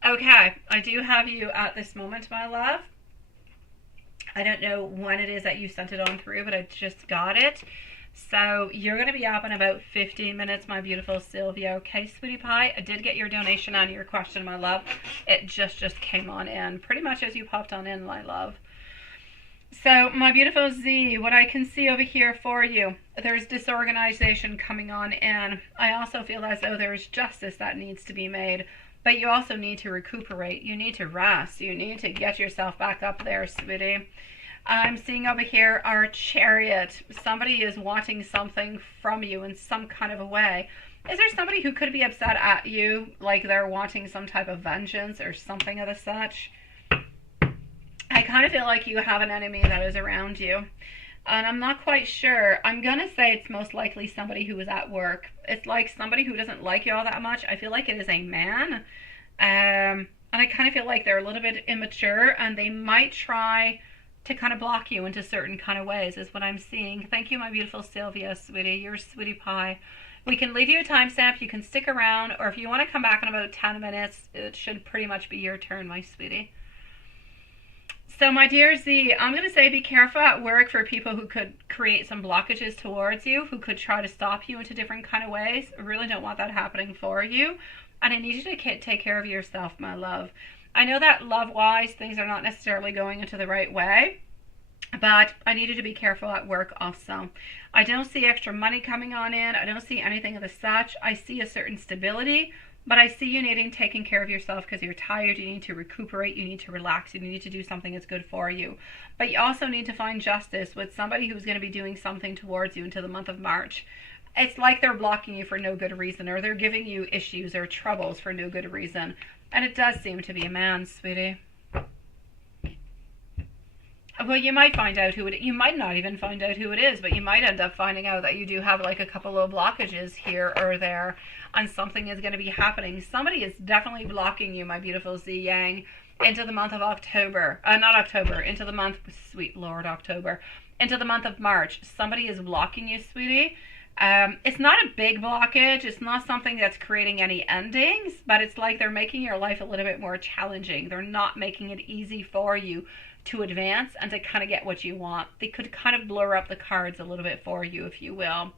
Okay, I do have you at this moment, my love. I don't know when it is that you sent it on through, but I just got it. So you're going to be up in about 15 minutes, my beautiful Sylvia. Okay, sweetie pie? I did get your donation on your question, my love. It just came on in, pretty much as you popped on in, my love. So, my beautiful Z, what I can see over here for you, there's disorganization coming on in. I also feel as though there's justice that needs to be made. But you also need to recuperate. You need to rest. You need to get yourself back up there, sweetie. I'm seeing over here our Chariot. Somebody is wanting something from you in some kind of a way. Is there somebody who could be upset at you, like they're wanting some type of vengeance or something of the such? I kind of feel like you have an enemy that is around you. And I'm not quite sure. I'm going to say it's most likely somebody who is at work. It's like somebody who doesn't like you all that much. I feel like it is a man. And I kind of feel like they're a little bit immature and they might try to kind of block you into certain kind of ways is what I'm seeing. Thank you, my beautiful Sylvia, sweetie. You're a sweetie pie. We can leave you a timestamp. You can stick around, or if you want to come back in about 10 minutes, it should pretty much be your turn, my sweetie. So, my dear Z, I'm going to say be careful at work for people who could create some blockages towards you, who could try to stop you into different kind of ways. I really don't want that happening for you. And I need you to take care of yourself, my love. I know that love-wise, things are not necessarily going into the right way, but I need you to be careful at work also. I don't see extra money coming on in. I don't see anything of the such. I see a certain stability, But I see you needing taking care of yourself because you're tired. You need to recuperate. You need to relax. You need to do something that's good for you. But you also need to find justice with somebody who's going to be doing something towards you until the month of March. It's like they're blocking you for no good reason, or they're giving you issues or troubles for no good reason. And it does seem to be a man, sweetie. Well, you might find out who it is. You might not even find out who it is, but you might end up finding out that you do have like a couple of blockages here or there, and something is going to be happening. Somebody is definitely blocking you, my beautiful Z Yang, into the month of October. Not October, into the month, sweet Lord, October. Into the month of March. Somebody is blocking you, sweetie. It's not a big blockage. It's not something that's creating any endings, but it's like they're making your life a little bit more challenging. They're not making it easy for you to advance and to kind of get what you want. They could kind of blur up the cards a little bit for you, if you will.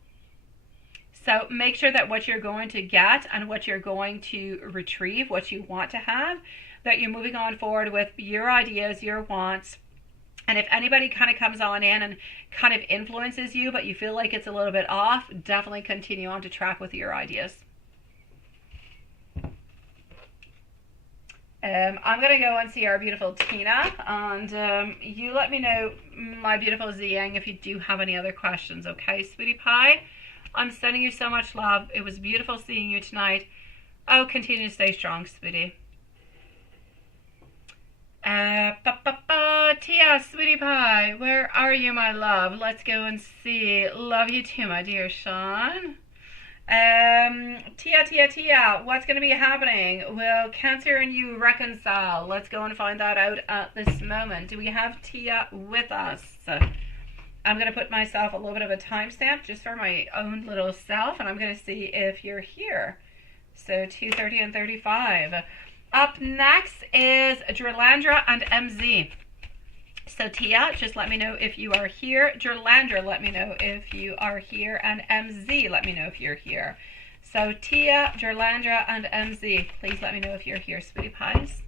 So make sure that what you're going to get and what you're going to retrieve, what you want to have, that you're moving on forward with your ideas, your wants. And if anybody kind of comes on in and kind of influences you, but you feel like it's a little bit off, definitely continue on to track with your ideas. I'm going to go and see our beautiful Tina, and you let me know, my beautiful Ziyang, if you do have any other questions, okay, sweetie pie? I'm sending you so much love. It was beautiful seeing you tonight. Oh, continue to stay strong, sweetie. Tia, sweetie pie, where are you, my love? Let's go and see. Love you too, my dear Sean. Tia, what's going to be happening? Will Cancer and you reconcile? Let's go and find that out at this moment. Do we have Tia with us? I'm going to put myself a little bit of a timestamp just for my own little self, and I'm going to see if you're here. So 2:30 and 35. Up next is Drlandra and MZ. So Tia, just let me know if you are here. Drlandra, let me know if you are here. And MZ, let me know if you're here. So Tia, Drlandra, and MZ, please let me know if you're here, sweetie pies.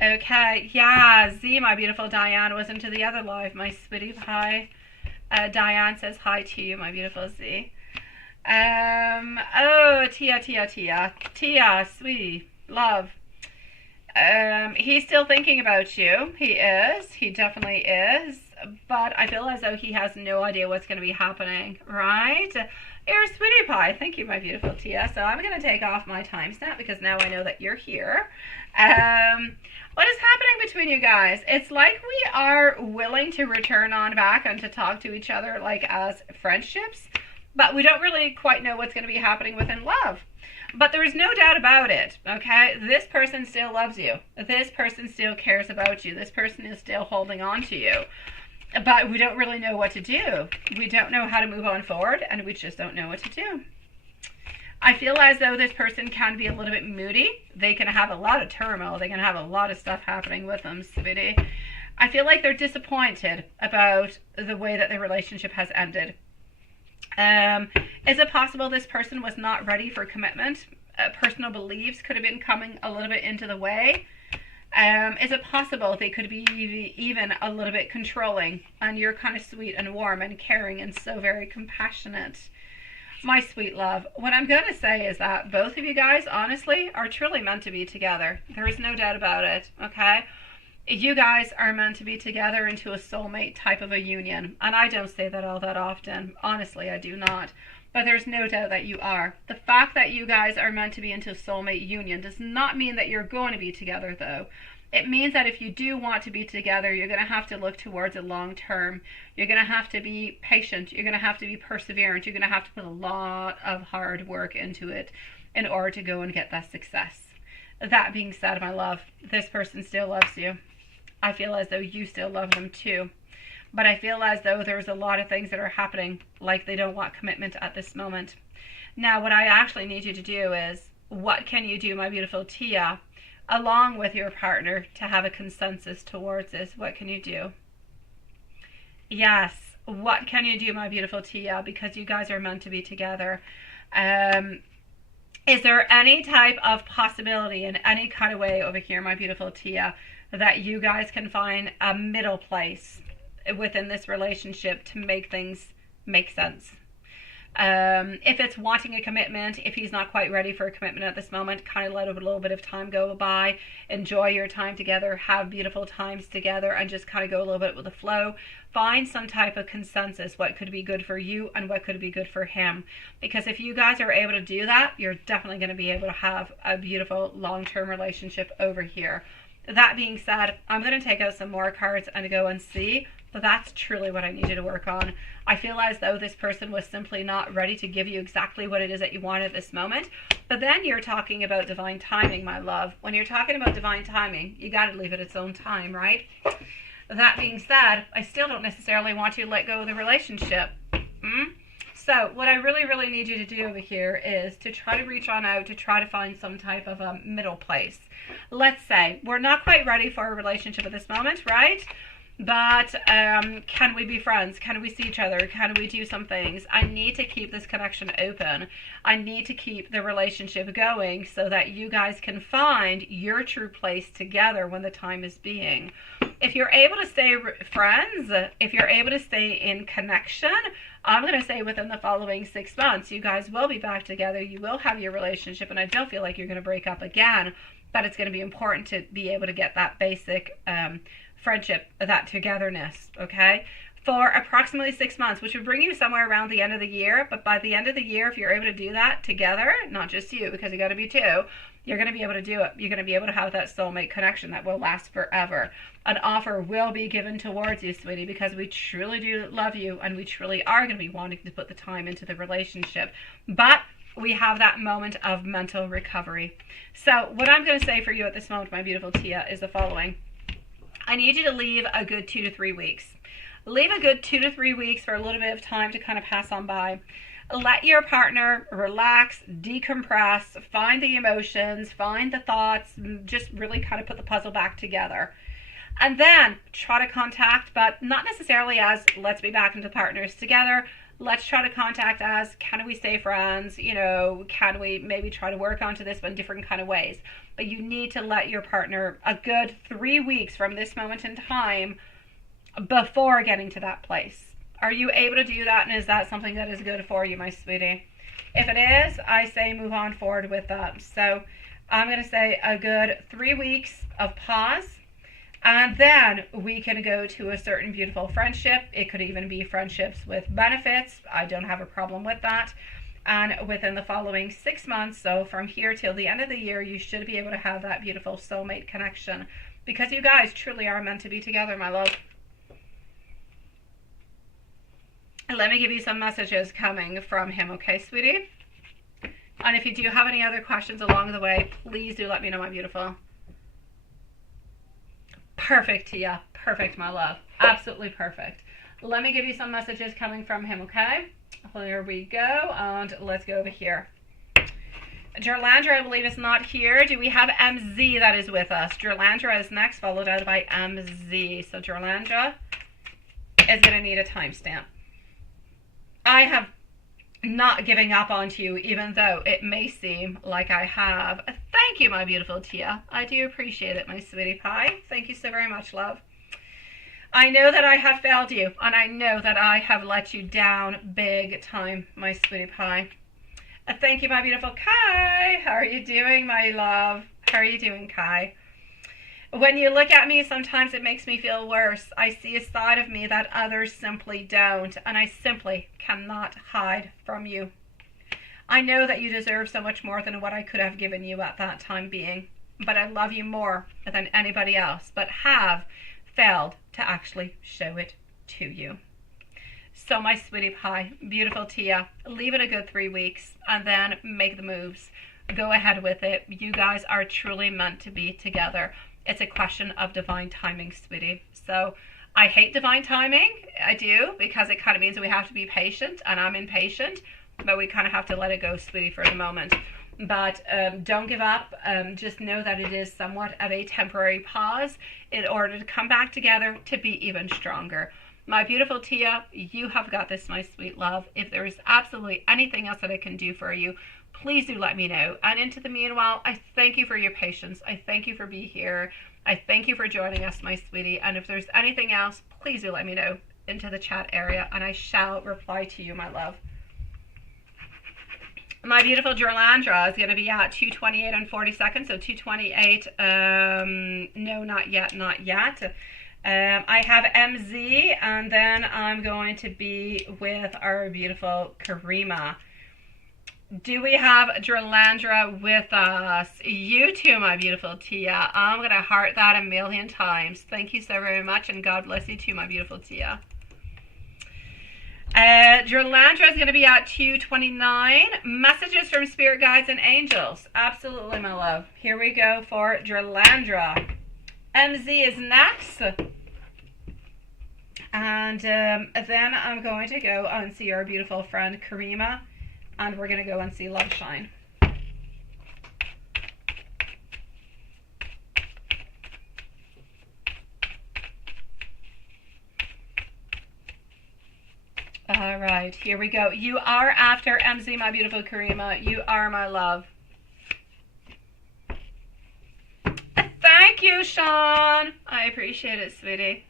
Okay, yeah, Z, my beautiful Diane, was into the other live, my sweetie pie. Diane says hi to you, my beautiful Z. Oh, Tia, sweetie, love. He's still thinking about you. He definitely is, but I feel as though he has no idea what's going to be happening, right? You're a sweetie pie. Thank you, my beautiful Tia. So I'm going to take off my timestamp because now I know that you're here. What is happening between you guys? It's like we are willing to return on back and to talk to each other like as friendships, but we don't really quite know what's going to be happening within love. But there is no doubt about it, okay? This person still loves you. This person still cares about you. This person is still holding on to you. But we don't really know what to do. We don't know how to move on forward, and we just don't know what to do. I feel as though this person can be a little bit moody. They can have a lot of turmoil. They can have a lot of stuff happening with them, sweetie. I feel like they're disappointed about the way that their relationship has ended. Is it possible this person was not ready for commitment? Personal beliefs could have been coming a little bit into the way. Is it possible they could be even a little bit controlling, and you're kind of sweet and warm and caring and so very compassionate? My sweet love, what I'm going to say is that both of you guys, honestly, are truly meant to be together. There is no doubt about it, okay? You guys are meant to be together into a soulmate type of a union. And I don't say that all that often. Honestly, I do not. But there's no doubt that you are. The fact that you guys are meant to be into a soulmate union does not mean that you're going to be together, though. It means that if you do want to be together, you're going to have to look towards it long term. You're going to have to be patient. You're going to have to be perseverant. You're going to have to put a lot of hard work into it in order to go and get that success. That being said, my love, this person still loves you. I feel as though you still love them too. But I feel as though there's a lot of things that are happening, like they don't want commitment at this moment. Now, what I actually need you to do is, what can you do, my beautiful Tia, along with your partner to have a consensus towards this? What can you do? Yes, what can you do, my beautiful Tia, because you guys are meant to be together? Is there any type of possibility in any kind of way over here, my beautiful Tia, that you guys can find a middle place within this relationship to make things make sense? If it's wanting a commitment, if he's not quite ready for a commitment at this moment, kind of let a little bit of time go by. Enjoy your time together, have beautiful times together, and just kind of go a little bit with the flow. Find some type of consensus, what could be good for you and what could be good for him. Because if you guys are able to do that, you're definitely going to be able to have a beautiful long-term relationship over here. That being said, I'm going to take out some more cards and go and see. But that's truly what I need you to work on. I feel as though this person was simply not ready to give you exactly what it is that you want at this moment. But then you're talking about divine timing, my love. When you're talking about divine timing, you got to leave it its own time, right? That being said, I still don't necessarily want you to let go of the relationship. So what I really, really need you to do over here is to try to reach on out to try to find some type of a middle place. Let's say we're not quite ready for a relationship at this moment, right? But can we be friends? Can we see each other? Can we do some things? I need to keep this connection open. I need to keep the relationship going so that you guys can find your true place together when the time is being. If you're able to stay friends, if you're able to stay in connection, I'm going to say within the following 6 months, you guys will be back together. You will have your relationship, and I don't feel like you're going to break up again. But it's going to be important to be able to get that basic friendship, that togetherness, okay, for approximately 6 months, which would bring you somewhere around the end of the year. But by the end of the year, if you're able to do that together, not just you, because you got to be two, you're going to be able to do it. You're going to be able to have that soulmate connection that will last forever. An offer will be given towards you, sweetie, because we truly do love you, and we truly are going to be wanting to put the time into the relationship. But we have that moment of mental recovery. So what I'm going to say for you at this moment, my beautiful Tia, is the following. I need you to leave a good 2 to 3 weeks. Leave a good 2 to 3 weeks for a little bit of time to kind of pass on by. Let your partner relax, decompress, find the emotions, find the thoughts, just really kind of put the puzzle back together. And then try to contact, but not necessarily as let's be back into partners together. Let's try to contact as, can we stay friends? You know, can we maybe try to work onto this but in different kind of ways? But you need to let your partner a good 3 weeks from this moment in time before getting to that place. Are you able to do that? And is that something that is good for you, my sweetie? If it is, I say move on forward with that. So I'm going to say a good 3 weeks of pause. And then we can go to a certain beautiful friendship. It could even be friendships with benefits. I don't have a problem with that. And within the following 6 months, so from here till the end of the year, you should be able to have that beautiful soulmate connection. Because you guys truly are meant to be together, my love. And let me give you some messages coming from him, okay, sweetie? And if you do have any other questions along the way, please do let me know, my beautiful. Perfect, Tia. Perfect, my love. Absolutely perfect. Let me give you some messages coming from him, okay? Here we go, and let's go over here. Gerlandra, I believe, is not here. Do we have MZ that is with us? Gerlandra is next, followed out by MZ. So Gerlandra is going to need a timestamp. I have not giving up on you, even though it may seem like I have. Thank you, my beautiful Tia. I do appreciate it, my sweetie pie. Thank you so very much, love. I know that I have failed you, and I know that I have let you down big time, my sweetie pie. Thank you, my beautiful Kai. How are you doing, my love? How are you doing, Kai? When you look at me, sometimes it makes me feel worse. I see a side of me that others simply don't, and I simply cannot hide from you. I know that you deserve so much more than what I could have given you at that time being, but I love you more than anybody else, but have failed to actually show it to you. So my sweetie pie, beautiful Tia, leave it a good 3 weeks and then make the moves. Go ahead with it. You guys are truly meant to be together. It's a question of divine timing, sweetie. So I hate divine timing. I do, because it kind of means we have to be patient, and I'm impatient, but we kind of have to let it go, sweetie, for the moment. But don't give up. Just know that it is somewhat of a temporary pause in order to come back together to be even stronger. My beautiful Tia, you have got this, my sweet love. If there is absolutely anything else that I can do for you, please do let me know. And into the meanwhile, I thank you for your patience. I thank you for being here. I thank you for joining us, my sweetie. And if there's anything else, please do let me know into the chat area, and I shall reply to you, my love. My beautiful Gerlandra is going to be at 2:28 and 40 seconds. So 2:28. No, not yet, not yet. I have MZ, and then I'm going to be with our beautiful Karima. Do we have Gerlandra with us? You too, my beautiful Tia. I'm going to heart that a million times. Thank you so very much, and God bless you too, my beautiful Tia. Gerlandra is going to be at 2:29. Messages from spirit guides and angels. Absolutely, my love. Here we go for Gerlandra. MZ is next. And then I'm going to go and see our beautiful friend Karima. And we're going to go and see Love Shine. All right, here we go. You are after MZ, my beautiful Karima. You are my love. Thank you, Sean. I appreciate it, sweetie.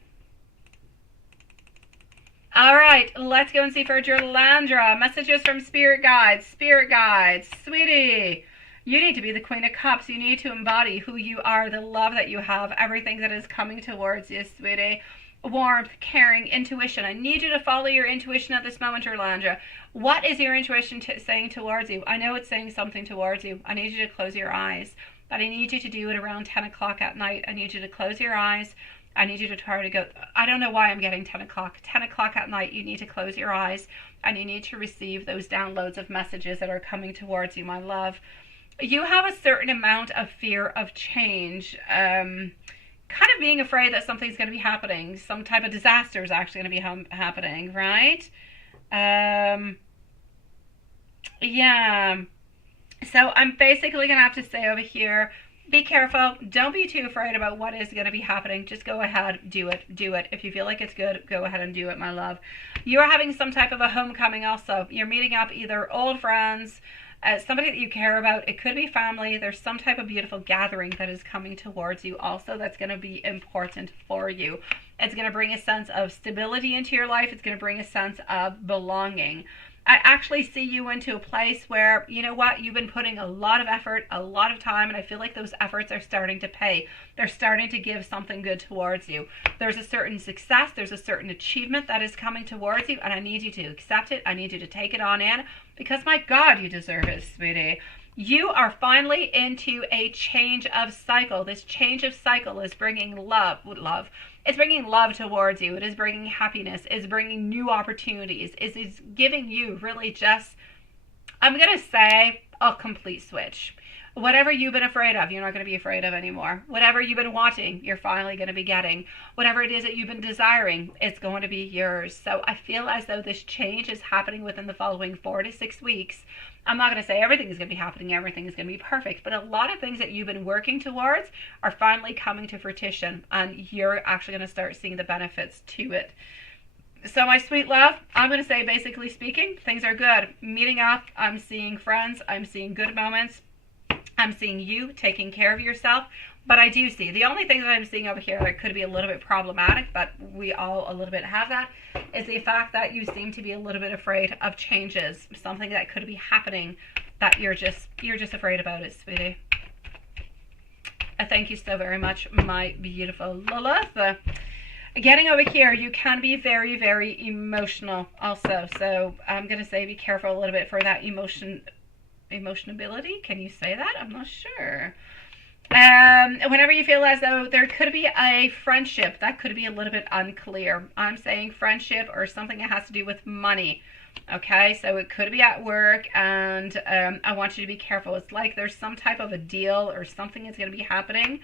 All right, let's go and see for Gerlandra. Messages from spirit guides. Spirit guides, sweetie. You need to be the Queen of Cups. You need to embody who you are, the love that you have, everything that is coming towards you, sweetie. Warmth, caring, intuition. I need you to follow your intuition at this moment, Gerlandra. What is your intuition saying towards you? I know it's saying something towards you. I need you to close your eyes. But I need you to do it around 10 o'clock at night. I need you to close your eyes. I need you to try to go. I don't know why I'm getting 10 o'clock. 10 o'clock at night, you need to close your eyes. And you need to receive those downloads of messages that are coming towards you, my love. You have a certain amount of fear of change. Kind of being afraid that something's going to be happening. Some type of disaster is actually going to be happening, right? Yeah. So I'm basically going to have to say over here, be careful. Don't be too afraid about what is going to be happening. Just go ahead, do it. Do it. If you feel like it's good, go ahead and do it, my love. You're having some type of a homecoming also. You're meeting up either old friends, somebody that you care about. It could be family. There's some type of beautiful gathering that is coming towards you also that's going to be important for you. It's going to bring a sense of stability into your life. It's going to bring a sense of belonging. I actually see you into a place where, you know what, you've been putting a lot of effort, a lot of time, and I feel like those efforts are starting to pay. They're starting to give something good towards you. There's a certain success, there's a certain achievement that is coming towards you, and I need you to accept it. I need you to take it on in, because my God, you deserve it, sweetie. You are finally into a change of cycle. This change of cycle is bringing love. It's bringing love towards you. It is bringing happiness. It's bringing new opportunities. It's giving you really just, I'm going to say, a complete switch. Whatever you've been afraid of, you're not going to be afraid of anymore. Whatever you've been wanting, you're finally going to be getting. Whatever it is that you've been desiring, it's going to be yours. So I feel as though this change is happening within the following 4 to 6 weeks. I'm not going to say everything is going to be happening, everything is going to be perfect, but a lot of things that you've been working towards are finally coming to fruition, and you're actually going to start seeing the benefits to it. So my sweet love, I'm going to say, basically speaking, things are good. Meeting up, I'm seeing friends, I'm seeing good moments, I'm seeing you taking care of yourself. But I do see, the only thing that I'm seeing over here that could be a little bit problematic, but we all a little bit have that, is the fact that you seem to be a little bit afraid of changes, something that could be happening that you're just afraid about it, sweetie. Thank you so very much, my beautiful Lilith. Getting over here, you can be very, very emotional also. So I'm going to say be careful a little bit for that emotionability. Can you say that? I'm not sure. Whenever you feel as though there could be a friendship that could be a little bit unclear. I'm saying friendship or something that has to do with money. Okay, so it could be at work, and I want you to be careful. It's like there's some type of a deal or something that's going to be happening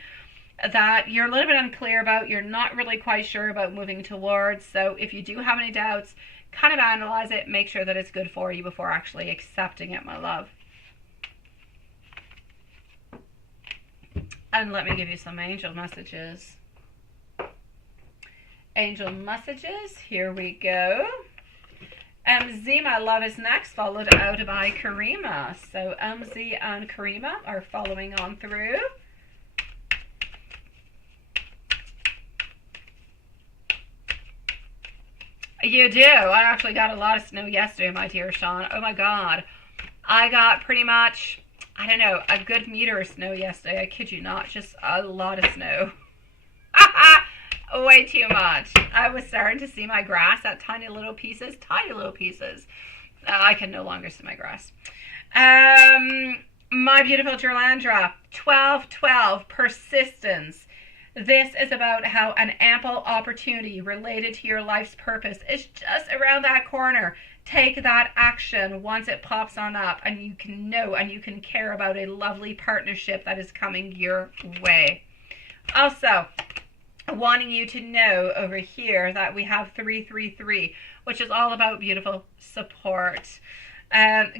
that you're a little bit unclear about. You're not really quite sure about moving towards. So if you do have any doubts, kind of analyze it. Make sure that it's good for you before actually accepting it, my love. And let me give you some angel messages. Angel messages, here we go. MZ, my love, is next, followed out by Karima. So MZ and Karima are following on through. You do. I actually got a lot of snow yesterday, my dear Sean. Oh my God. I got pretty much, I don't know, a good meter of snow yesterday. I kid you not, just a lot of snow. Way too much. I was starting to see my grass at tiny little pieces, tiny little pieces. I can no longer see my grass. My beautiful Jerlandra, 1212, persistence. This is about how an ample opportunity related to your life's purpose is just around that corner. Take that action once it pops on up, and you can know and you can care about a lovely partnership that is coming your way. Also, wanting you to know over here that we have 333, which is all about beautiful support,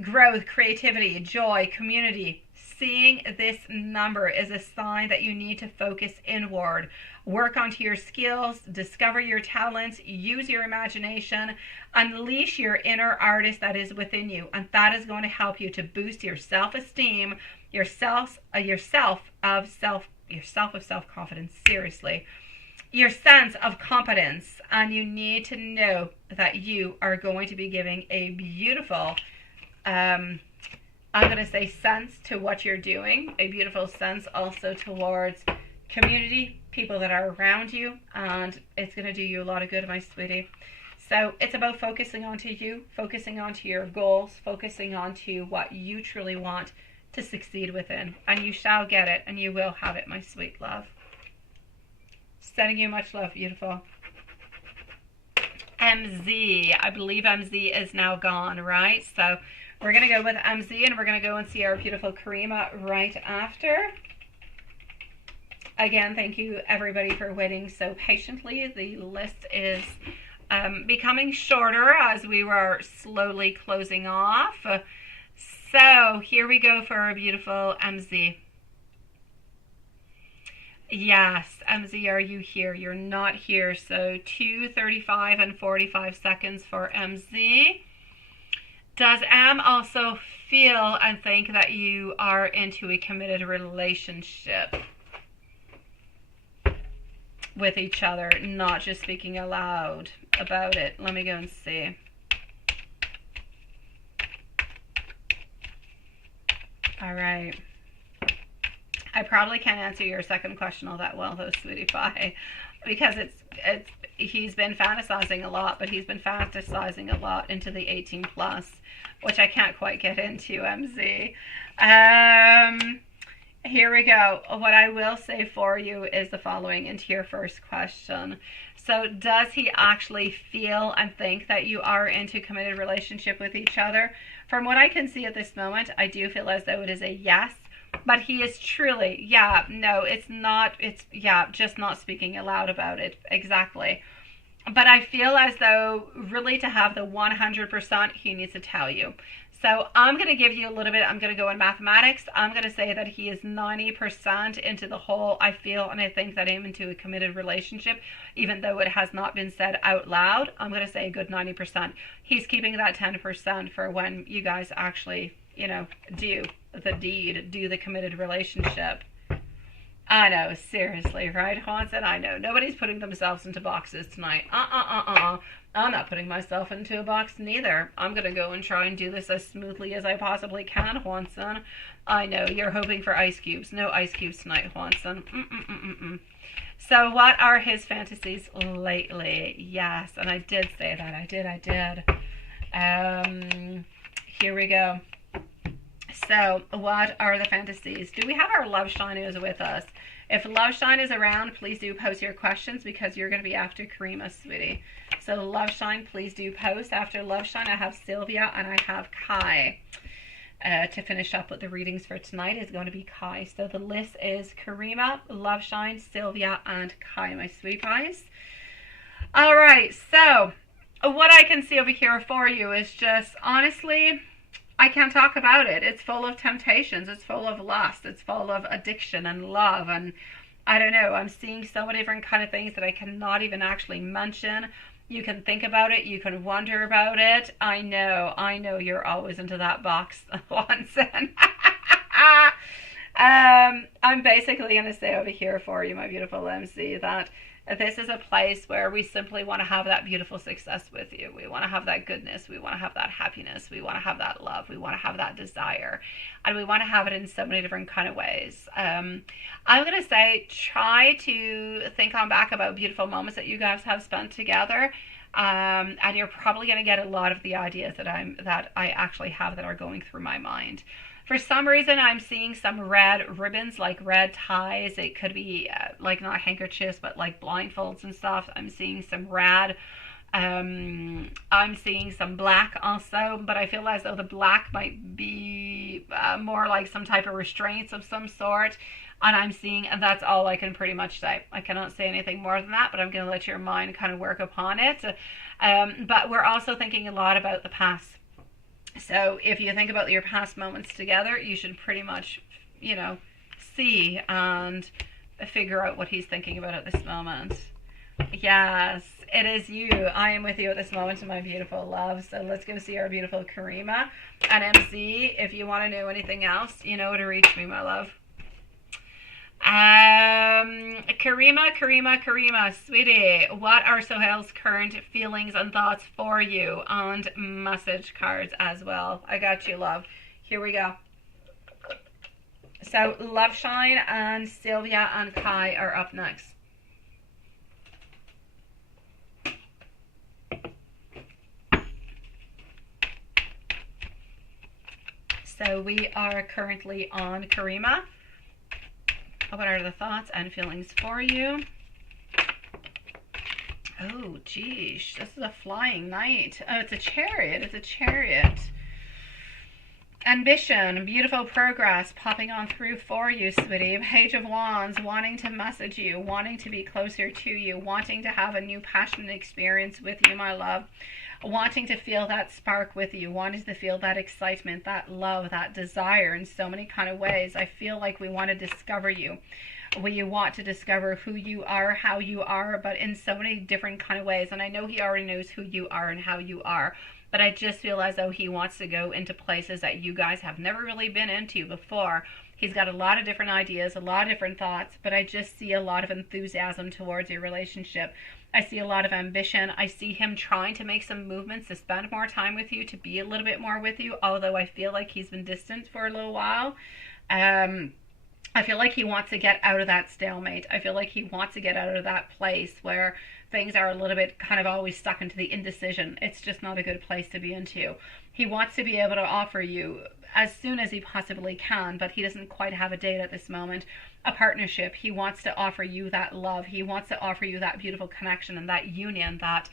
growth, creativity, joy, community. Seeing this number is a sign that you need to focus inward, work onto your skills, discover your talents, use your imagination, unleash your inner artist that is within you, and that is going to help you to boost your self-esteem, your self-confidence, seriously, your sense of competence. And you need to know that you are going to be giving a beautiful I'm going to say sense to what you're doing, a beautiful sense also towards community, people that are around you, and it's going to do you a lot of good, my sweetie. So it's about focusing onto you, focusing onto your goals, focusing onto what you truly want to succeed within, and you shall get it, and you will have it, my sweet love. Sending you much love, beautiful. MZ, I believe MZ is now gone, right? So we're going to go with MZ, and we're going to go and see our beautiful Karima right after. Again, thank you everybody for waiting so patiently. The list is becoming shorter as we were slowly closing off. So here we go for our beautiful MZ. Yes, MZ, are you here? You're not here. So 2:35 and 45 seconds for MZ. Does M also feel and think that you are into a committed relationship with each other, not just speaking aloud about it? Let me go and see. All right. I probably can't answer your second question all that well, though, sweetie pie, because he's been fantasizing a lot, but he's been fantasizing a lot into the 18 plus, which I can't quite get into, MZ. Here we go. What I will say for you is the following into your first question. So does he actually feel and think that you are into a committed relationship with each other? From what I can see at this moment, I do feel as though it is a yes. But he is truly, just not speaking aloud about it. Exactly. But I feel as though really to have the 100%, he needs to tell you. So I'm going to give you a little bit, I'm going to go in mathematics. I'm going to say that he is 90% into the whole, I feel and I think that I'm into a committed relationship, even though it has not been said out loud. I'm going to say a good 90%. He's keeping that 10% for when you guys actually, do the deed, do the committed relationship. I know, seriously, right, Haunted? I know. Nobody's putting themselves into boxes tonight. I'm not putting myself into a box neither. I'm going to go and try and do this as smoothly as I possibly can, Haunted. I know, you're hoping for ice cubes. No ice cubes tonight, Haunted. So what are his fantasies lately? Yes, and I did say that. I did. Here we go. So, what are the fantasies? Do we have our Love Shine who's with us? If Love Shine is around, please do post your questions because you're going to be after Karima, sweetie. So, Love Shine, please do post. After Love Shine, I have Sylvia and I have Kai. To finish up with the readings for tonight is going to be Kai. So, the list is Karima, Love Shine, Sylvia, and Kai, my sweet pies. All right, so what I can see over here for you is just, honestly, I can't talk about it. It's full of temptations. It's full of lust. It's full of addiction and love. And I don't know. I'm seeing so many different kind of things that I cannot even actually mention. You can think about it. You can wonder about it. I know you're always into that box, Watson. I'm I'm basically going to say over here for you, my beautiful MC, that this is a place where we simply want to have that beautiful success with you. We want to have that goodness. We want to have that happiness. We want to have that love. We want to have that desire. And we want to have it in so many different kind of ways. I'm going to say try to think on back about beautiful moments that you guys have spent together. And you're probably going to get a lot of the ideas that I actually have that are going through my mind. For some reason, I'm seeing some red ribbons, like red ties. It could be like not handkerchiefs, but like blindfolds and stuff. I'm seeing some red. I'm seeing some black also, but I feel as though the black might be more like some type of restraints of some sort. And I'm seeing, and that's all I can pretty much say. I cannot say anything more than that, but I'm going to let your mind kind of work upon it. But we're also thinking a lot about the past. So if you think about your past moments together, you should pretty much, you know, see and figure out what he's thinking about at this moment. Yes, it is you. I am with you at this moment, my beautiful love. So let's go see our beautiful Karima. And MC, if you want to know anything else, you know where to reach me, my love. Karima, sweetie, what are Sohail's current feelings and thoughts for you? And message cards as well. I got you, love. Here we go. So Love Shine and Sylvia and Kai are up next. So we are currently on Karima. What are the thoughts and feelings for you? Oh, geez. This is a flying knight. Oh, it's a chariot. It's a chariot. Ambition, beautiful progress popping on through for you, sweetie. Page of Wands, wanting to message you, wanting to be closer to you, wanting to have a new passionate experience with you, my love. Wanting to feel that spark with you, wanting to feel that excitement, that love, that desire in so many kind of ways. I feel like we want to discover you. We want to discover who you are, how you are, but in so many different kind of ways. And I know he already knows who you are and how you are, but I just feel as though he wants to go into places that you guys have never really been into before. He's got a lot of different ideas, a lot of different thoughts, but I just see a lot of enthusiasm towards your relationship. I see a lot of ambition. I see him trying to make some movements to spend more time with you, to be a little bit more with you, although I feel like he's been distant for a little while. I feel like he wants to get out of that stalemate. I feel like he wants to get out of that place where things are a little bit kind of always stuck into the indecision. It's just not a good place to be into. He wants to be able to offer you as soon as he possibly can, but he doesn't quite have a date at this moment, a partnership. He wants to offer you that love. He wants to offer you that beautiful connection and that union that,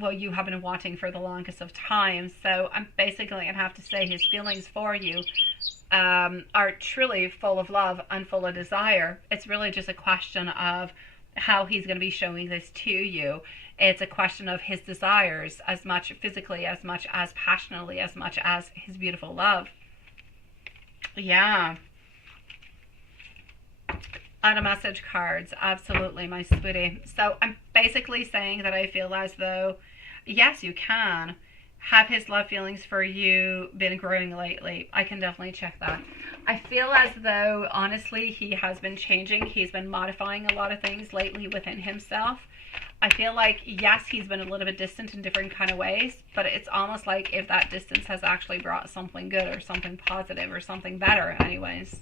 well, you have been wanting for the longest of time. So I'm basically going to have to say his feelings for you are truly full of love and full of desire. It's really just a question of how he's going to be showing this to you. It's a question of his desires, as much physically, as much as passionately, as much as his beautiful love. Yeah. On a message cards, absolutely, my sweetie. So I'm basically saying that I feel as though, yes, you can. Have his love feelings for you been growing lately? I can definitely check that. I feel as though, honestly, he has been changing. He's been modifying a lot of things lately within himself. I feel like, yes, he's been a little bit distant in different kind of ways, but it's almost like if that distance has actually brought something good or something positive or something better anyways.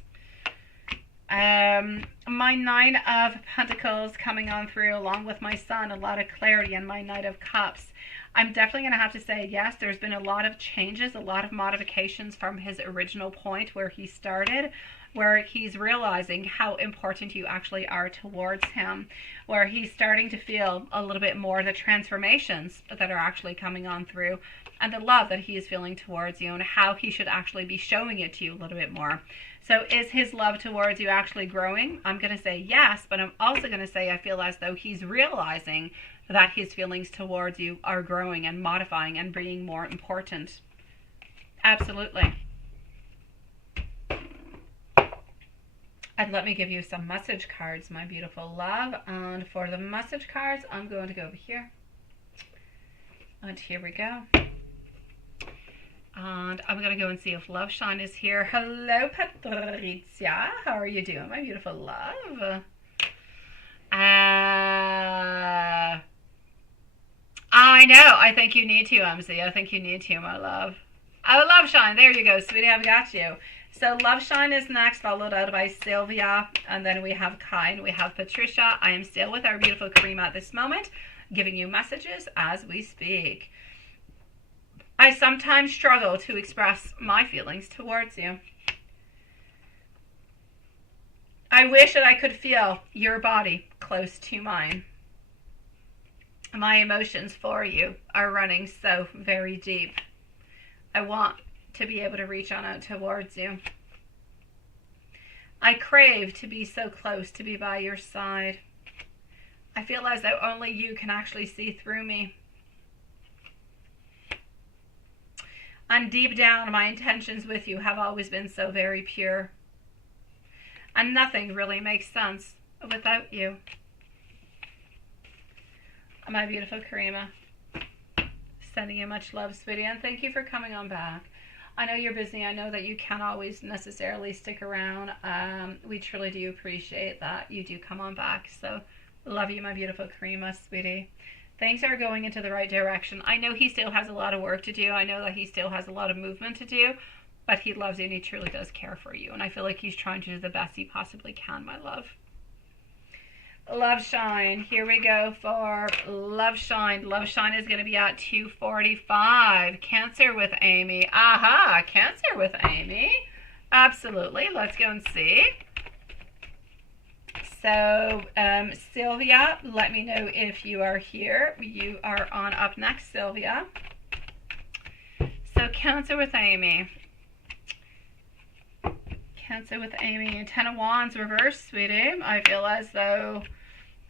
My Nine of Pentacles coming on through along with my Sun, a lot of clarity, and my Knight of Cups. I'm definitely going to have to say, yes, there's been a lot of changes, a lot of modifications from his original point where he started, where he's realizing how important you actually are towards him, where he's starting to feel a little bit more the transformations that are actually coming on through, and the love that he is feeling towards you, and how he should actually be showing it to you a little bit more. So is his love towards you actually growing? I'm going to say yes, but I'm also going to say I feel as though he's realizing that his feelings towards you are growing and modifying and being more important. Absolutely. And let me give you some message cards, my beautiful love. And for the message cards, I'm going to go over here. And here we go. And I'm going to go and see if Love Shine is here. Hello, Patricia. How are you doing, my beautiful love? I know. I think you need to, MC. I think you need to, my love. Oh, Love Shine. There you go, sweetie. I've got you. So Love Shine is next, followed out by Sylvia. And then we have Kai and we have Patricia. I am still with our beautiful Karima at this moment, giving you messages as we speak. I sometimes struggle to express my feelings towards you. I wish that I could feel your body close to mine. My emotions for you are running so very deep. I want to be able to reach on out towards you. I crave to be so close, to be by your side. I feel as though only you can actually see through me. And deep down, my intentions with you have always been so very pure. And nothing really makes sense without you. My beautiful Karima, sending you much love, sweetie, and thank you for coming on back. I know you're busy. I know that you can't always necessarily stick around. We truly do appreciate that you do come on back. So, love you, my beautiful Karima, sweetie. Things are going into the right direction. I know he still has a lot of work to do. I know that he still has a lot of movement to do, but he loves you and he truly does care for you. And I feel like he's trying to do the best he possibly can, my love. Love Shine. Here we go for Love Shine. Love Shine is going to be at 2:45. Cancer with Amy. Aha, Cancer with Amy. Absolutely. Let's go and see. So, Sylvia, let me know if you are here. You are on up next, Sylvia. So, Cancer with Amy. Cancer with Amy. 10 of Wands reverse, sweetie. I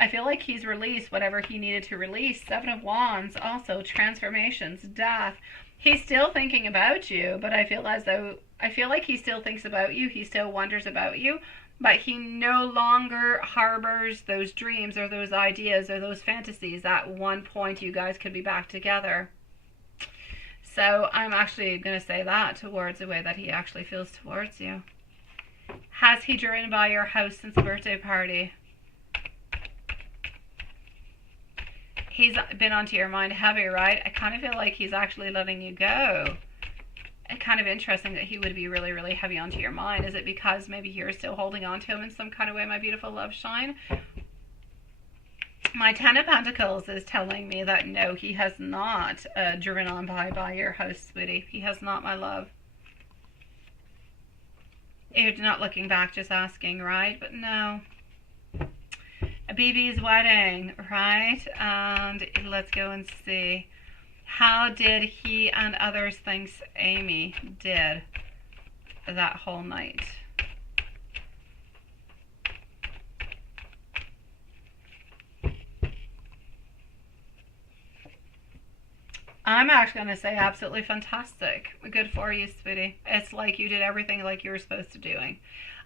feel like he's released whatever he needed to release. 7 of Wands, also transformations, death. He's still thinking about you, but I feel like he still thinks about you. He still wonders about you, but he no longer harbors those dreams or those ideas or those fantasies. At one point, you guys could be back together. So I'm actually going to say that towards the way that he actually feels towards you. Has he driven by your house since the birthday party? He's been onto your mind heavy, right? I kind of feel like he's actually letting you go. It's kind of interesting that he would be really, really heavy onto your mind. Is it because maybe you're still holding on to him in some kind of way, my beautiful Love Shine? My 10 of Pentacles is telling me that no, he has not driven on by your house, sweetie. He has not, my love. You're not looking back, just asking, right? But no. BB's wedding, right? And let's go and see. How did he and others think Amy did that whole night? I'm actually going to say absolutely fantastic. Good for you, sweetie. It's like you did everything like you were supposed to doing.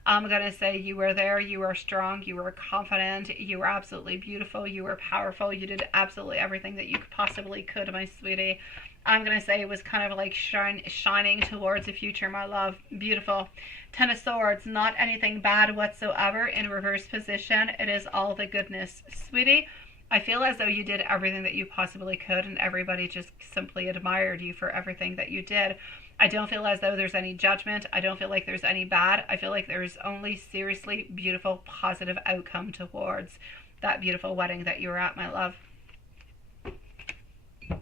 I'm going to say you were there, you were strong, you were confident, you were absolutely beautiful, you were powerful, you did absolutely everything that you possibly could, my sweetie. I'm going to say it was kind of like shining towards the future, my love. Beautiful. 10 of Swords, not anything bad whatsoever in reverse position. It is all the goodness, sweetie. I feel as though you did everything that you possibly could and everybody just simply admired you for everything that you did. I don't feel as though there's any judgment. I don't feel like there's any bad. I feel like there's only seriously beautiful, positive outcome towards that beautiful wedding that you were at, my love.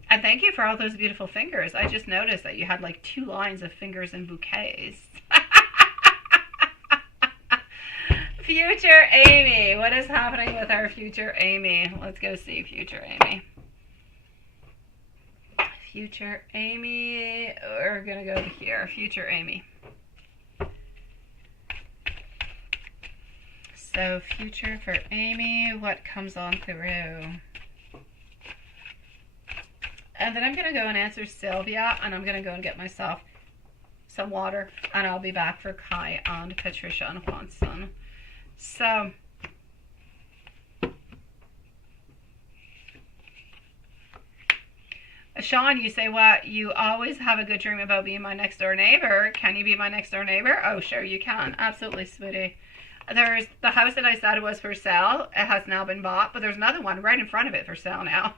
And thank you for all those beautiful fingers. I just noticed that you had like 2 lines of fingers and bouquets. Future Amy. What is happening with our future Amy? Let's go see future Amy. Future Amy. We're going to go here. Future Amy. So future for Amy. What comes on through? And then I'm going to go and answer Sylvia. And I'm going to go and get myself some water. And I'll be back for Kai and Patricia and Juanson. So, Sean, you say what? You always have a good dream about being my next door neighbor. Can you be my next door neighbor? Oh, sure you can. Absolutely, sweetie. There's the house that I said was for sale. It has now been bought, but there's another one right in front of it for sale now.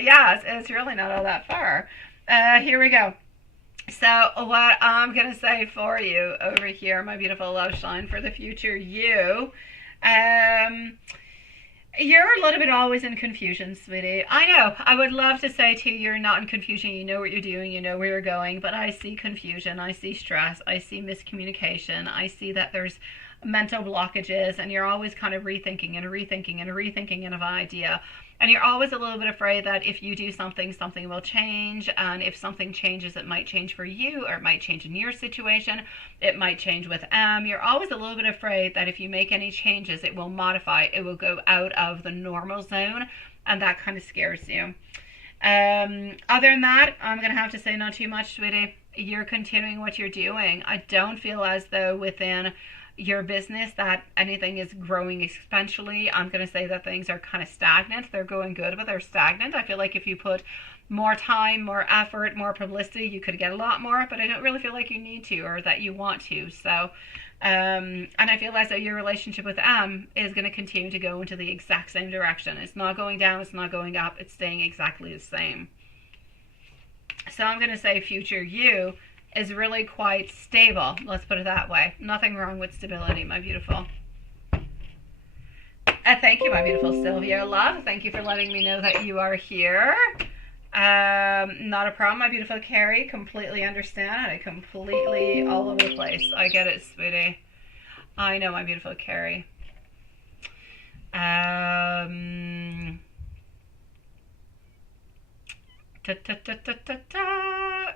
Yeah, it's really not all that far. Here we go. So what I'm going to say for you over here, my beautiful love shine, for the future you, you're a little bit always in confusion, sweetie. I know. I would love to say to you, you're not in confusion. You know what you're doing. You know where you're going. But I see confusion. I see stress. I see miscommunication. I see that there's mental blockages, and you're always kind of rethinking and rethinking and rethinking an idea. And you're always a little bit afraid that if you do something, something will change. And if something changes, it might change for you, or it might change in your situation. It might change with You're always a little bit afraid that if you make any changes, it will modify. It will go out of the normal zone. And that kind of scares you. Other than that, I'm going to have to say not too much, sweetie. You're continuing what you're doing. I don't feel as though within your business that anything is growing exponentially. I'm going to say that things are kind of stagnant. They're going good, but they're stagnant. I feel like if you put more time, more effort, more publicity, you could get a lot more, but I don't really feel like you need to or that you want to. So, and I feel as though your relationship with is going to continue to go into the exact same direction. It's not going down. It's not going up. It's staying exactly the same. So I'm going to say future you is really quite stable. Let's put it that way. Nothing wrong with stability, my beautiful. Thank you, my beautiful Sylvia. Love, thank you for letting me know that you are here. Not a problem, my beautiful Carrie. Completely understand. I completely all over the place. I get it, sweetie. I know, my beautiful Carrie.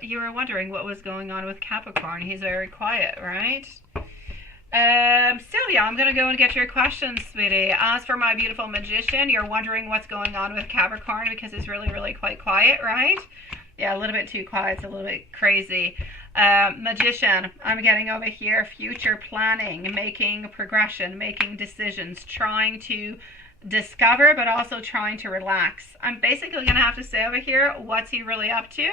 You were wondering what was going on with Capricorn. He's very quiet, right? Sylvia, I'm going to go and get your questions, sweetie. As for my beautiful magician, you're wondering what's going on with Capricorn because it's really, really quite quiet, right? Yeah, a little bit too quiet. It's a little bit crazy. Magician, I'm getting over here future planning, making progression, making decisions, trying to discover, but also trying to relax. I'm basically going to have to say over here, what's he really up to?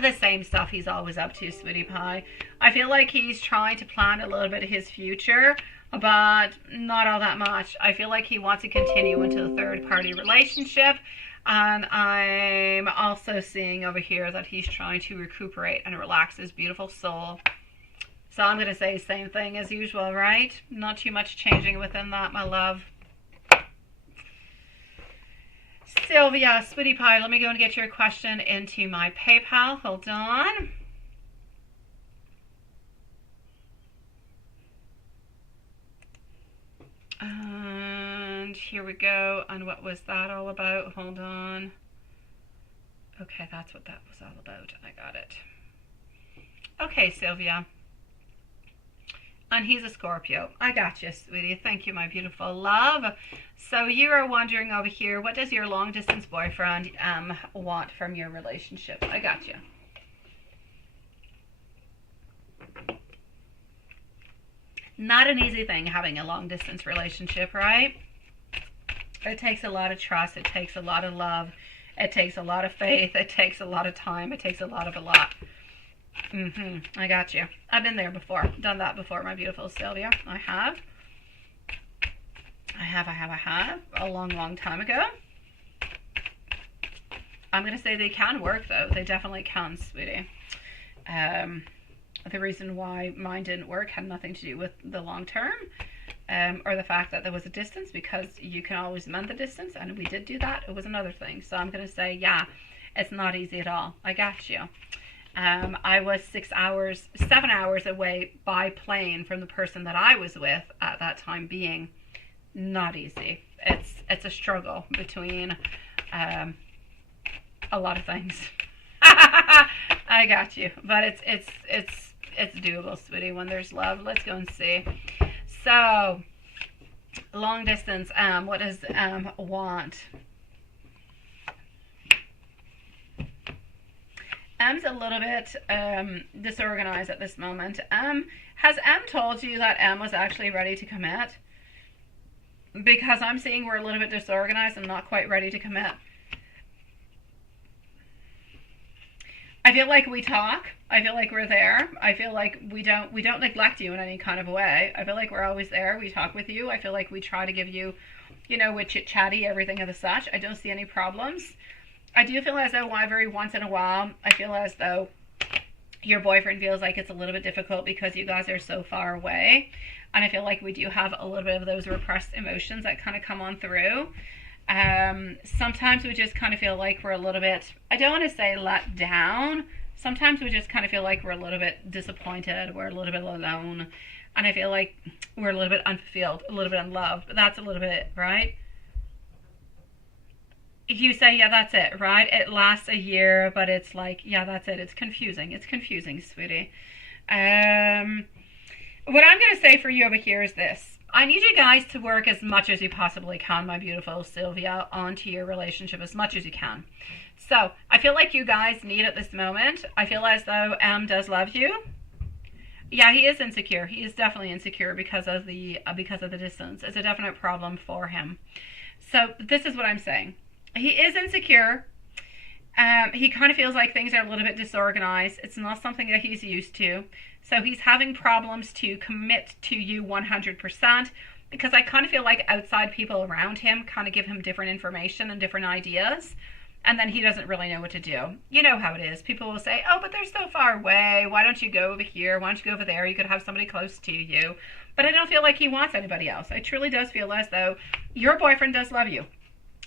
The same stuff he's always up to, sweetie pie. I feel like he's trying to plan a little bit of his future, but not all that much. I feel like he wants to continue into the third-party relationship, and I'm also seeing over here that he's trying to recuperate and relax his beautiful soul. So I'm going to say the same thing as usual, right? Not too much changing within that, my love. Sylvia, sweetie pie, let me go and get your question into my PayPal. Hold on. And here we go. And what was that all about? Hold on. Okay, that's what that was all about. I got it. Okay, Sylvia. And he's a Scorpio. I got you, sweetie. Thank you, my beautiful love. So you are wondering over here, what does your long-distance boyfriend want from your relationship? I got you. Not an easy thing having a long-distance relationship, right? It takes a lot of trust. It takes a lot of love. It takes a lot of faith. It takes a lot of time. It takes a lot of a lot. I got you. I've been there before. Done that before, my beautiful Sylvia. I have. A long, long time ago. I'm going to say they can work, though. They definitely can, sweetie. The reason why mine didn't work had nothing to do with the long term or the fact that there was a distance, because you can always mend the distance, and we did do that. It was another thing. So I'm going to say, yeah, it's not easy at all. I got you. I was 7 hours away by plane from the person that I was with at that time being. Not easy. It's a struggle between a lot of things. I got you, but it's doable, sweetie, when there's love. Let's go and see. So long distance. What does want? M's a little bit disorganized at this moment. Has M told you that M was actually ready to commit? because I'm seeing we're a little bit disorganized and not quite ready to commit. I feel like we talk. I feel like we're there. I feel like we don't neglect you in any kind of a way. I feel like we're always there. We talk with you. I feel like we try to give you, with chit chatty, everything of the such. I don't see any problems. I do feel as though every once in a while, I feel as though your boyfriend feels like it's a little bit difficult because you guys are so far away. And I feel like we do have a little bit of those repressed emotions that kind of come on through. Sometimes we just kind of feel like we're a little bit, I don't want to say let down. Sometimes we just kind of feel like we're a little bit disappointed. We're a little bit alone. And I feel like we're a little bit unfulfilled, a little bit unloved. That's a little bit it, right? You say, yeah, that's it, right? It lasts a year, but it's like, yeah, that's it. It's confusing. It's confusing, sweetie. What I'm going to say for you over here is this. I need you guys to work as much as you possibly can, my beautiful Sylvia, onto your relationship as much as you can. So I feel like you guys need at this moment. I feel as though M does love you. Yeah, he is insecure. He is definitely insecure because of the distance. It's a definite problem for him. So this is what I'm saying. He is insecure. He kind of feels like things are a little bit disorganized. It's not something that he's used to. So he's having problems to commit to you 100% because I kind of feel like outside people around him kind of give him different information and different ideas. And then he doesn't really know what to do. You know how it is. People will say, oh, but they're so far away. Why don't you go over here? Why don't you go over there? You could have somebody close to you. But I don't feel like he wants anybody else. I truly does feel as though your boyfriend does love you.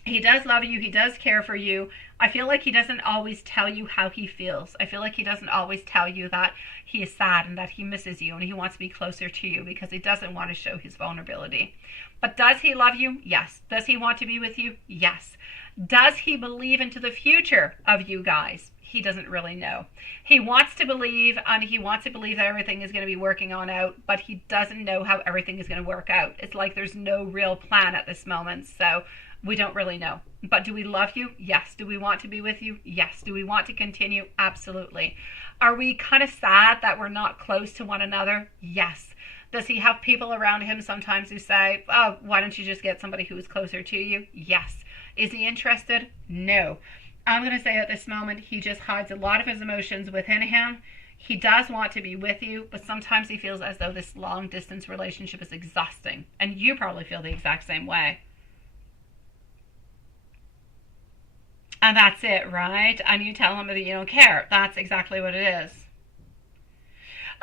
He does love you. He does care for you. I feel like he doesn't always tell you how he feels. I feel like he doesn't always tell you that he is sad and that he misses you and he wants to be closer to you because he doesn't want to show his vulnerability. But does he love you? Yes. Does he want to be with you? Yes. Does he believe into the future of you guys? He doesn't really know. He wants to believe, and he wants to believe that everything is going to be working on out, but he doesn't know how everything is going to work out. It's like there's no real plan at this moment. So we don't really know. But do we love you? Yes. Do we want to be with you? Yes. Do we want to continue? Absolutely. Are we kind of sad that we're not close to one another? Yes. Does he have people around him sometimes who say, oh, why don't you just get somebody who is closer to you? Yes. Is he interested? No. I'm going to say at this moment, he just hides a lot of his emotions within him. He does want to be with you, but sometimes he feels as though this long distance relationship is exhausting. And you probably feel the exact same way. And that's it, right? And you tell him that you don't care. That's exactly what it is.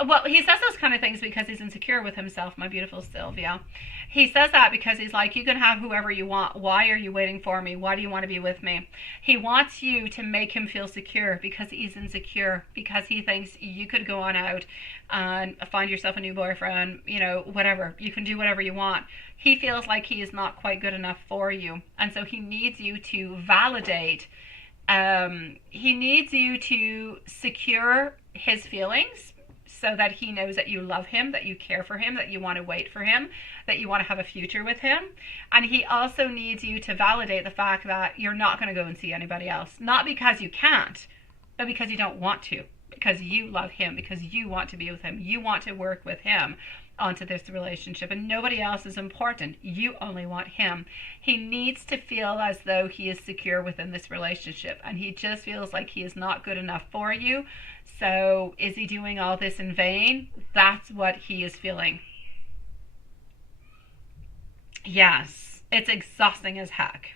Well, he says those kind of things because he's insecure with himself, my beautiful Sylvia. He says that because he's like, you can have whoever you want. Why are you waiting for me? Why do you want to be with me? He wants you to make him feel secure because he's insecure, because he thinks you could go on out and find yourself a new boyfriend, whatever. You can do whatever you want. He feels like he is not quite good enough for you. And so he needs you to validate. He needs you to secure his feelings, so that he knows that you love him, that you care for him, that you want to wait for him, that you want to have a future with him. And he also needs you to validate the fact that you're not going to go and see anybody else. Not because you can't, but because you don't want to. Because you love him, because you want to be with him. You want to work with him onto this relationship, and nobody else is important. You only want him. He needs to feel as though he is secure within this relationship, and he just feels like he is not good enough for you. So is he doing all this in vain? That's what he is feeling. Yes, it's exhausting as heck.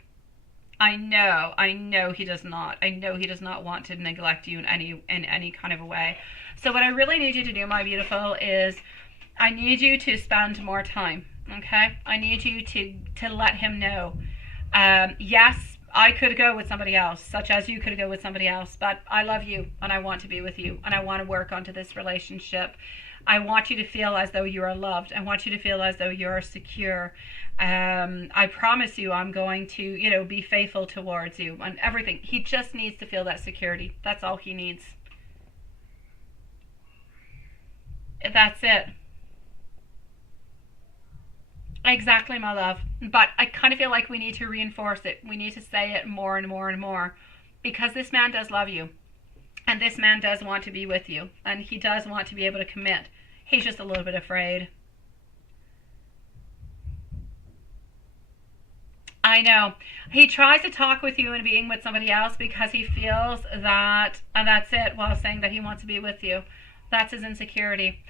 I know he does not. I know he does not want to neglect you in any kind of a way. So what I really need you to do, my beautiful, is I need you to spend more time, okay? I need you to let him know. Yes, I could go with somebody else, such as you could go with somebody else, but I love you, and I want to be with you, and I want to work onto this relationship. I want you to feel as though you are loved. I want you to feel as though you are secure. I promise you I'm going to, be faithful towards you and everything. He just needs to feel that security. That's all he needs. That's it. Exactly, my love. But I kind of feel like we need to reinforce it. We need to say it more and more and more, because this man does love you, and this man does want to be with you, and he does want to be able to commit. He's just a little bit afraid. I know. He tries to talk with you and being with somebody else because he feels that, and that's it, while saying that he wants to be with you. That's his insecurity.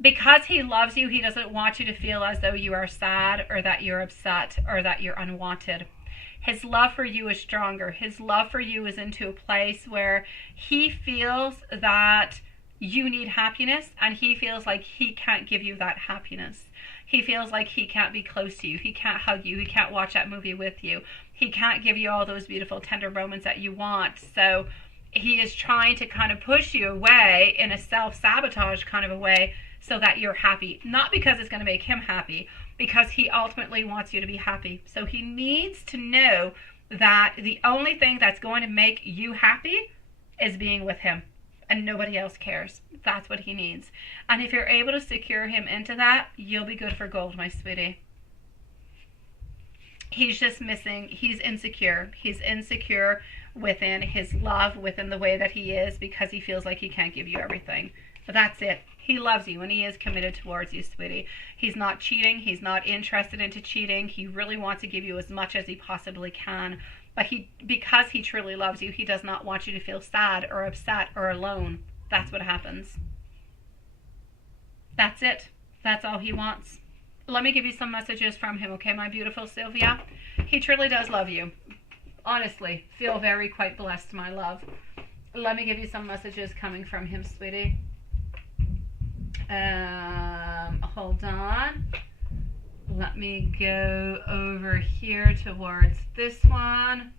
Because he loves you, he doesn't want you to feel as though you are sad or that you're upset or that you're unwanted. His love for you is stronger. His love for you is into a place where he feels that you need happiness, and he feels like he can't give you that happiness. He feels like he can't be close to you. He can't hug you. He can't watch that movie with you. He can't give you all those beautiful, tender moments that you want. So he is trying to kind of push you away in a self-sabotage kind of a way so that you're happy. Not because it's going to make him happy, because he ultimately wants you to be happy. So he needs to know that the only thing that's going to make you happy is being with him, and nobody else cares. That's what he needs. And if you're able to secure him into that, you'll be good for gold, my sweetie. He's just missing, he's insecure. He's insecure within his love, within the way that he is, because he feels like he can't give you everything. But that's it. He loves you and he is committed towards you, sweetie. He's not cheating. He's not interested into cheating. He really wants to give you as much as he possibly can. But because he truly loves you, he does not want you to feel sad or upset or alone. That's what happens. That's it. That's all he wants. Let me give you some messages from him, okay, my beautiful Sylvia? He truly does love you. Honestly, feel very quite blessed, my love. Let me give you some messages coming from him, sweetie. Hold on. Let me go over here towards this one.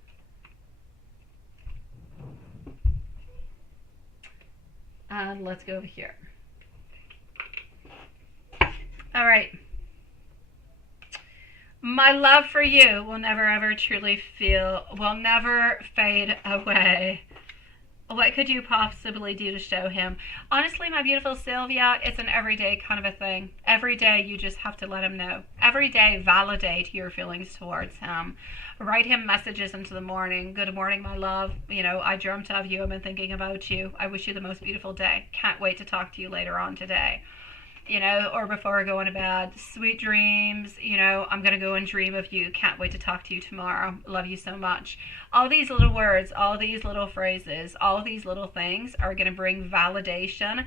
And let's go over here. All right. My love for you will never ever truly will never fade away. What could you possibly do to show him? Honestly, my beautiful Sylvia, it's an everyday kind of a thing. Every day you just have to let him know. Every day validate your feelings towards him. Write him messages into the morning. Good morning, my love. You know, I dreamt of you. I've been thinking about you. I wish you the most beautiful day. Can't wait to talk to you later on today. You know, or before going to bed, sweet dreams, you know, I'm going to go and dream of you. Can't wait to talk to you tomorrow. Love you so much. All these little words, all these little phrases, all these little things are going to bring validation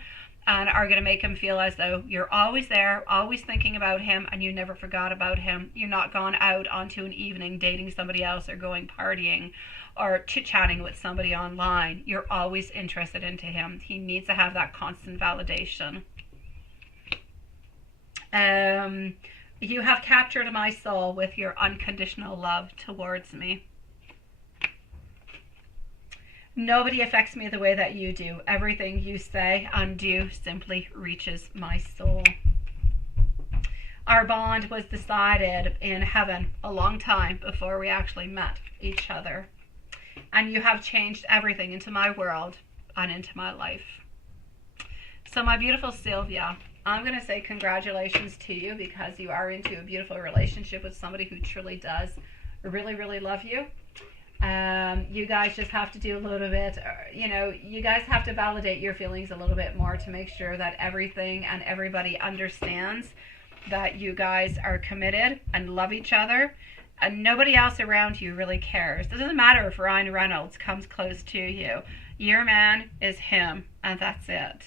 and are going to make him feel as though you're always there, always thinking about him, and you never forgot about him. You're not gone out onto an evening dating somebody else or going partying or chit-chatting with somebody online. You're always interested into him. He needs to have that constant validation. You have captured my soul with your unconditional love towards me. Nobody affects me the way that you do. Everything you say and do simply reaches my soul. Our bond was decided in heaven a long time before we actually met each other. And you have changed everything into my world and into my life. So my beautiful Sylvia, I'm going to say congratulations to you because you are into a beautiful relationship with somebody who truly does really, really love you. You guys just have to do a little bit, you know, you guys have to validate your feelings a little bit more to make sure that everything and everybody understands that you guys are committed and love each other, and nobody else around you really cares. It doesn't matter if Ryan Reynolds comes close to you. Your man is him, and that's it.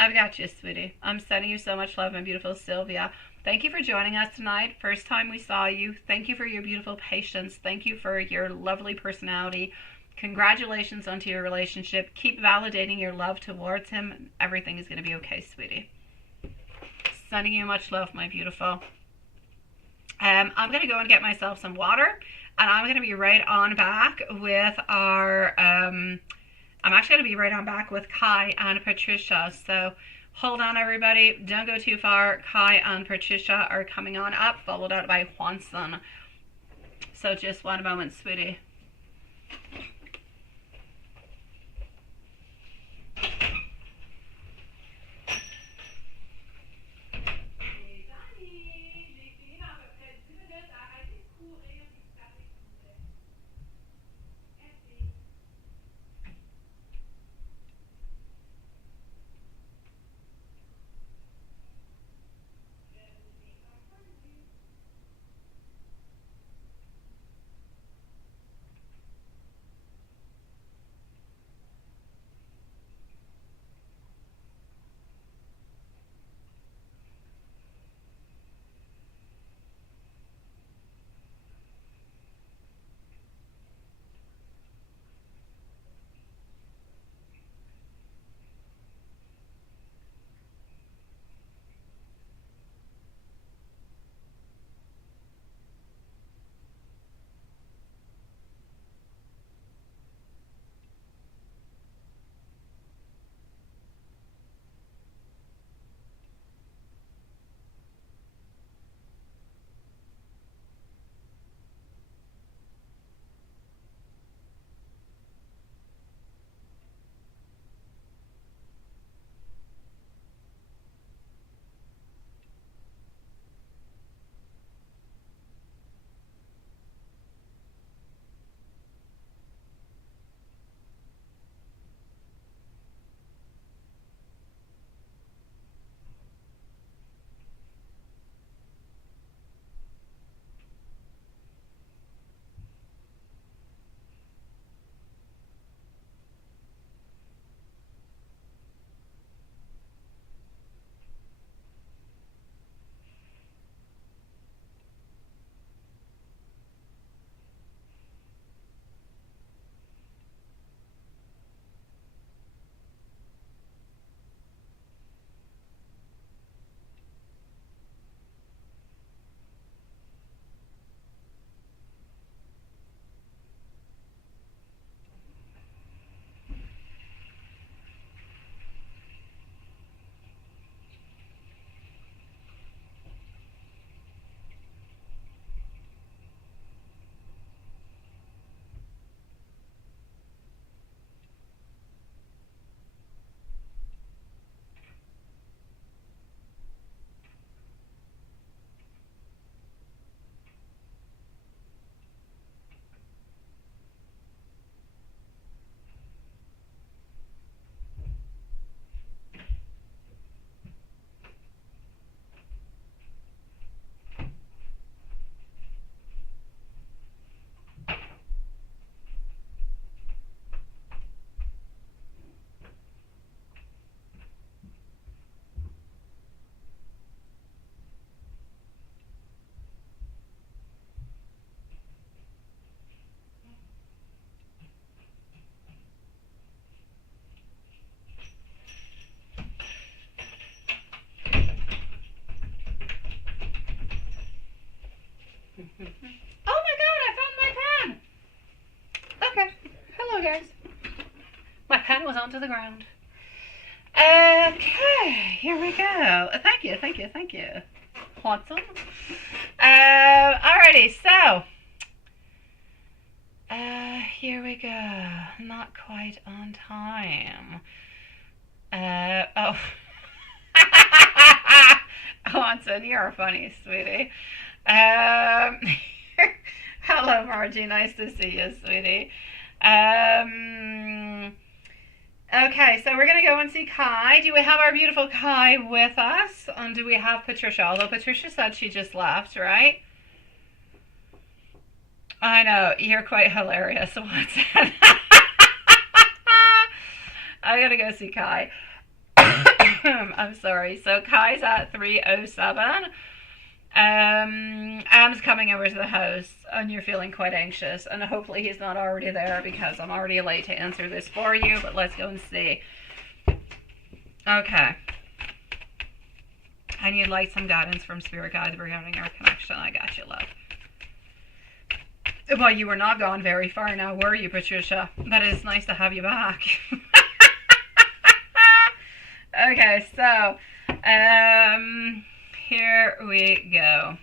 I've got you, sweetie. I'm sending you so much love, my beautiful Sylvia. Thank you for joining us tonight. First time we saw you. Thank you for your beautiful patience. Thank you for your lovely personality. Congratulations onto your relationship. Keep validating your love towards him. Everything is going to be okay, sweetie. Sending you much love, my beautiful. I'm going to go and get myself some water, and I'm going to be right on back with our... I'm actually going to be right on back with Kai and Patricia. So hold on, everybody. Don't go too far. Kai and Patricia are coming on up, followed out by Juanson. So just one moment, sweetie. was onto the ground. Okay, here we go. Thank you, thank you, thank you. Awesome. Alrighty, so here we go. Not quite on time. Oh. Watson, you're funny, sweetie. Hello, Margie. Nice to see you, sweetie. Okay, so we're going to go and see Kai. Do we have our beautiful Kai with us? And do we have Patricia? Although Patricia said she just left, right? I know, you're quite hilarious, Watson. I got to go see Kai. I'm sorry. So Kai's at 3:07. Am's coming over to the house and you're feeling quite anxious, and hopefully he's not already there because I'm already late to answer this for you, but let's go and see. Okay. I need like some guidance from spirit guides regarding our connection. I got you, love. Well, you were not gone very far now, were you, Patricia? But it's nice to have you back. Okay, so here we go.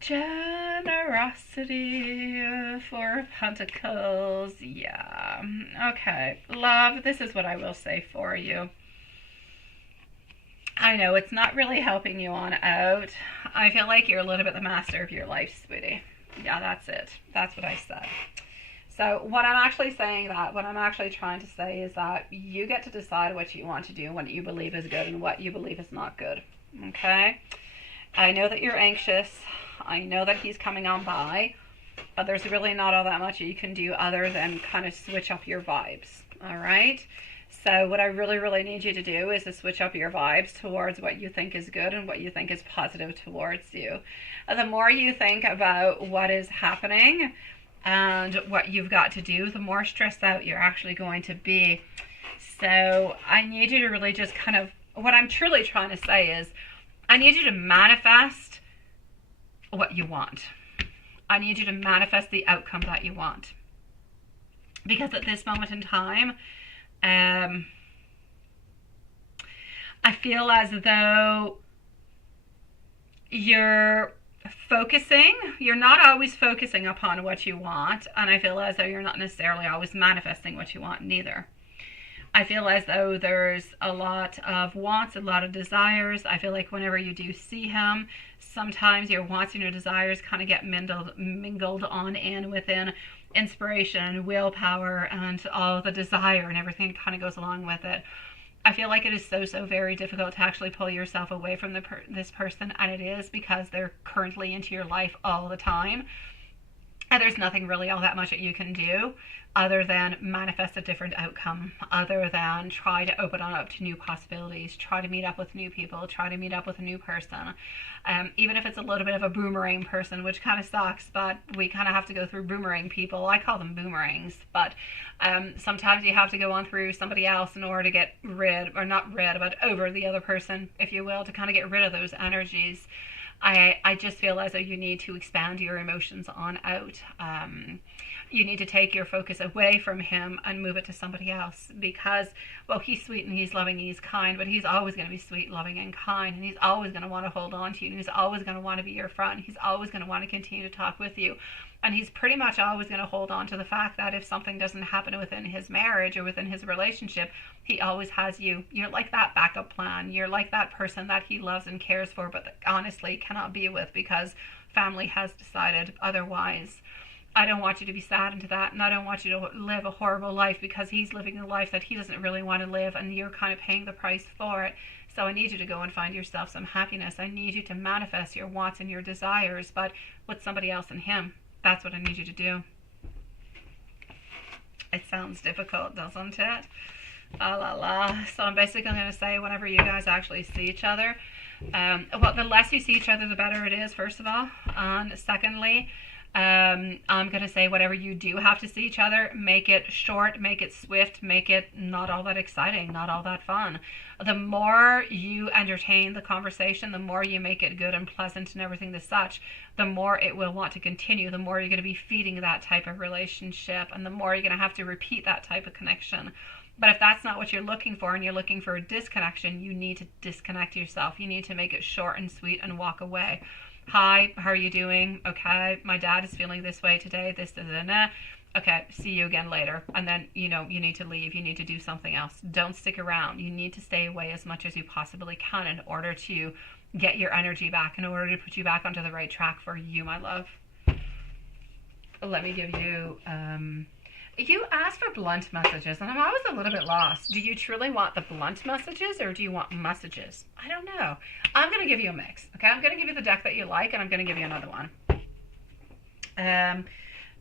Generosity, Four of Pentacles. Yeah. Okay, love, this is what I will say for you. I know it's not really helping you on out. I feel like you're a little bit the master of your life, sweetie. Yeah, that's it. That's what I said. So what I'm actually saying, that what I'm actually trying to say is that you get to decide what you want to do, what you believe is good and what you believe is not good. Okay? I know that you're anxious. I know that he's coming on by, but there's really not all that much you can do other than kind of switch up your vibes. All right? So what I really, really need you to do is to switch up your vibes towards what you think is good and what you think is positive towards you. And the more you think about what is happening and what you've got to do, the more stressed out you're actually going to be. So I need you to really just kind of, what I'm truly trying to say is, I need you to manifest what you want. I need you to manifest the outcome that you want. Because at this moment in time, I feel as though you're not always focusing upon what you want, and I feel as though you're not necessarily always manifesting what you want neither. I feel as though there's a lot of wants, a lot of desires. I feel like whenever you do see him, sometimes your wants and your desires kind of get mingled on in within inspiration, willpower, and all the desire and everything kind of goes along with it. I feel like it is so very difficult to actually pull yourself away from this person, and it is because they're currently into your life all the time. And there's nothing really all that much that you can do other than manifest a different outcome, other than try to open on up to new possibilities, try to meet up with new people, try to meet up with a new person. Even if it's a little bit of a boomerang person, which kind of sucks, but we kind of have to go through boomerang people. I call them boomerangs, but sometimes you have to go on through somebody else in order to get rid, or not rid, but over the other person, if you will, to kind of get rid of those energies. I just feel as though you need to expand your emotions on out. You need to take your focus away from him and move it to somebody else, because, well, he's sweet and he's loving and he's kind, but he's always going to be sweet, loving, and kind, and he's always going to want to hold on to you, and he's always going to want to be your friend. He's always going to want to continue to talk with you, and he's pretty much always going to hold on to the fact that if something doesn't happen within his marriage or within his relationship, he always has you. You're like that backup plan. You're like that person that he loves and cares for, but that honestly cannot be with because family has decided otherwise. I don't want you to be sad into that, and I don't want you to live a horrible life because he's living a life that he doesn't really want to live, and you're kind of paying the price for it. So I need you to go and find yourself some happiness. I need you to manifest your wants and your desires, but with somebody else and him. That's what I need you to do. It sounds difficult, doesn't it? Ah la la. So I'm basically going to say, whenever you guys actually see each other, well, the less you see each other, the better it is, first of all. And secondly, I'm going to say whatever you do have to see each other, make it short, make it swift, make it not all that exciting, not all that fun. The more you entertain the conversation, the more you make it good and pleasant and everything as such, the more it will want to continue, the more you're going to be feeding that type of relationship, and the more you're going to have to repeat that type of connection. But if that's not what you're looking for and you're looking for a disconnection, you need to disconnect yourself. You need to make it short and sweet and walk away. Hi, how are you doing? Okay, my dad is feeling this way today. This. Okay, see you again later. And then, you need to leave. You need to do something else. Don't stick around. You need to stay away as much as you possibly can in order to get your energy back, in order to put you back onto the right track for you, my love. Let me give you... You asked for blunt messages, and I'm always a little bit lost. Do you truly want the blunt messages, or do you want messages? I don't know. I'm going to give you a mix, okay? I'm going to give you the deck that you like, and I'm going to give you another one.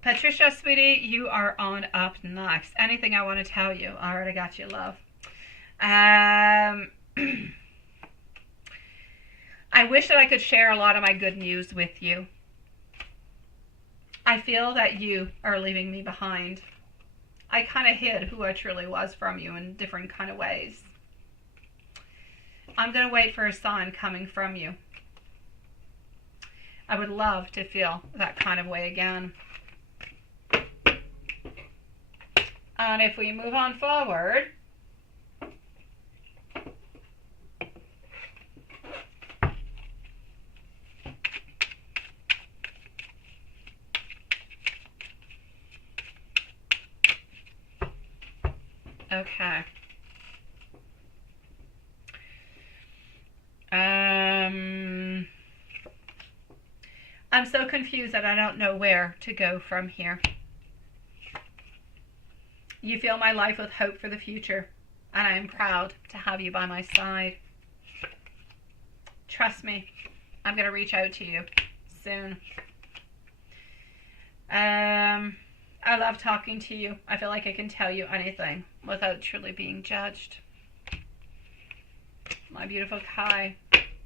Patricia, sweetie, you are on up next. Anything I want to tell you? I already got you, love. I wish that I could share a lot of my good news with you. I feel that you are leaving me behind. I kind of hid who I truly was from you in different kind of ways. I'm going to wait for a sign coming from you. I would love to feel that kind of way again. And if we move on forward, okay. I'm so confused that I don't know where to go from here. You fill my life with hope for the future, and I am proud to have you by my side. Trust me, I'm going to reach out to you soon. I love talking to you. I feel like I can tell you anything without truly being judged. My beautiful Kai,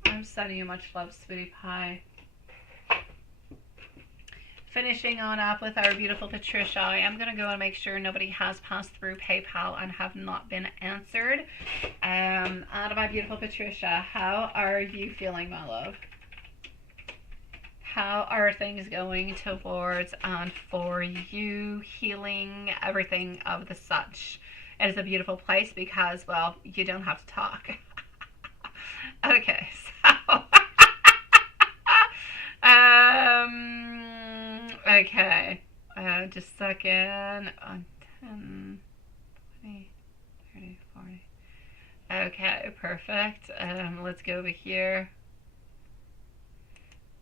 I'm sending you much love, sweetie pie. Finishing on up with our beautiful Patricia. I am going to go and make sure nobody has passed through PayPal and have not been answered. And my beautiful Patricia, how are you feeling, my love? How are things going towards and for you, healing, everything of the such? It is a beautiful place because, well, you don't have to talk. Okay, so... okay, just a second. 10, 20, 30, 40. Okay, perfect. Let's go over here.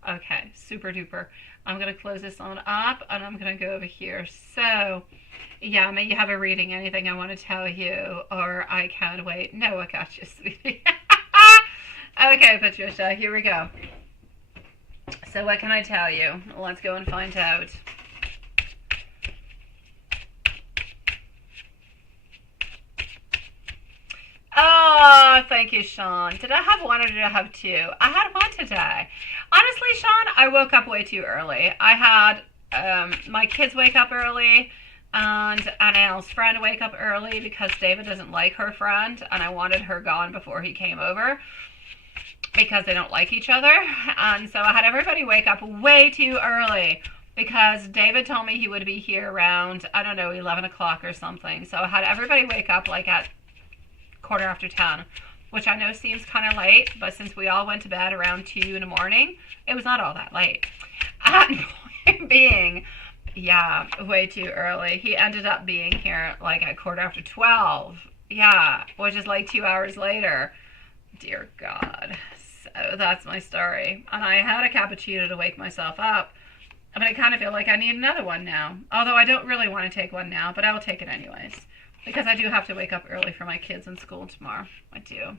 Okay, super duper. I'm going to close this on up, and I'm going to go over here. So, yeah, may you have a reading, anything I want to tell you, or I can't wait. No, I got you, sweetie. Okay, Patricia, here we go. So what can I tell you? Let's go and find out. Oh, thank you, Sean. Did I have one or did I have two? I had one today. Honestly, Sean, I woke up way too early. I had my kids wake up early and Annelle's friend wake up early because David doesn't like her friend and I wanted her gone before he came over because they don't like each other. And so I had everybody wake up way too early because David told me he would be here around, I don't know, 11 o'clock or something. So I had everybody wake up like at 10:15, which I know seems kind of late, but since we all went to bed around 2 in the morning, it was not all that late. And point being, yeah, way too early. He ended up being here like at 12:15. Yeah, which is like 2 hours later. Dear God. So that's my story. And I had a cappuccino to wake myself up, but I kind of feel like I need another one now. Although I don't really want to take one now, but I'll take it anyways. Because I do have to wake up early for my kids in school tomorrow. I do.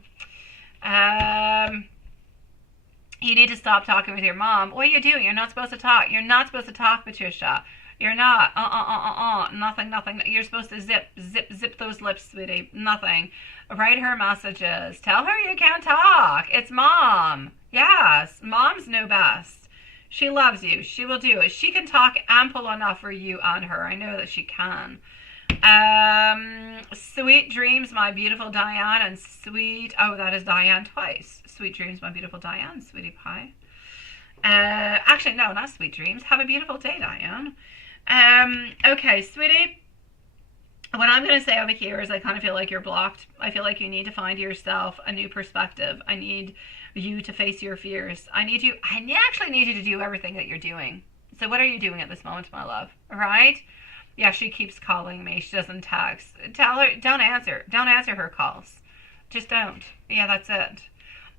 You need to stop talking with your mom. What are you doing? You're not supposed to talk. You're not supposed to talk, Patricia. You're not. Nothing. You're supposed to zip those lips, sweetie. Nothing. Write her messages. Tell her you can't talk. It's mom. Yes, moms know best. She loves you. She will do it. She can talk ample enough for you and her. I know that she can. Sweet dreams, my beautiful Diane, and sweet, oh, that is Diane twice. Sweet dreams, my beautiful Diane, sweetie pie. Actually, no, not sweet dreams. Have a beautiful day, Diane. Okay, sweetie. What I'm going to say over here is I kind of feel like you're blocked. I feel like you need to find yourself a new perspective. I need you to face your fears. I actually need you to do everything that you're doing. So what are you doing at this moment, my love? All right? Yeah, she keeps calling me. She doesn't text. Tell her, don't answer. Don't answer her calls. Just don't. Yeah, that's it.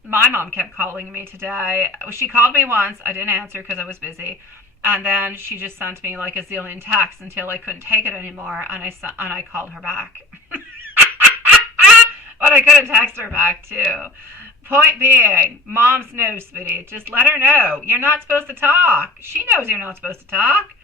My mom kept calling me today. She called me once. I didn't answer because I was busy. And then she just sent me like a zillion texts until I couldn't take it anymore. And I called her back. But I couldn't text her back too. Point being, moms know, sweetie. Just let her know. You're not supposed to talk. She knows you're not supposed to talk.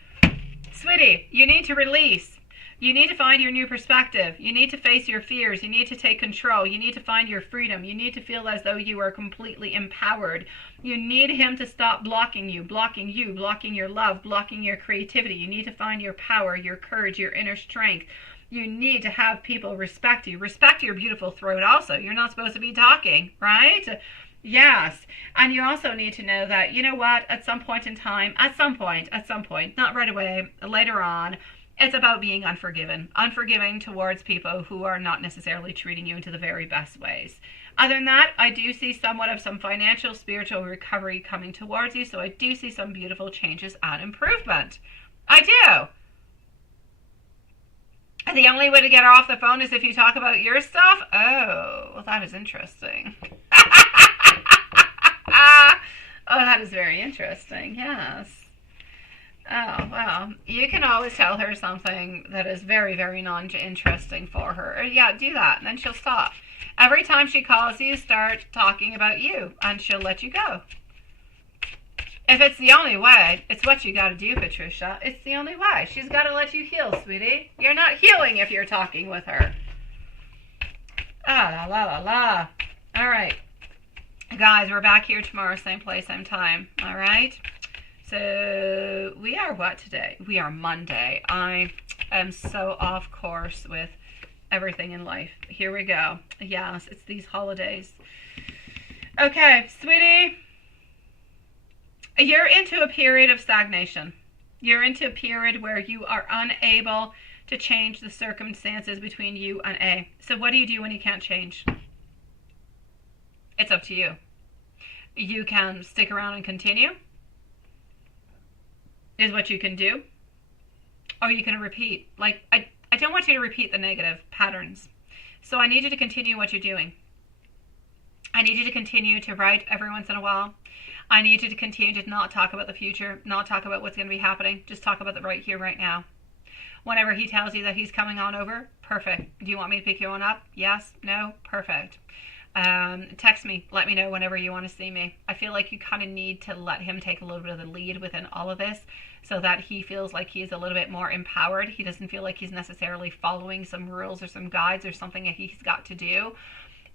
Sweetie, you need to release. You need to find your new perspective. You need to face your fears. You need to take control. You need to find your freedom. You need to feel as though you are completely empowered. You need him to stop blocking you, blocking your love, blocking your creativity. You need to find your power, your courage, your inner strength. You need to have people respect you. Respect your beautiful throat also. You're not supposed to be talking, right? Yes. And you also need to know that, you know what, at some point in time, at some point, not right away, later on, it's about being unforgiving towards people who are not necessarily treating you into the very best ways. Other than that, I do see somewhat of some financial, spiritual recovery coming towards you. So I do see some beautiful changes and improvement. I do. And the only way to get her off the phone is if you talk about your stuff? Oh, well, that is interesting. Oh, that is very interesting. Yes. Oh, well, you can always tell her something that is very, very non-interesting for her. Yeah, do that, and then she'll stop. Every time she calls you, start talking about you, and she'll let you go. If it's the only way, it's what you got to do, Patricia. It's the only way. She's got to let you heal, sweetie. You're not healing if you're talking with her. Ah, la, la, la, la. All right. Guys, we're back here tomorrow, same place, same time. All right? So we are what today? We are Monday. I am so off course with everything in life. Here we go. Yes, it's these holidays. Okay, sweetie. You're into a period of stagnation. You're into a period where you are unable to change the circumstances between you and A. So what do you do when you can't change? It's up to you. You can stick around and continue, is what you can do. Or you can repeat. Like, I don't want you to repeat the negative patterns. So I need you to continue what you're doing. I need you to continue to write every once in a while. I need you to continue to not talk about the future, not talk about what's going to be happening. Just talk about the right here, right now. Whenever he tells you that he's coming on over, perfect. Do you want me to pick you on up? Yes? No? Perfect. Text me. Let me know whenever you want to see me. I feel like you kind of need to let him take a little bit of the lead within all of this so that he feels like he's a little bit more empowered. He doesn't feel like he's necessarily following some rules or some guides or something that he's got to do.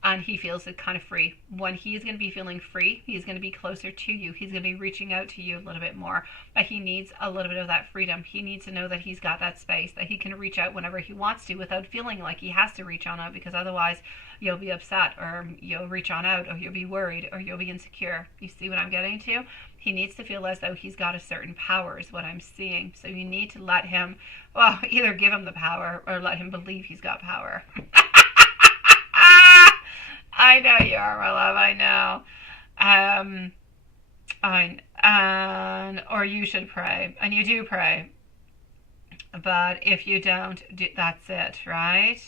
And he feels it kind of free. When he's going to be feeling free, he's going to be closer to you. He's going to be reaching out to you a little bit more. But he needs a little bit of that freedom. He needs to know that he's got that space, that he can reach out whenever he wants to without feeling like he has to reach on out, because otherwise you'll be upset, or you'll reach on out, or you'll be worried, or you'll be insecure. You see what I'm getting to? He needs to feel as though he's got a certain power is what I'm seeing. So you need to let him, well, either give him the power or let him believe he's got power. I know you are, my love. I know. Or you should pray, and you do pray. But if you don't, that's it, right?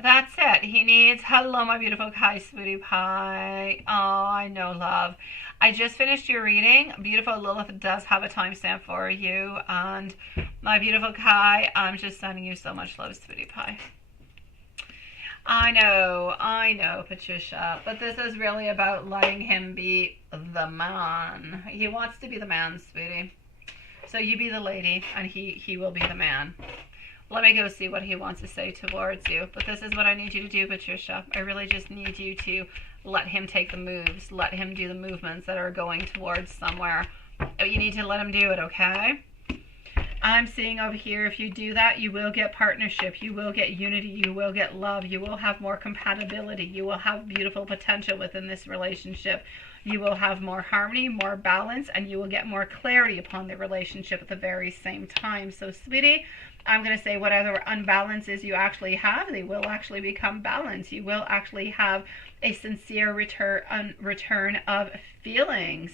That's it. He needs, hello, my beautiful Kai, sweetie pie. Oh, I know, love. I just finished your reading. Beautiful Lilith does have a timestamp for you. And my beautiful Kai, I'm just sending you so much love, sweetie pie. I know, Patricia, but this is really about letting him be the man. He wants to be the man, sweetie. So you be the lady, and he will be the man. Let me go see what he wants to say towards you. But this is what I need you to do, Patricia. I really just need you to let him take the moves. Let him do the movements that are going towards somewhere You need to let him do it, okay? I'm seeing over here, if you do that, you will get partnership, you will get unity, you will get love, you will have more compatibility, you will have beautiful potential within this relationship, you will have more harmony, more balance, and you will get more clarity upon the relationship at the very same time. So, sweetie, I'm going to say whatever unbalances you actually have, they will actually become balanced. You will actually have a sincere return of feelings.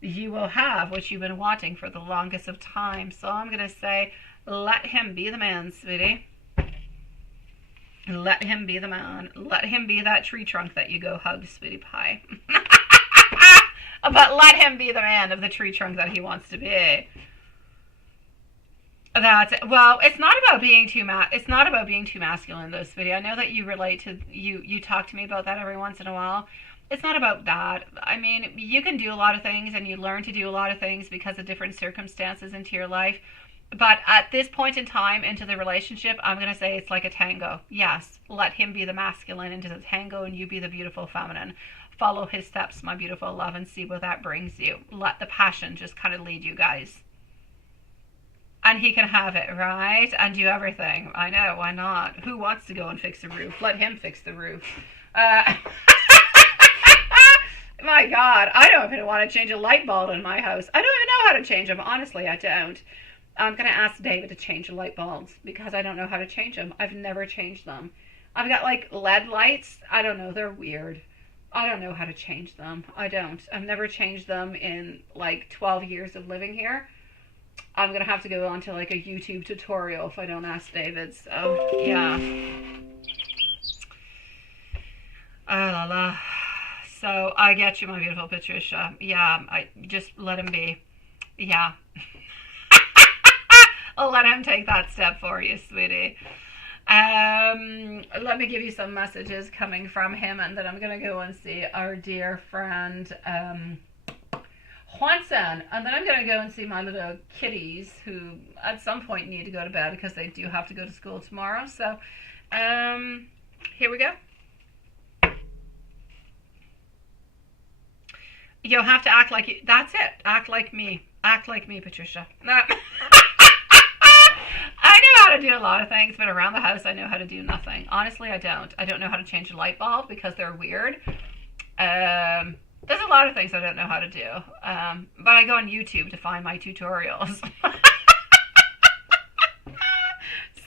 You will have what you've been wanting for the longest of time. So I'm going to say, let him be the man, sweetie. Let him be the man. Let him be that tree trunk that you go hug, sweetie pie. But let him be the man of the tree trunk that he wants to be. That's it. Well, it's not about being too masculine, though, sweetie. I know that you relate to you talk to me about that every once in a while. It's not about that. I mean, you can do a lot of things and you learn to do a lot of things because of different circumstances into your life. But at this point in time into the relationship, I'm going to say it's like a tango. Yes, let him be the masculine into the tango and you be the beautiful feminine. Follow his steps, my beautiful love, and see where that brings you. Let the passion just kind of lead you guys. And he can have it, right? And do everything. I know, why not? Who wants to go and fix the roof? Let him fix the roof. My God, I don't even want to change a light bulb in my house. I don't even know how to change them. Honestly, I don't. I'm going to ask David to change the light bulbs because I don't know how to change them. I've never changed them. I've got like LED lights. I don't know. They're weird. I don't know how to change them. I don't. I've never changed them in like 12 years of living here. I'm going to have to go on to like a YouTube tutorial if I don't ask David. So, yeah. Ah, la la. So, I get you, my beautiful Patricia. Yeah, I just let him be. Yeah. I'll let him take that step for you, sweetie. Let me give you some messages coming from him, and then I'm going to go and see our dear friend, Juanson. And then I'm going to go and see my little kitties, who at some point need to go to bed because they do have to go to school tomorrow. So, here we go. You'll have to act like you. That's it. Act like me. Act like me, Patricia. I know how to do a lot of things, but around the house, I know how to do nothing. Honestly, I don't. I don't know how to change a light bulb because they're weird. There's a lot of things I don't know how to do. But I go on YouTube to find my tutorials.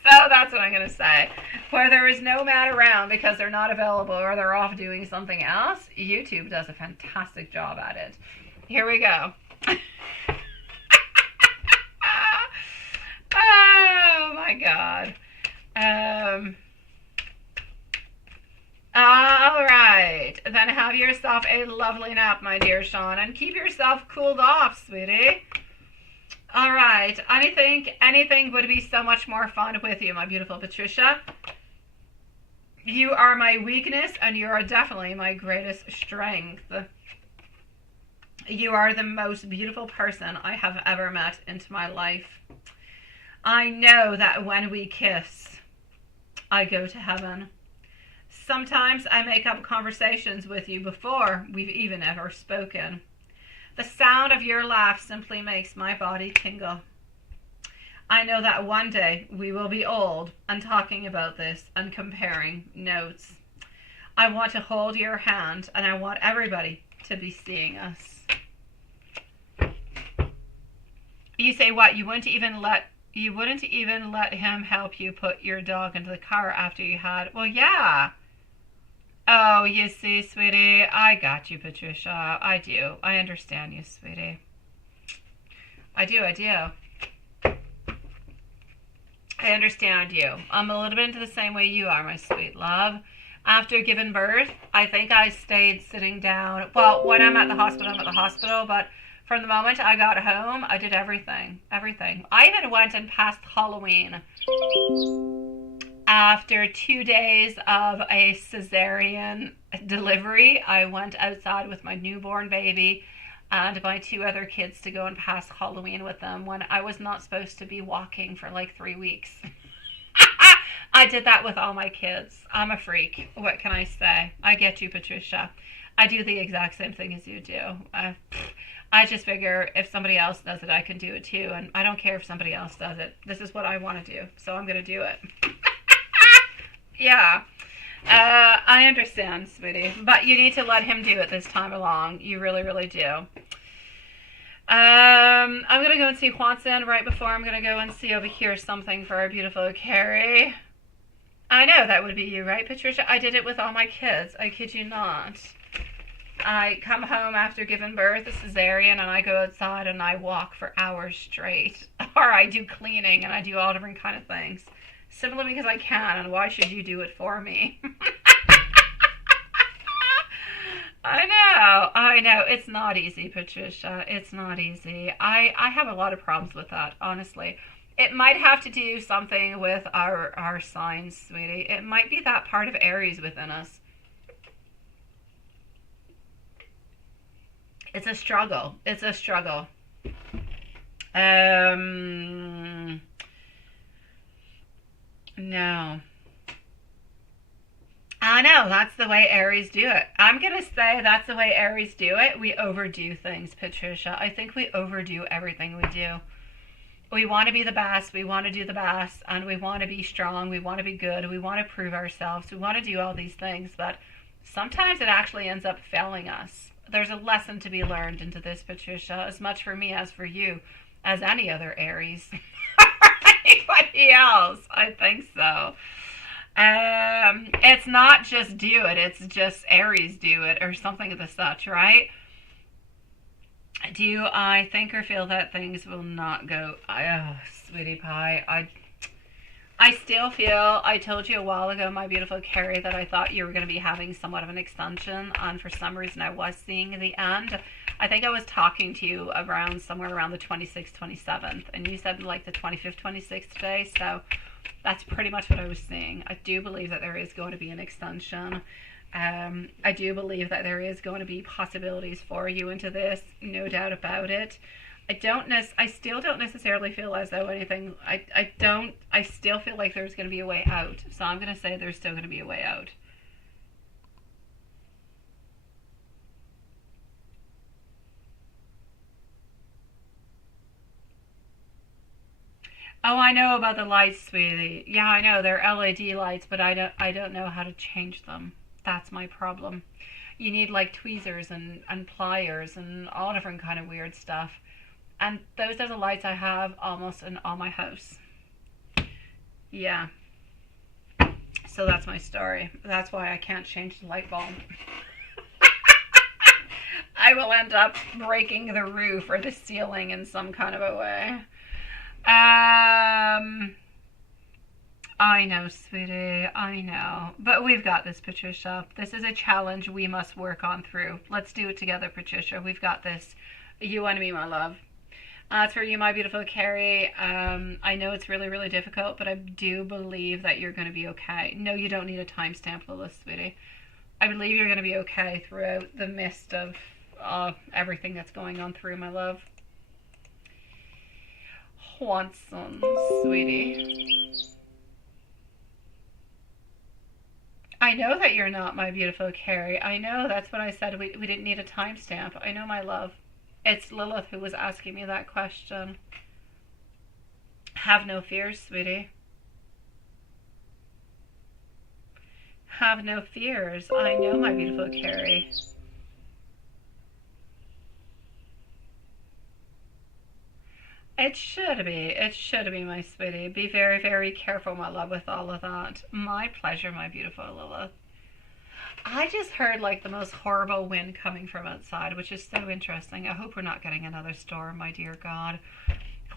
So that's what I'm going to say. Where there is no man around because they're not available or they're off doing something else, YouTube does a fantastic job at it. Here we go. Oh my God. All right. Then have yourself a lovely nap, my dear Sean, and keep yourself cooled off, sweetie. All right. Anything would be so much more fun with you, my beautiful Patricia. You are my weakness, and you are definitely my greatest strength. You are the most beautiful person I have ever met into my life. I know that when we kiss, I go to heaven. Sometimes I make up conversations with you before we've even ever spoken. The sound of your laugh simply makes my body tingle. I know that one day we will be old and talking about this and comparing notes. I want to hold your hand, and I want everybody to be seeing us. You say what? You wouldn't even let him help you put your dog into the car after you had... Well, yeah. Oh, you see, sweetie, I got you, Patricia. I do. I understand you, sweetie. I do. I understand you. I'm a little bit into the same way you are, my sweet love. After giving birth, I think I stayed sitting down. Well, when I'm at the hospital, I'm at the hospital, but from the moment I got home, I did everything. I even went and passed Halloween. After 2 days of a cesarean delivery, I went outside with my newborn baby and my 2 other kids to go and pass Halloween with them when I was not supposed to be walking for like 3 weeks. I did that with all my kids. I'm a freak. What can I say? I get you, Patricia. I do the exact same thing as you do. I just figure if somebody else does it, I can do it too. And I don't care if somebody else does it. This is what I want to do. So I'm going to do it. Yeah. I understand, sweetie. But you need to let him do it this time along. You really, really do. I'm going to go and see Juanson right before I'm going to go and see over here something for our beautiful Carrie. I know that would be you, right, Patricia? I did it with all my kids. I kid you not. I come home after giving birth, a cesarean, and I go outside and I walk for hours straight. Or I do cleaning and I do all different kind of things. Simply because I can, and why should you do it for me? I know. It's not easy, Patricia. It's not easy. I have a lot of problems with that, honestly. It might have to do something with our signs, sweetie. It might be that part of Aries within us. It's a struggle. It's a struggle. No. I know, that's the way Aries do it. I'm going to say that's the way Aries do it. We overdo things, Patricia. I think we overdo everything we do. We want to be the best, we want to do the best, and we want to be strong, we want to be good, we want to prove ourselves, we want to do all these things, but sometimes it actually ends up failing us. There's a lesson to be learned into this, Patricia, as much for me as for you, as any other Aries. Anybody else, I think so. It's not just do it, it's just Aries do it, or something of the such, right? Do I think or feel that things will not go? Oh, sweetie pie. I still feel, I told you a while ago, my beautiful Carrie, that I thought you were going to be having somewhat of an extension, and for some reason I was seeing the end. I think I was talking to you around somewhere around the 26th, 27th, and you said like the 25th, 26th day, so that's pretty much what I was seeing. I do believe that there is going to be an extension. I do believe that there is going to be possibilities for you into this, no doubt about it. I still don't necessarily feel as though anything, I still feel like there's going to be a way out. So I'm going to say there's still going to be a way out. Oh, I know about the lights, sweetie. Yeah, I know they're LED lights, but I don't know how to change them. That's my problem. You need like tweezers and pliers and all different kind of weird stuff. And those are the lights I have almost in all my house. Yeah. So that's my story. That's why I can't change the light bulb. I will end up breaking the roof or the ceiling in some kind of a way. I know, sweetie. I know. But we've got this, Patricia. This is a challenge we must work on through. Let's do it together, Patricia. We've got this. You and me, my love. As for you, my beautiful Carrie, I know it's really, really difficult, but I do believe that you're going to be okay. No, you don't need a timestamp, Lilith, sweetie. I believe you're going to be okay throughout the midst of everything that's going on through, my love. Watson, sweetie. I know that you're not, my beautiful Carrie. I know, that's what I said. We didn't need a timestamp. I know, my love. It's Lilith who was asking me that question. Have no fears, sweetie. Have no fears. I know, my beautiful Carrie. It should be. It should be, my sweetie. Be very, very careful, my love, with all of that. My pleasure, my beautiful Lilith. I just heard like the most horrible wind coming from outside, which is so interesting. I hope we're not getting another storm, my dear God.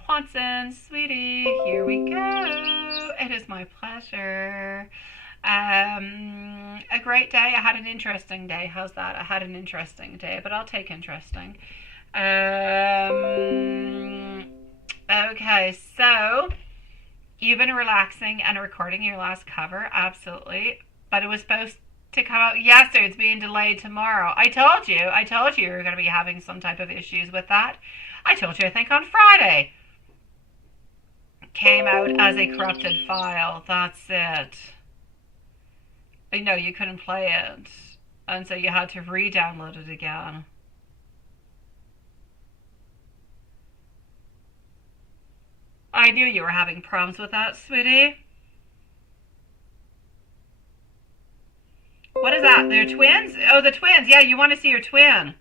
Watson, sweetie, here we go. It is my pleasure. A great day. I had an interesting day. How's that? I had an interesting day, but I'll take interesting. Okay, so you've been relaxing and recording your last cover, absolutely. But it was supposed to come out yesterday. It's being delayed tomorrow. I told you you were going to be having some type of issues with that. I told you, I think on Friday. Came out as a corrupted file. That's it. No, you couldn't play it. And so you had to re-download it again. I knew you were having problems with that, sweetie. What is that? They're twins? Oh, the twins. Yeah, you want to see your twin.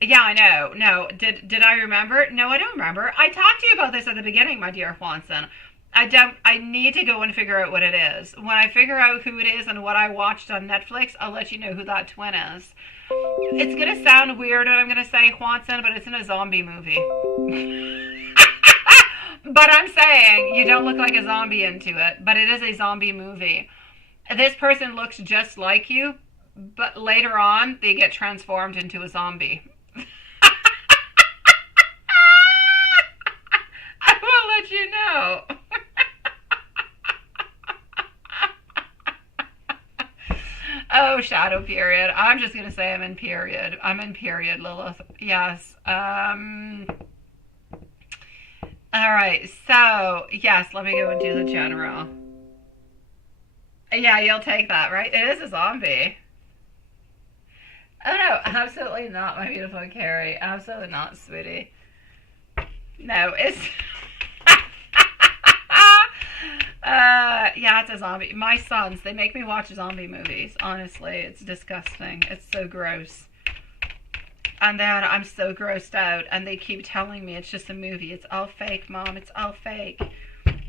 Yeah, I know. No, did I remember? No, I don't remember. I talked to you about this at the beginning, my dear Juanson. I don't. I need to go and figure out what it is. When I figure out who it is and what I watched on Netflix, I'll let you know who that twin is. It's gonna sound weird, and I'm gonna say Juanson, but it's in a zombie movie. But I'm saying you don't look like a zombie into it, but it is a zombie movie. This person looks just like you, but later on they get transformed into a zombie. I will let you know. Oh, shadow period. I'm just going to say I'm in period. I'm in period, Lilith. Yes. All right. So, yes, let me go and do the general. Yeah, you'll take that, right? It is a zombie. Oh, no, absolutely not, my beautiful Carrie. Absolutely not, sweetie. No, it's... yeah, it's a zombie. My sons, they make me watch zombie movies. Honestly, it's disgusting. It's so gross. And then I'm so grossed out, and they keep telling me it's just a movie. It's all fake, Mom. It's all fake.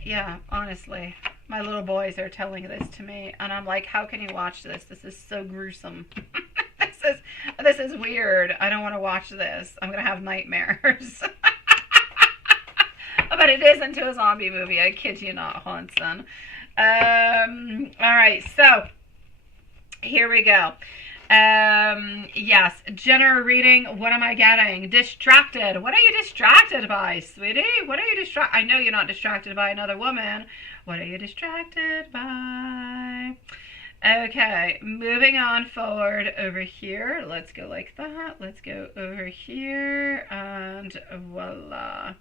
Yeah, honestly. My little boys are telling this to me, and I'm like, how can you watch this? This is so gruesome. This is weird. I don't want to watch this. I'm going to have nightmares. But it is into a zombie movie. I kid you not, Hanson. All right, so here we go. Yes, general reading. What am I getting? Distracted. What are you distracted by, sweetie? What are you distracted? I know you're not distracted by another woman. What are you distracted by? Okay, moving on forward over here. Let's go like that. Let's go over here, and voila.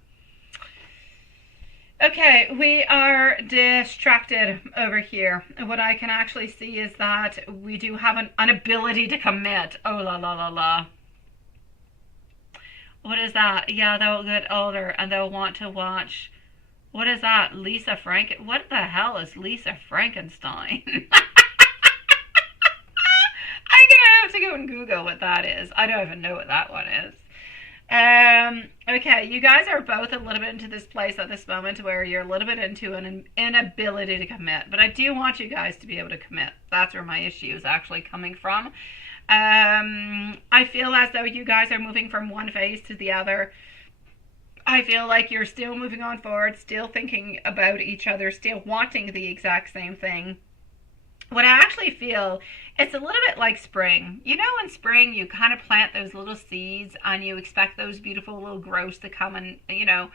Okay, we are distracted over here. What I can actually see is that we do have an ability to commit. Oh, la, la, la, la. What is that? Yeah, they'll get older and they'll want to watch. What is that? Lisa What the hell is Lisa Frankenstein? I'm gonna have to go and Google what that is. I don't even know what that one is. Okay, you guys are both a little bit into this place at this moment where you're a little bit into an inability to commit, but I do want you guys to be able to commit. That's where my issue is actually coming from. I feel as though you guys are moving from one phase to the other. I feel like you're still moving on forward, still thinking about each other, still wanting the exact same thing. What I actually feel, it's a little bit like spring. You know, in spring, you kind of plant those little seeds and you expect those beautiful little growths to come and, you know,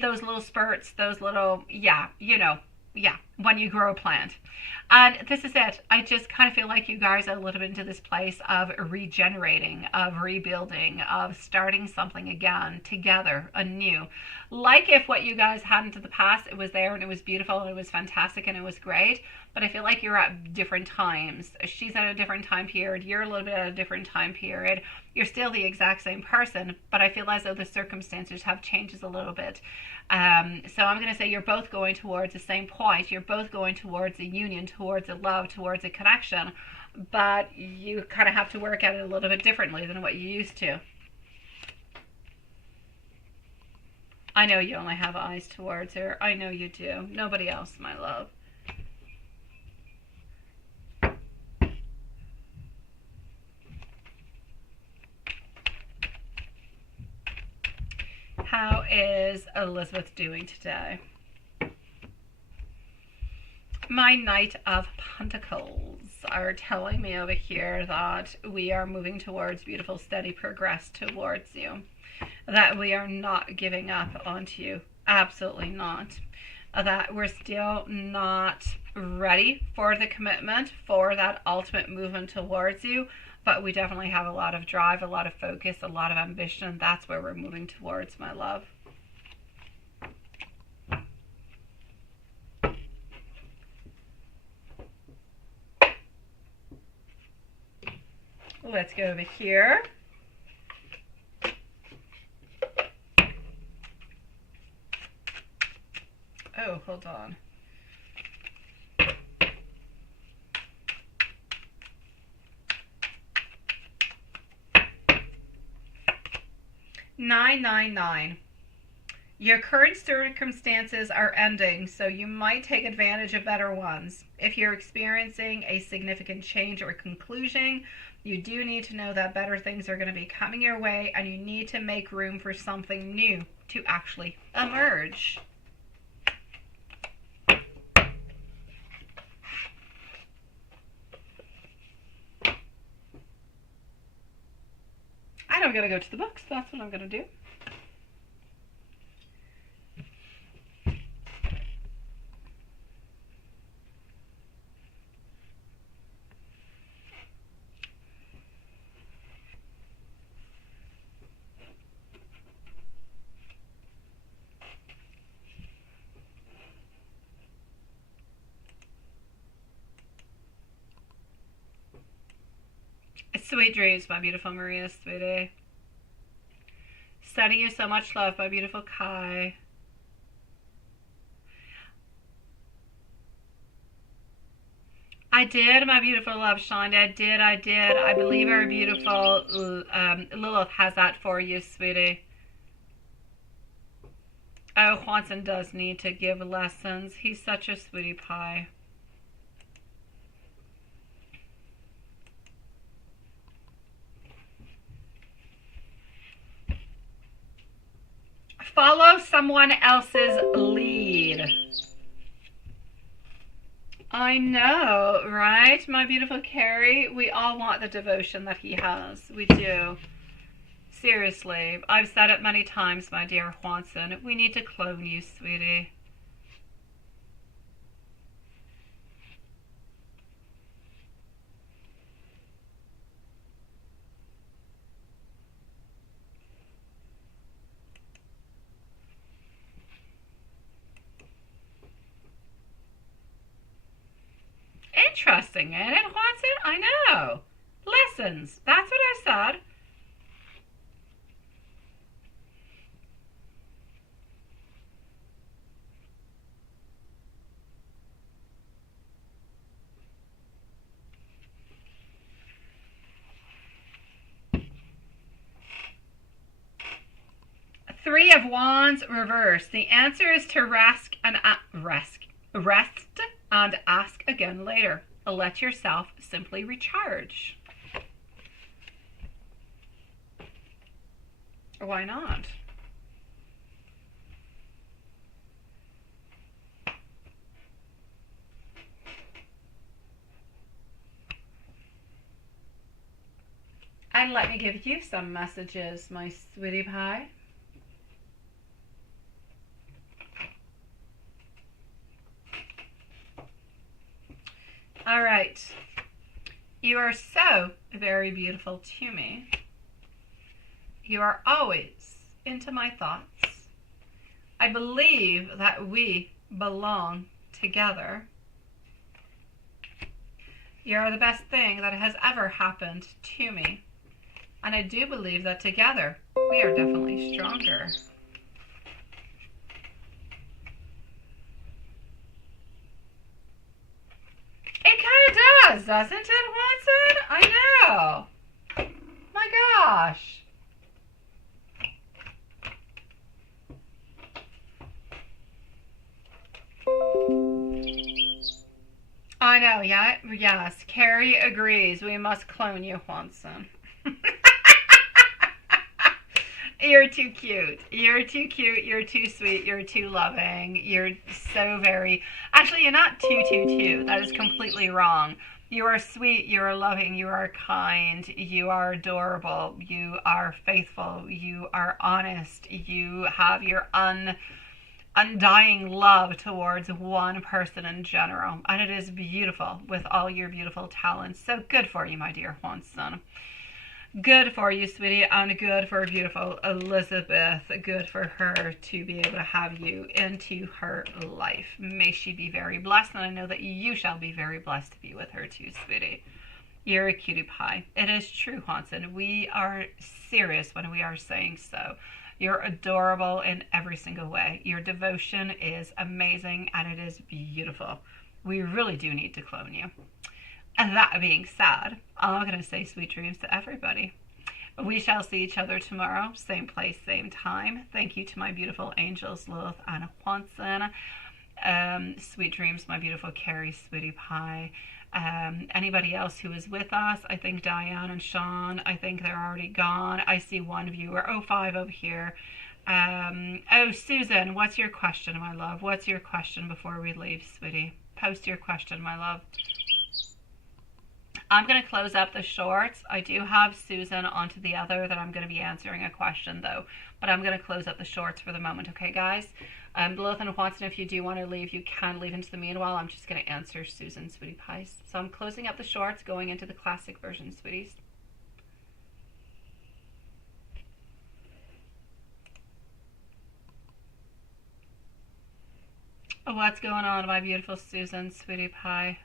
those little spurts, those little, yeah, you know, yeah, when you grow a plant. And this is it. I just kind of feel like you guys are a little bit into this place of regenerating, of rebuilding, of starting something again together, anew. Like if what you guys had into the past, it was there and it was beautiful and it was fantastic and it was great. But I feel like you're at different times. She's at a different time period. You're a little bit at a different time period. You're still the exact same person, but I feel as though the circumstances have changed a little bit. So I'm going to say you're both going towards the same point. You're both going towards a union, towards a love, towards a connection. But you kind of have to work at it a little bit differently than what you used to. I know you only have eyes towards her. I know you do. Nobody else, my love. How is Elizabeth doing today? My Knight of Pentacles are telling me over here that we are moving towards beautiful, steady progress towards you. That we are not giving up onto you. Absolutely not. That we're still not ready for the commitment, for that ultimate movement towards you. But we definitely have a lot of drive, a lot of focus, a lot of ambition. That's where we're moving towards, my love. Let's go over here. Oh, hold on. "999. Your current circumstances are ending, so you might take advantage of better ones. If you're experiencing a significant change or conclusion, you do need to know that better things are going to be coming your way, and you need to make room for something new to actually emerge." And I'm going to go to the books. That's what I'm going to do. Sweet dreams, my beautiful Maria, sweetie. Sending you so much love, my beautiful Kai. I did, my beautiful love, Shonda. I did. I believe our beautiful Lilith has that for you, sweetie. Oh, Juanson does need to give lessons. He's such a sweetie pie. Follow someone else's lead. I know, right? My beautiful Carrie, we all want the devotion that he has. We do. Seriously, I've said it many times, my dear Juanson. We need to clone you, sweetie. Interesting, ain't it, Watson? I know. Lessons. That's what I said. Three of Wands reversed. The answer is to rest and ask again later. Let yourself simply recharge. Why not? And let me give you some messages, my sweetie pie. All right. You are so very beautiful to me. You are always into my thoughts. I believe that we belong together. You are the best thing that has ever happened to me. And I do believe that together we are definitely stronger. It kind of does, doesn't it, Watson? I know. My gosh. I know, yeah, yes. Carrie agrees. We must clone you, Watson. You're too cute. You're too cute. You're too sweet. You're too loving. You're so very... Actually, you're not too. That is completely wrong. You are sweet. You are loving. You are kind. You are adorable. You are faithful. You are honest. You have your undying love towards one person in general. And it is beautiful with all your beautiful talents. So good for you, my dear Juanson. Good for you, sweetie, and good for beautiful Elizabeth. Good for her to be able to have you into her life. May she be very blessed, and I know that you shall be very blessed to be with her too, sweetie. You're a cutie pie. It is true, Hanson. We are serious when we are saying so. You're adorable in every single way. Your devotion is amazing and it is beautiful. We really do need to clone you. And that being said, I'm going to say sweet dreams to everybody. We shall see each other tomorrow, same place, same time. Thank you to my beautiful angels, Lilith and Juanson. Sweet dreams, my beautiful Carrie, sweetie pie. Anybody else who is with us, I think Diane and Sean, I think they're already gone. I see one viewer, 05 over here. Oh, Susan, what's your question, my love? What's your question before we leave, sweetie? Post your question, my love. I'm going to close up the shorts. I do have Susan onto the other that I'm going to be answering a question, though. But I'm going to close up the shorts for the moment, okay, guys? Lilith and Watson, if you do want to leave, you can leave into the meanwhile. I'm just going to answer Susan, sweetie pies. So I'm closing up the shorts, going into the classic version, sweeties. What's going on, my beautiful Susan, sweetie pie?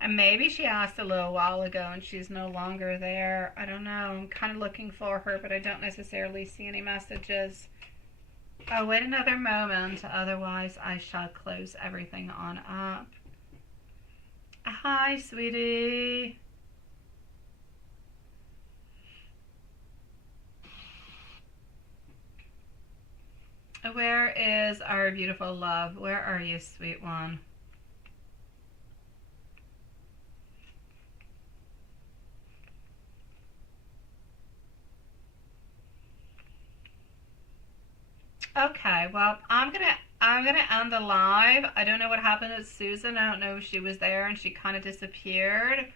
And maybe she asked a little while ago and she's no longer there. I don't know. I'm kind of looking for her, but I don't necessarily see any messages. Oh, wait another moment. Otherwise, I shall close everything on up. Hi, sweetie. Where is our beautiful love? Where are you, sweet one? Okay, well, I'm gonna end the live. I don't know what happened with Susan. I don't know if she was there and she kind of disappeared.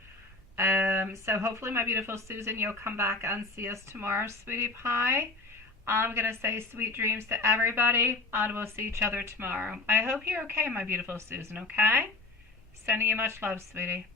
So hopefully, my beautiful Susan, you'll come back and see us tomorrow, sweetie pie. I'm gonna say sweet dreams to everybody, and we'll see each other tomorrow. I hope you're okay, my beautiful Susan. Okay, sending you much love, sweetie.